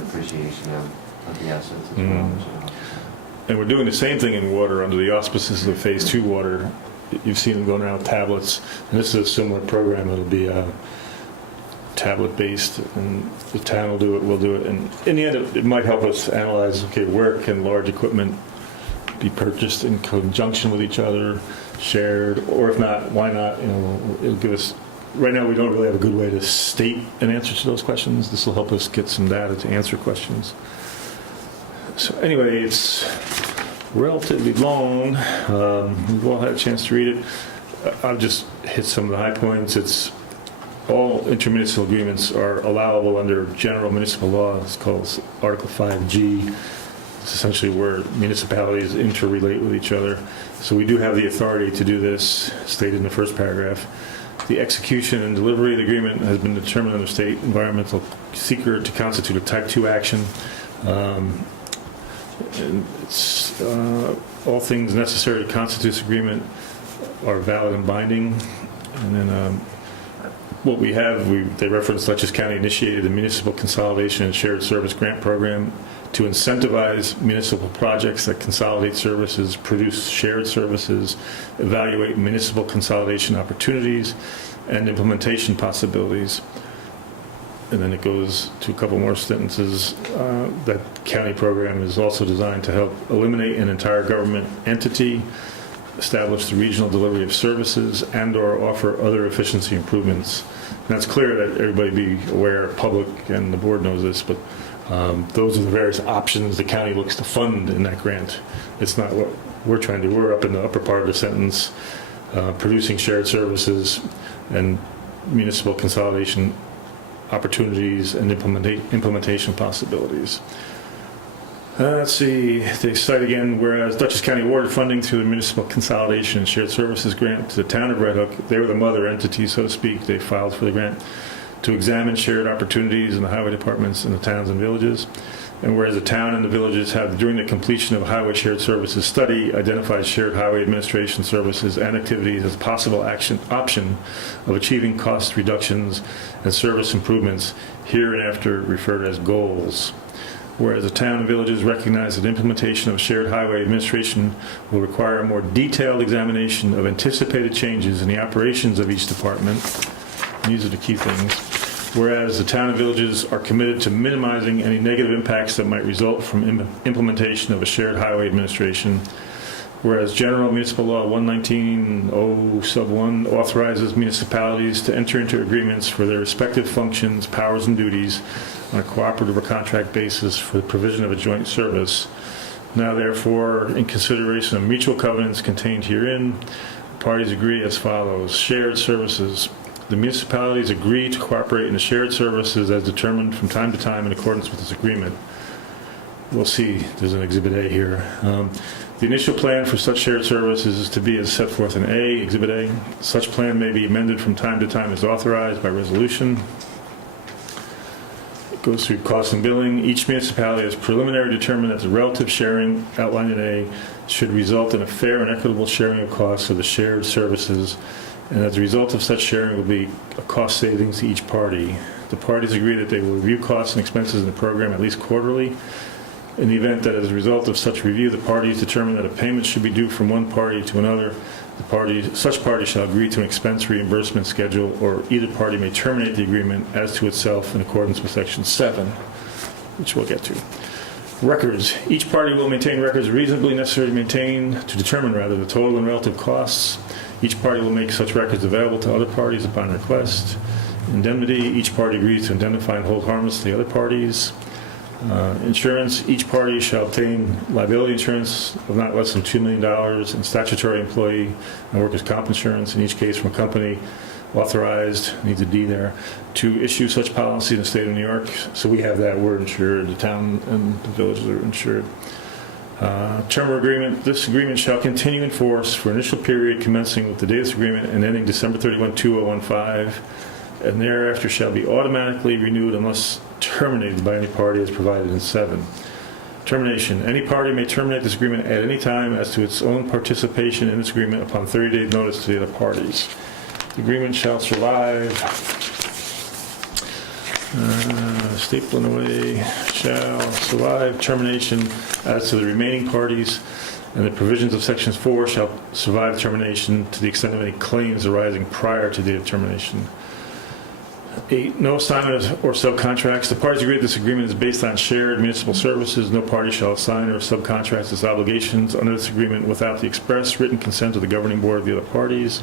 depreciation of the assets as well. And we're doing the same thing in water under the auspices of Phase 2 water. You've seen them going around with tablets, and this is a similar program. It'll be tablet-based, and the town will do it, we'll do it. And in the end, it might help us analyze, okay, where can large equipment be purchased in conjunction with each other, shared, or if not, why not? It'll give us, right now we don't really have a good way to state an answer to those questions. This will help us get some data to answer questions. So anyway, it's relatively long. We've all had a chance to read it. I'll just hit some of the high points. It's all intermunicipal agreements are allowable under general municipal law. It's called Article 5G. It's essentially where municipalities interrelate with each other. So we do have the authority to do this, stated in the first paragraph. The execution and delivery of the agreement has been determined under state environmental secret to constitute a Type 2 action. And it's, all things necessary to constitute this agreement are valid and binding. And then what we have, they reference Dutchess County initiated a municipal consolidation and shared service grant program to incentivize municipal projects that consolidate services, produce shared services, evaluate municipal consolidation opportunities, and implementation possibilities. And then it goes to a couple more sentences. That county program is also designed to help eliminate an entire government entity, establish the regional delivery of services, and/or offer other efficiency improvements. And that's clear that everybody be aware, public and the board knows this, but those are the various options the county looks to fund in that grant. It's not what we're trying to do. We're up in the upper part of the sentence, producing shared services and municipal consolidation opportunities and implementation possibilities. Let's see, they cite again, whereas Dutchess County awarded funding through the Municipal Consolidation and Shared Services Grant to the town of Red Hook. They were the mother entity, so to speak. They filed for the grant to examine shared opportunities in the highway departments in the towns and villages. And whereas the town and the villages have, during the completion of a highway shared services study, identified shared highway administration services and activities as a possible option of achieving cost reductions and service improvements, hereinafter referred as goals. Whereas the town and villages recognize that implementation of shared highway administration will require a more detailed examination of anticipated changes in the operations of each department. And these are the key things. Whereas the town and villages are committed to minimizing any negative impacts that might result from implementation of a shared highway administration. Whereas General Municipal Law 119.0/1 authorizes municipalities to enter into agreements for their respective functions, powers, and duties on a cooperative or contract basis for the provision of a joint service. Now, therefore, in consideration of mutual covenants contained herein, the parties agree as follows. Shared services. The municipalities agree to cooperate in the shared services as determined from time to time in accordance with this agreement. We'll see, there's an Exhibit A here. The initial plan for such shared services is to be as set forth in A, Exhibit A. Such plan may be amended from time to time as authorized by resolution. It goes through cost and billing. Each municipality has preliminarily determined that the relative sharing outlined in A should result in a fair and equitable sharing of costs of the shared services, and as a result of such sharing will be a cost savings to each party. The parties agree that they will review costs and expenses in the program at least quarterly. In the event that as a result of such review, the parties determine that a payment should be due from one party to another, such party shall agree to an expense reimbursement schedule, or either party may terminate the agreement as to itself in accordance with Section 7, which we'll get to. Records. Each party will maintain records reasonably necessary to determine the total and relative costs. Each party will make such records available to other parties upon request. Indemnity. Each party agrees to indemnify and hold harmless the other parties. Insurance. Each party shall obtain liability insurance of not less than $2 million and statutory employee and workers' comp insurance, in each case from a company authorized, needs a D there, to issue such policy in the state of New York. So we have that, we're insured, the town and the villages are insured. Term of agreement, this agreement shall continue in force for initial period commencing with the date of this agreement and ending December 31, 2015, and thereafter shall be automatically renewed unless terminated by any party as provided in 7. Termination. Any party may terminate this agreement at any time as to its own participation in this agreement upon 30 days notice to the other parties. The agreement shall survive, stapling away, shall survive termination as to the remaining parties, and the provisions of sections 4 shall survive termination to the extent of any claims arising prior to the date of termination. 8, no assignment or subcontracts. The parties agree that this agreement is based on shared municipal services. No party shall assign or subcontract its obligations under this agreement without the express written consent of the governing board of the other parties.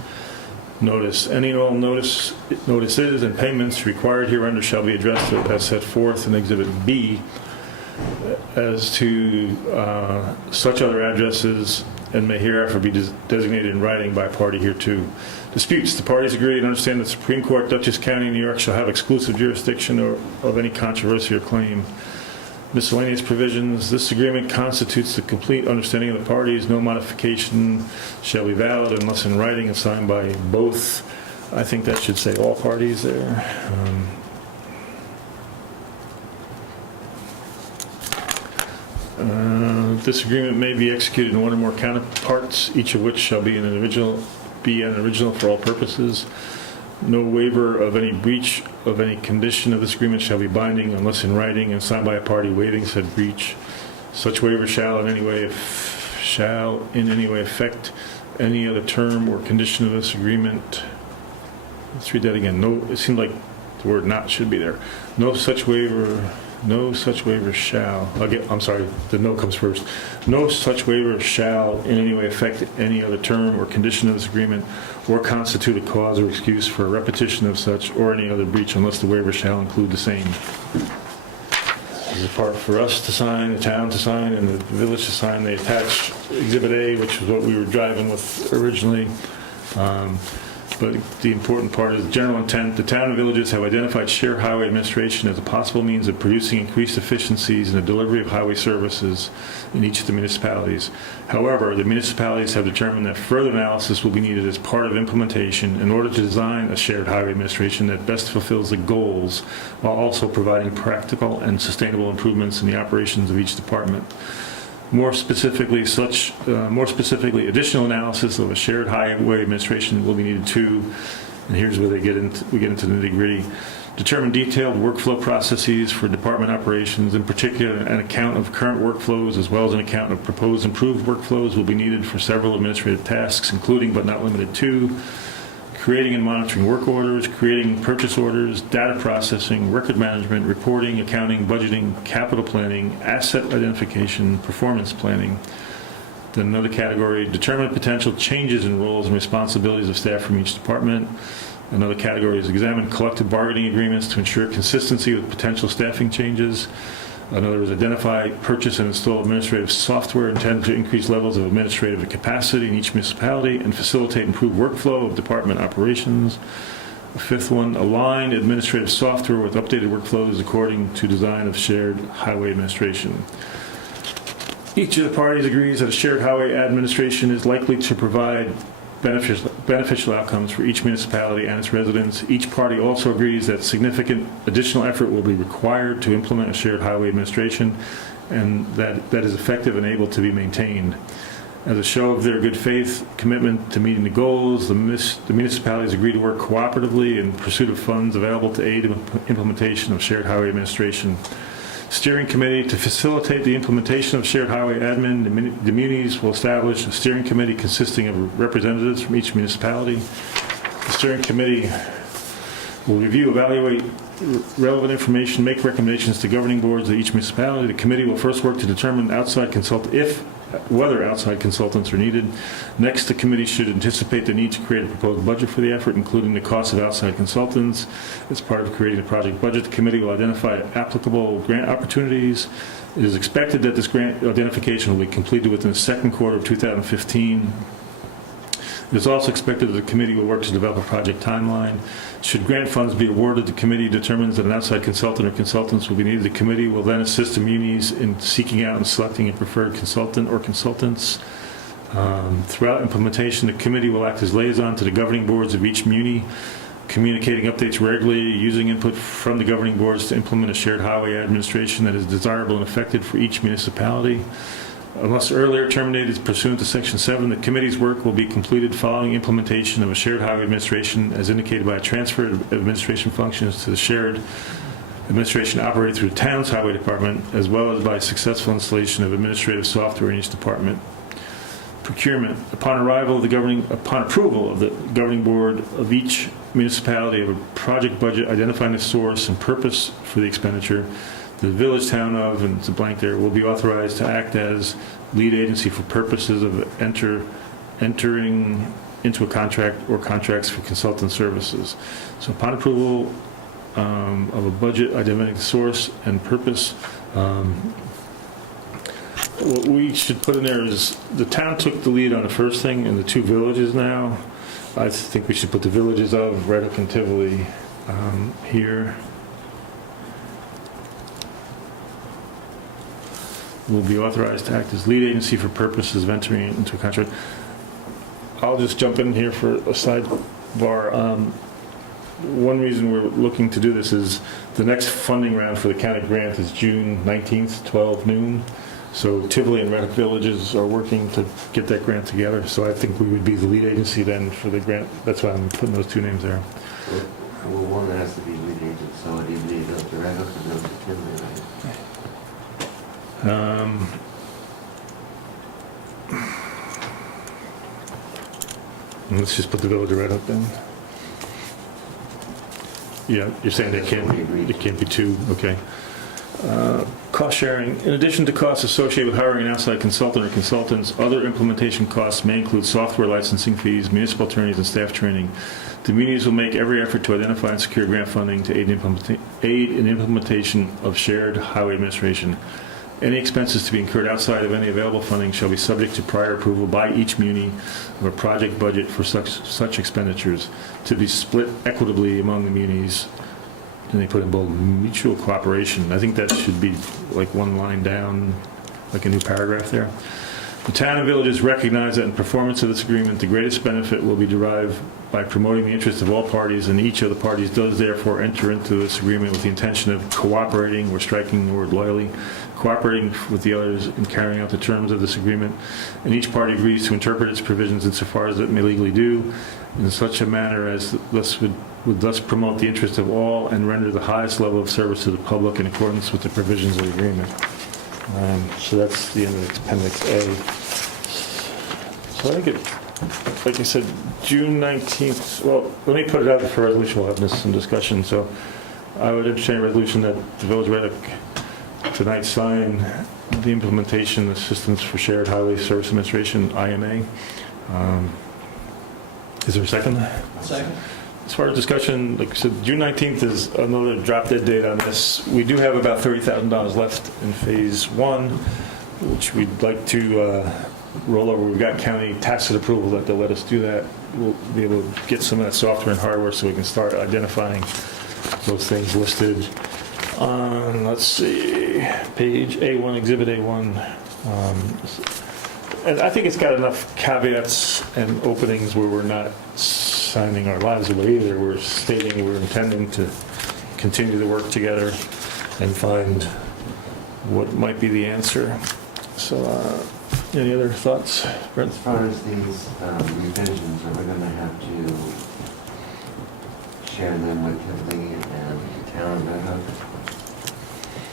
Notice. Any and all notices and payments required hereunder shall be addressed as set forth in Exhibit B as to such other addresses and may hereafter be designated in writing by a party hereto. Disputes. The parties agree and understand that Supreme Court, Dutchess County, New York, shall have exclusive jurisdiction of any controversy or claim. Miscellaneous provisions. This agreement constitutes the complete understanding of the parties. No modification shall be valid unless in writing and signed by both. I think that should say all parties there. This agreement may be executed in one or more counterparts, each of which shall be an original for all purposes. No waiver of any breach of any condition of this agreement shall be binding unless in writing and signed by a party waiving said breach. Such waiver shall in any way affect any other term or condition of this agreement. Let's read that again. No, it seemed like the word "not" should be there. No such waiver shall. I'm sorry, the no comes first. No such waiver shall in any way affect any other term or condition of this agreement or constitute a cause or excuse for a repetition of such or any other breach unless the waiver shall include the same. This is a part for us to sign, the town to sign, and the village to sign. They attach Exhibit A, which is what we were driving with originally. But the important part is the general intent. The town and villages have identified shared highway administration as a possible means of producing increased efficiencies in the delivery of highway services in each of the municipalities. However, the municipalities have determined that further analysis will be needed as part of implementation in order to design a shared highway administration that best fulfills the goals while also providing practical and sustainable improvements in the operations of each department. More specifically, additional analysis of a shared highway administration will be needed too. And here's where we get into the nitty-gritty. Determine detailed workflow processes for department operations. In particular, an account of current workflows as well as an account of proposed improved workflows will be needed for several administrative tasks, including but not limited to creating and monitoring work orders, creating purchase orders, data processing, record management, reporting, accounting, budgeting, capital planning, asset identification, performance planning. Then another category, determine potential changes in roles and responsibilities of staff from each department. Another category is examine collective bargaining agreements to ensure consistency with potential staffing changes. Another is identify, purchase, and install administrative software intended to increase levels of administrative capacity in each municipality and facilitate improved workflow of department operations. The fifth one, align administrative software with updated workflows according to design of shared highway administration. Each of the parties agrees that a shared highway administration is likely to provide beneficial outcomes for each municipality and its residents. Each party also agrees that significant additional effort will be required to implement a shared highway administration and that is effective and able to be maintained. As a show of their good faith commitment to meeting the goals, the municipalities agree to work cooperatively in pursuit of funds available to aid implementation of shared highway administration. Steering committee to facilitate the implementation of shared highway admin. The munis will establish a steering committee consisting of representatives from each municipality. The steering committee will review, evaluate relevant information, make recommendations to governing boards of each municipality. The committee will first work to determine whether outside consultants are needed. Next, the committee should anticipate the need to create a proposed budget for the effort, including the cost of outside consultants. As part of creating a project budget, the committee will identify applicable grant opportunities. It is expected that this grant identification will be completed within the second quarter of 2015. It is also expected that the committee will work to develop a project timeline. Should grant funds be awarded, the committee determines that an outside consultant or consultants will be needed. The committee will then assist the munis in seeking out and selecting a preferred consultant or consultants. Throughout implementation, the committee will act as liaison to the governing boards of each muni, communicating updates regularly, using input from the governing boards to implement a shared highway administration that is desirable and effective for each municipality. Unless earlier terminated pursuant to Section 7, the committee's work will be completed following implementation of a shared highway administration as indicated by a transfer of administration functions to the shared administration operated through the town's highway department, as well as by successful installation of administrative software in each department. Procurement. Upon approval of the governing board of each municipality of a project budget identifying the source and purpose for the expenditure, the village, town of, and it's a blank there, will be authorized to act as lead agency for purposes of entering into a contract or contracts for consultant services. So upon approval of a budget identifying the source and purpose, what we should put in there is the town took the lead on the first thing and the two villages now. I think we should put the villages of Red Hook and Tivoli here. Will be authorized to act as lead agency for purposes of entering into a contract. I'll just jump in here for a sidebar. One reason we're looking to do this is the next funding round for the county grant is June 19th, 12 noon. So Tivoli and Red Hook villages are working to get that grant together. So I think we would be the lead agency then for the grant. That's why I'm putting those two names there. Well, one has to be lead agent, so it either goes to Red Hook or goes to Tivoli, right? Let's just put the village of Red Hook then. Yeah, you're saying they can't be two, okay. Cost sharing. In addition to costs associated with hiring an outside consultant or consultants, other implementation costs may include software licensing fees, municipal attorneys, and staff training. The munis will make every effort to identify and secure grant funding to aid in implementation of shared highway administration. Any expenses to be incurred outside of any available funding shall be subject to prior approval by each muni of a project budget for such expenditures to be split equitably among the munis. And they put in bold mutual cooperation. I think that should be like one line down, like a new paragraph there. The town and villages recognize that in performance of this agreement, the greatest benefit will be derived by promoting the interests of all parties, and each of the parties does therefore enter into this agreement with the intention of cooperating, we're striking the word loyally, cooperating with the others in carrying out the terms of this agreement, and each party agrees to interpret its provisions insofar as it may legally do, in such a manner as would thus promote the interest of all and render the highest level of service to the public in accordance with the provisions of the agreement. So that's the end of Appendix A. So I think it, like I said, June 19th, well, let me put it out for resolution, we'll have some discussion. So I would entertain a resolution that the Village of Red Hook tonight sign the implementation assistance for shared highway service administration, IMA. Is there a second? Second. As far as discussion, like I said, June 19th is another drop dead date on this. We do have about $30,000 left in phase one, which we'd like to roll over. We've got county tacit approval that they'll let us do that. We'll be able to get some of that software and hardware so we can start identifying those things listed on, let's see, page A1, Exhibit A1. And I think it's got enough caveats and openings where we're not signing our lives away either. We're stating we're intending to continue to work together and find what might be the answer. So, any other thoughts, Brent? As far as these revisions, are we going to have to share them with Tivoli and the town of Red Hook?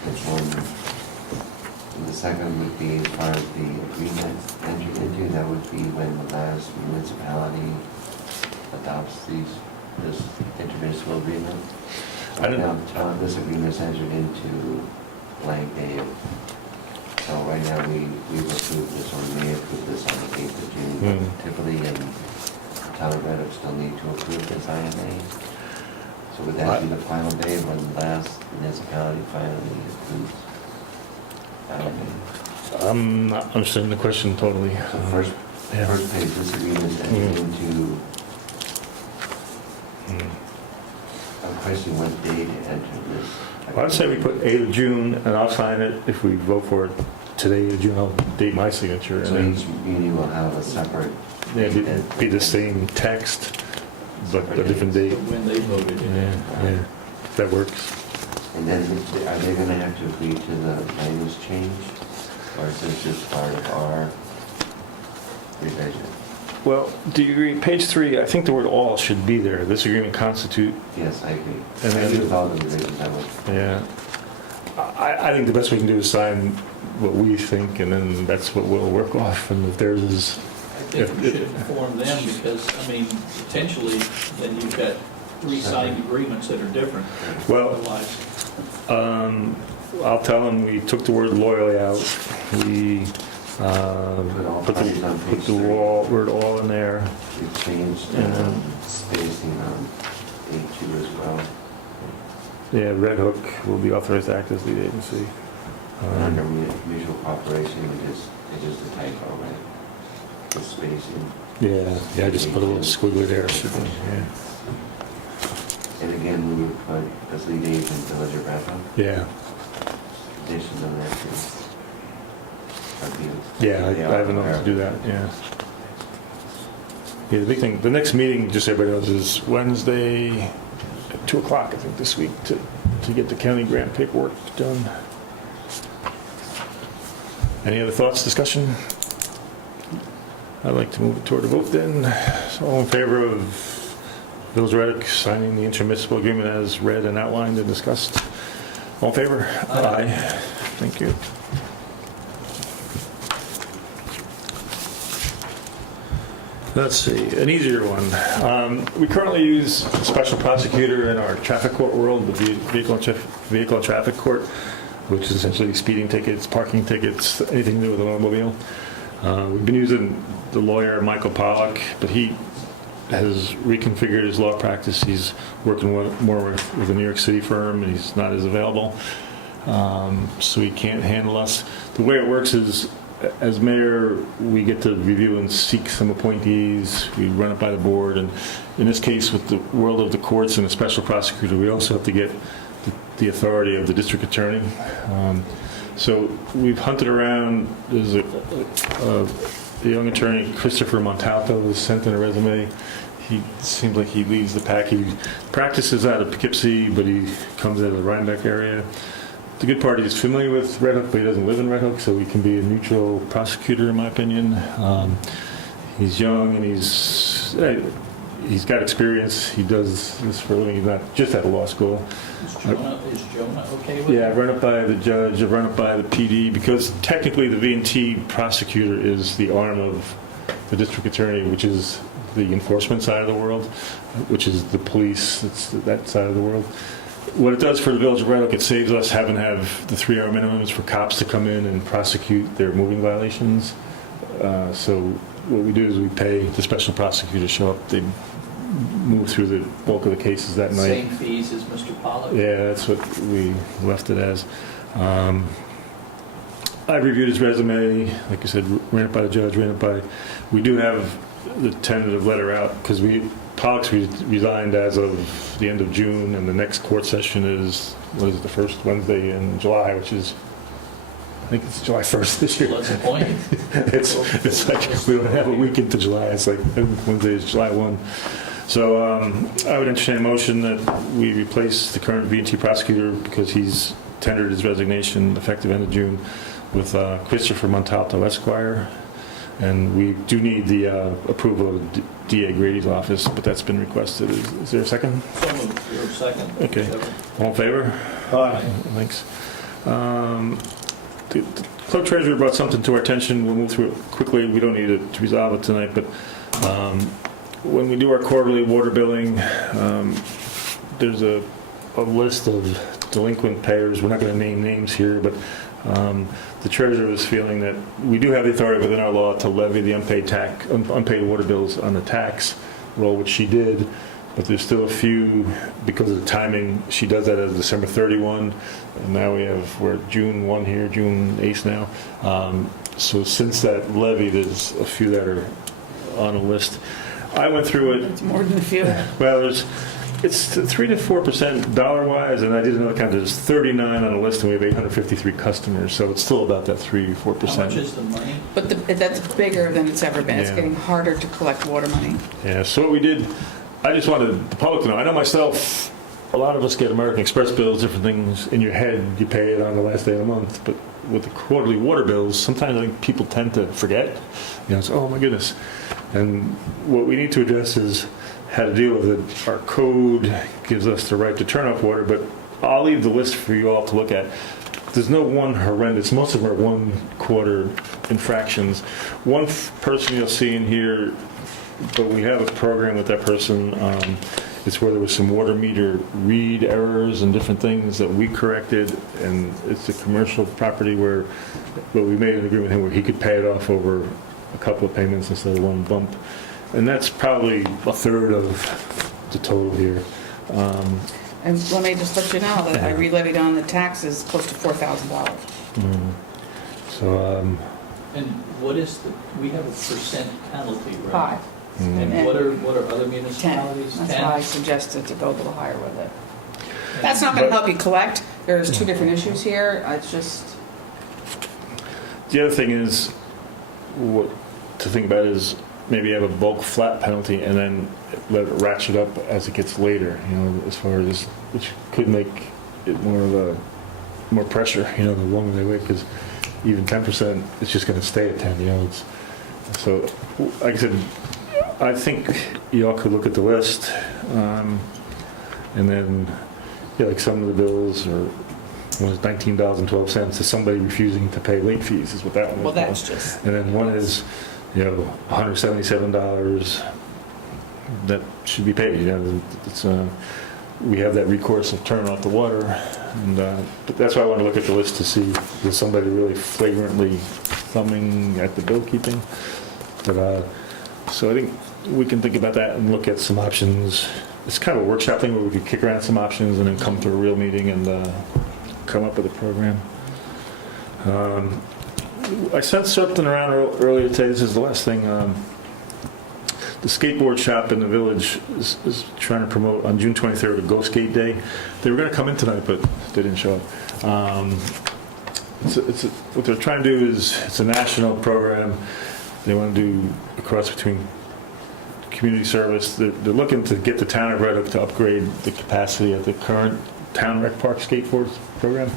Which one? And the second would be as far as the agreement entered into, that would be when the last municipality adopts this intermunicipal agreement. So now this agreement is entered into blank date. So right now we've approved this, or we may approve this on the 8th of June. Tivoli and town of Red Hook still need to approve this IMA. So would that be the final day when the last municipality finally approves IMA? I'm not understanding the question totally. So first Yeah. First page, this agreement entered into, I'm questioning what date it entered this. Well, I'd say we put 8th of June, and I'll sign it. If we vote for it today, 8th of June, I'll date my signature. So And each meeting will have a separate. then be the same text, but a different date. When they voted in. Yeah, if that works. And then are they gonna have to agree to the language change? Or is this just part of our revision? Well, do you agree? Page 3, I think the word all should be there. This agreement constitute. Yes, I agree. And I then- agree with all the revisions that was. Yeah. I think the best we can do is sign what we think, and then that's what we'll work off. And if theirs is, I think we should inform them because, I mean, potentially, then you've got 3 signed agreements that are different. well, Otherwise, I'll tell them we took the word loyally out. We put the word all in there. We changed And spacing on A2 as well. yeah, Red Hook will be authorized to act as lead agency. Under mutual cooperation, it is a typo, right? The spacing. Yeah, I just put a little squiggly there. Should be, yeah. And again, we would put as lead agent Village of Red Hook. Yeah. Additions on that too. Yeah, I have enough to do that, yeah. Yeah, the big thing, the next meeting, just so everybody knows, is Wednesday at 2 o'clock, I think, this week, to get the county grant paperwork done. Any other thoughts, discussion? I'd like to move it toward a vote then. So all in favor of Village of Red Hook signing the intermunicipal agreement as read and outlined and discussed? All in favor? Aye. Thank you. Let's see, an easier one. We currently use a special prosecutor in our traffic court world, the vehicle and traffic court, which is essentially speeding tickets, parking tickets, anything to do with an automobile. We've been using the lawyer Michael Pollack, but he has reconfigured his law practice. He's working more with a New York City firm, and he's not as available, so he can't handle us. The way it works is, as mayor, we get to review and seek some appointees. We run it by the board, and in this case, with the world of the courts and a special prosecutor, we also have to get the authority of the district attorney. So we've hunted around. There's a young attorney, Christopher Montalto, was sent in a resume. He seems like he leads the pack. He practices out of Poughkeepsie, but he comes out of the Rhinebeck area. The good part, he's familiar with Red Hook, but he doesn't live in Red Hook, so he can be a neutral prosecutor, in my opinion. He's young, and he's got experience. He does this for a living. He's not just out of law school. is Jonah okay with it? Yeah, I run it by the judge, I run it by the PD, because technically the V&T prosecutor is the arm of the district attorney, which is the enforcement side of the world, which is the police, it's that side of the world. What it does for the Village of Red Hook, it saves us having to have the 3-hour minimums for cops to come in and prosecute their moving violations. So what we do is we pay the special prosecutor to show up. They move through the bulk of the cases that night. Same fees as Mr. Pollack? Yeah, that's what we left it as. I reviewed his resume. Like I said, ran it by the judge, we do have the tentative letter out, because Pollack's resigned as of the end of June, and the next court session is, the first Wednesday in July, which is, I think it's July 1st this year. Well, that's the point. It's like we don't have a week into July. It's like Wednesday is July 1. So I would entertain a motion that we replace the current V&T prosecutor, because he's tendered his resignation effective end of June, with Christopher Montalto Esquire. And we do need the approval of DA Grady's office, but that's been requested. Is there a second? So moved. Your second? Okay. All in favor? Aye. Thanks. The clerk treasurer brought something to our attention. We'll move through it quickly. We don't need to resolve it tonight, but when we do our quarterly water billing, there's a list of delinquent payers. We're not going to name names here, but the treasurer was feeling that we do have the authority within our law to levy the unpaid water bills on the tax roll, which she did, but there's still a few, because of the timing, she does that as December 31, and now we're June 1 here, June 8th now. So since that levy, there's a few that are on a list. I went through it. It's more than a few. Well, it's 3 to 4% dollar-wise, and I did another count. There's 39 on the list, and we have 853 customers, so it's still about that 3 to 4%. How much is the money? But that's bigger than it's ever been. It's Yeah. getting harder to collect water money. Yeah, so what we did, I just wanted the public to know. I know myself, a lot of us get American Express bills, different things in your head. You pay it on the last day of the month, but with the quarterly water bills, sometimes I think people tend to forget. It's, oh my goodness. And what we need to address is how to deal with it. Our code gives us the right to turn off water, but I'll leave the list for you all to look at. There's no one horrendous. Most of them are 1 quarter infractions. One person you'll see in here, but we have a program with that person. It's where there was some water meter read errors and different things that we corrected, and it's a commercial property where we made an agreement with him where he could pay it off over a couple of payments instead of one bump. And that's probably a third of the total here. And let me just let you know that I re-levied on the taxes close to $4,000. So, And what is we have a percent penalty, right? 5. And what are other 10. municipalities? That's 10? why I suggested to go a little higher with it. That's not going to help you collect. There's 2 different issues here. It's just... the other thing is, what to think about is maybe have a bulk flat penalty and then let it ratchet up as it gets later, as far as, which could make it more pressure, the longer they wait, because even 10%, it's just going to stay at 10, so, like I said, I think y'all could look at the list, and then, like some of the bills are, was $19.12 to somebody refusing to pay late fees is what that one was. Well, that's just... And then one is, $177 that should be paid. It's we have that recourse of turning off the water, and but that's why I want to look at the list to see is somebody really flagrantly thumbing at the bill keeping. But so I think we can think about that and look at some options. It's kind of a workshop thing where we could kick around some options and then come to a real meeting and come up with a program. I sent something around earlier today. This is the last thing. The skateboard shop in the village is trying to promote on June 23rd a Go Skate Day. They were going to come in tonight, but they didn't show up. What they're trying to do is it's a national program. They want to do a cross between community service. They're looking to get the town of Red Hook to upgrade the capacity of the current town rec park skateboard program.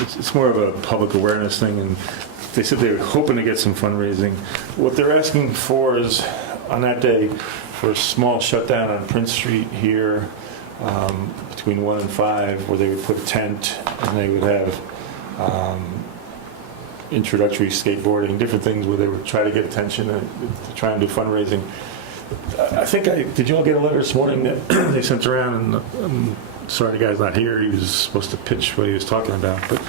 It's more of a public awareness thing, and they said they were hoping to get some fundraising. What they're asking for is, on that day, for a small shutdown on Prince Street here, between 1 and 5, where they would put a tent and they would have introductory skateboarding, different things where they would try to get attention to try and do fundraising. I think did you all get a letter this morning that they sent around? And sorry the guy's not here. He was supposed to pitch what he was talking about, but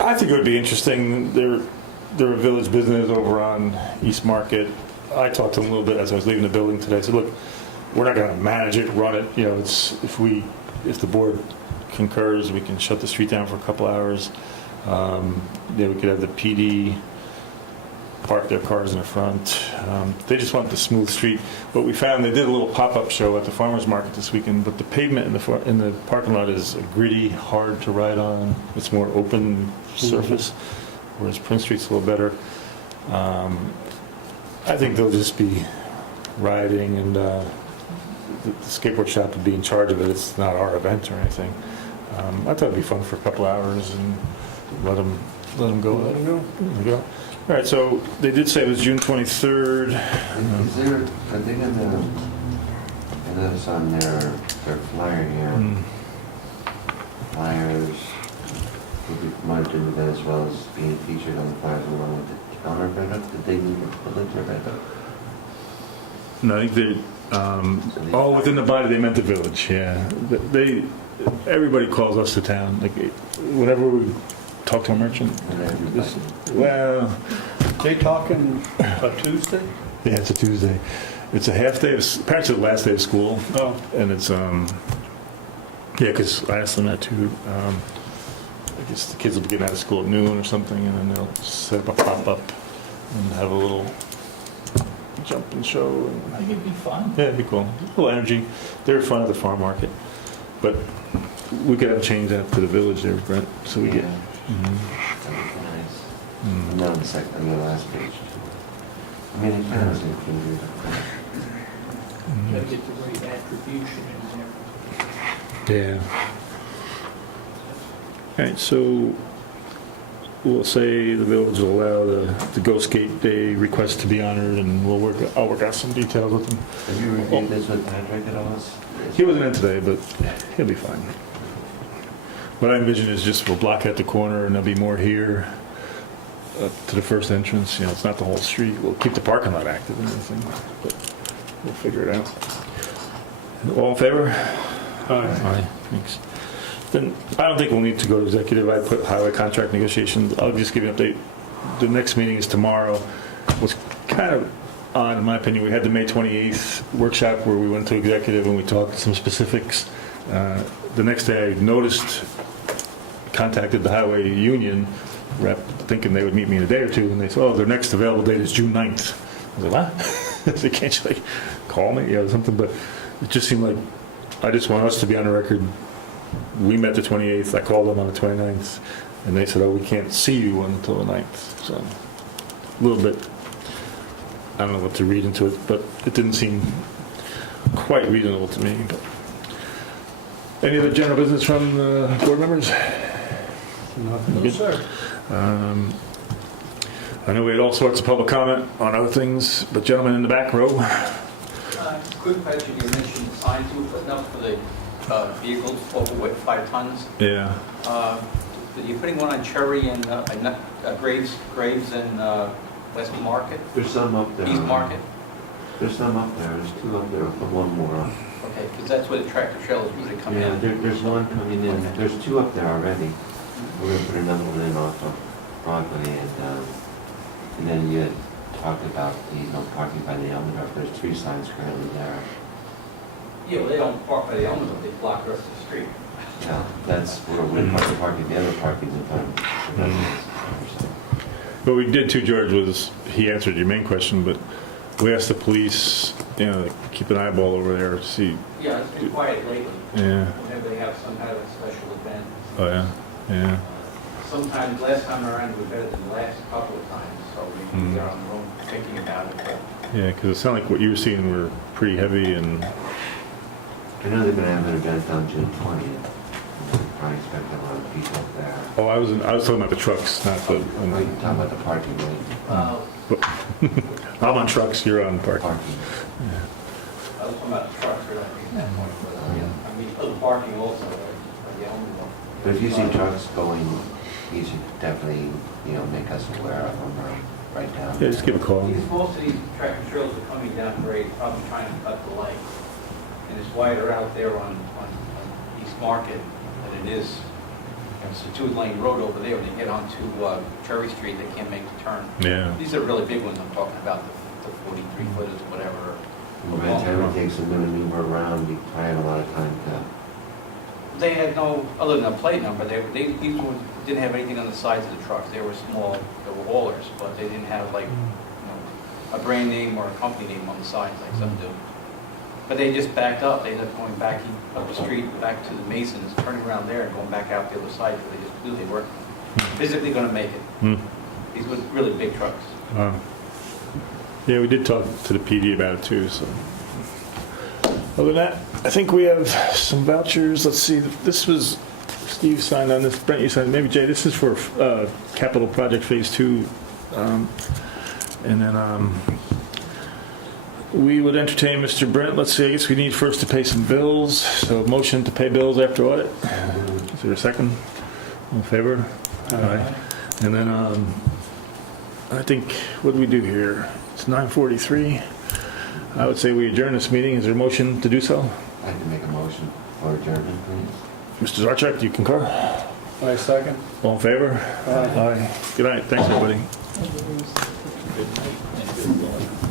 I think it would be interesting. They're a village business over on East Market. I talked to them a little bit as I was leaving the building today. I said, look, we're not going to manage it, run it. It's if the board concurs, we can shut the street down for a couple hours. We could have the PD park their cars in the front. They just want the smooth street. What we found, they did a little pop-up show at the farmers market this weekend, but the pavement in the parking lot is gritty, hard to ride on. It's more open surface, whereas Prince Street's a little better. I think they'll just be riding, and the skateboard shop would be in charge of it. It's not our event or anything. I thought it'd be fun for a couple hours and let them go. Let them go. All right, so they did say it was June 23rd. Is there, I think in this on their flyer here, flyers would be promoted as well as being featured on the flyers along with the counter product. Did they move the village or Red Hook? No, I think they, within the body, they meant the village, yeah. Everybody calls us the town. Like, whenever we talk to a merchant, well... They talking a Tuesday? Yeah, it's a Tuesday. It's a half day, apparently it's the last day of school. Oh. And it's, because I asked them that too. guess the kids will be getting out of school at noon or something, and then they'll set up a pop-up and have a little jump and show. And, I think it'd be fun. yeah, it'd be cool. A little energy. They're in front of the farm market. But we could have changed that to the village there, Brent, so we get... Yeah. That would be nice. And then the second, on the last page. I mean, it kind of included. Gotta get the right attribution in there. Yeah. All right, so we'll say the village will allow the Ghost Gate Day request to be honored, and I'll work out some details with them. Have you reviewed this with Patrick at all? He wasn't in today, but he'll be fine. What I envision is just we'll block at the corner, and there'll be more here to the first entrance. You know, it's not the whole street. We'll keep the parking lot active and everything, but we'll figure it out. All in favor? Aye. Thanks. Then I don't think we'll need to go to executive. I put highway contract negotiations. I'll just give you an update. The next meeting is tomorrow. What's kind of odd, in my opinion, we had the May 28th workshop where we went to executive and we talked some specifics. The next day I contacted the highway union rep thinking they would meet me in a day or two, and they said, oh, their next available date is June 9th. I was like, what? So can't you like call me? Yeah, something, but it just seemed like I just want us to be on the record. We met the 28th, I called them on the 29th, and they said, oh, we can't see you until the 9th. So a little bit, I don't know what to read into it, but it didn't seem quite reasonable to me. But any other general business from the board members? No, sir. I know we had all sorts of public comment on other things, but gentlemen in the back row. Quick question, you mentioned signs you were putting up for the vehicles over 5 tons. Yeah. You're putting one on Cherry and Graves and West Market? There's some up there. East Market? There's some up there. There's 2 up there, but 1 more up. Okay, because that's where the tractor trailers usually come Yeah, in. there's 1 coming in. Okay. There's 2 up there already. We're gonna put another one in off of Broadway, and then you had talked about the no parking by the Elmendorf. There's 3 signs currently there. Yeah, well, they don't park by the Elmendorf, they block the rest of the street. Yeah, that's where we're parking. The other parking's in front of the residence. What we did too, George, was he answered your main question, but we asked the police, keep an eyeball over there to see. Yeah, it's been quiet lately. Yeah. Whenever they have some kind of a special event. Oh yeah. Yeah. Sometimes, last time around, we were better than the last couple of times, so we got on the road thinking about it. But Yeah, because it sounded like what you were seeing were pretty heavy and. I know they're gonna have an event on June 20th. I expect a lot of people there. Oh, I was talking about the trucks, not the. Oh, you're talking about the parking, right? I'm on trucks. You're on parking. I was talking about the trucks, we're not making that point, but I mean, other parking also, the Elmendorf. But if you see trucks going, you should definitely, make us aware of them or write down. Yeah, just give a call. Because most of these tractor trailers are coming down grade, probably trying to cut the lane. And it's wider out there on East Market than it is. It's a 2-lane road over there. When they get onto Cherry Street, they can't make the turn. Yeah. These are really big ones I'm talking about, the 43-footers, whatever. By the time it takes them to maneuver around, we probably have a lot of time to. They had no, other than a plate number, these ones didn't have anything on the sides of the trucks. They were small, they were haulers, but they didn't have like, a brand name or a company name on the sides like some do. But they just backed up. They ended up going back up the street, back to the Masons, turning around there and going back out the other side. So they just knew they weren't physically going to make it. These were really big trucks. Yeah, we did talk to the PD about it too. So, other than that, I think we have some vouchers. Let's see. This was Steve signed on this. Brent, you signed. Maybe Jay. This is for capital project phase 2, and then. We would entertain Mr. Brent. Let's see, I guess we need first to pay some bills. So motion to pay bills after audit. Is there a second? All in favor? Aye. And then I think, what do we do here? It's 9:43. I would say we adjourn this meeting. Is there a motion to do so? I can make a motion for adjournment, please. Mr. Zarchak, do you concur? I second. All in favor? Aye. Good night. Thanks, everybody. Good night and good luck.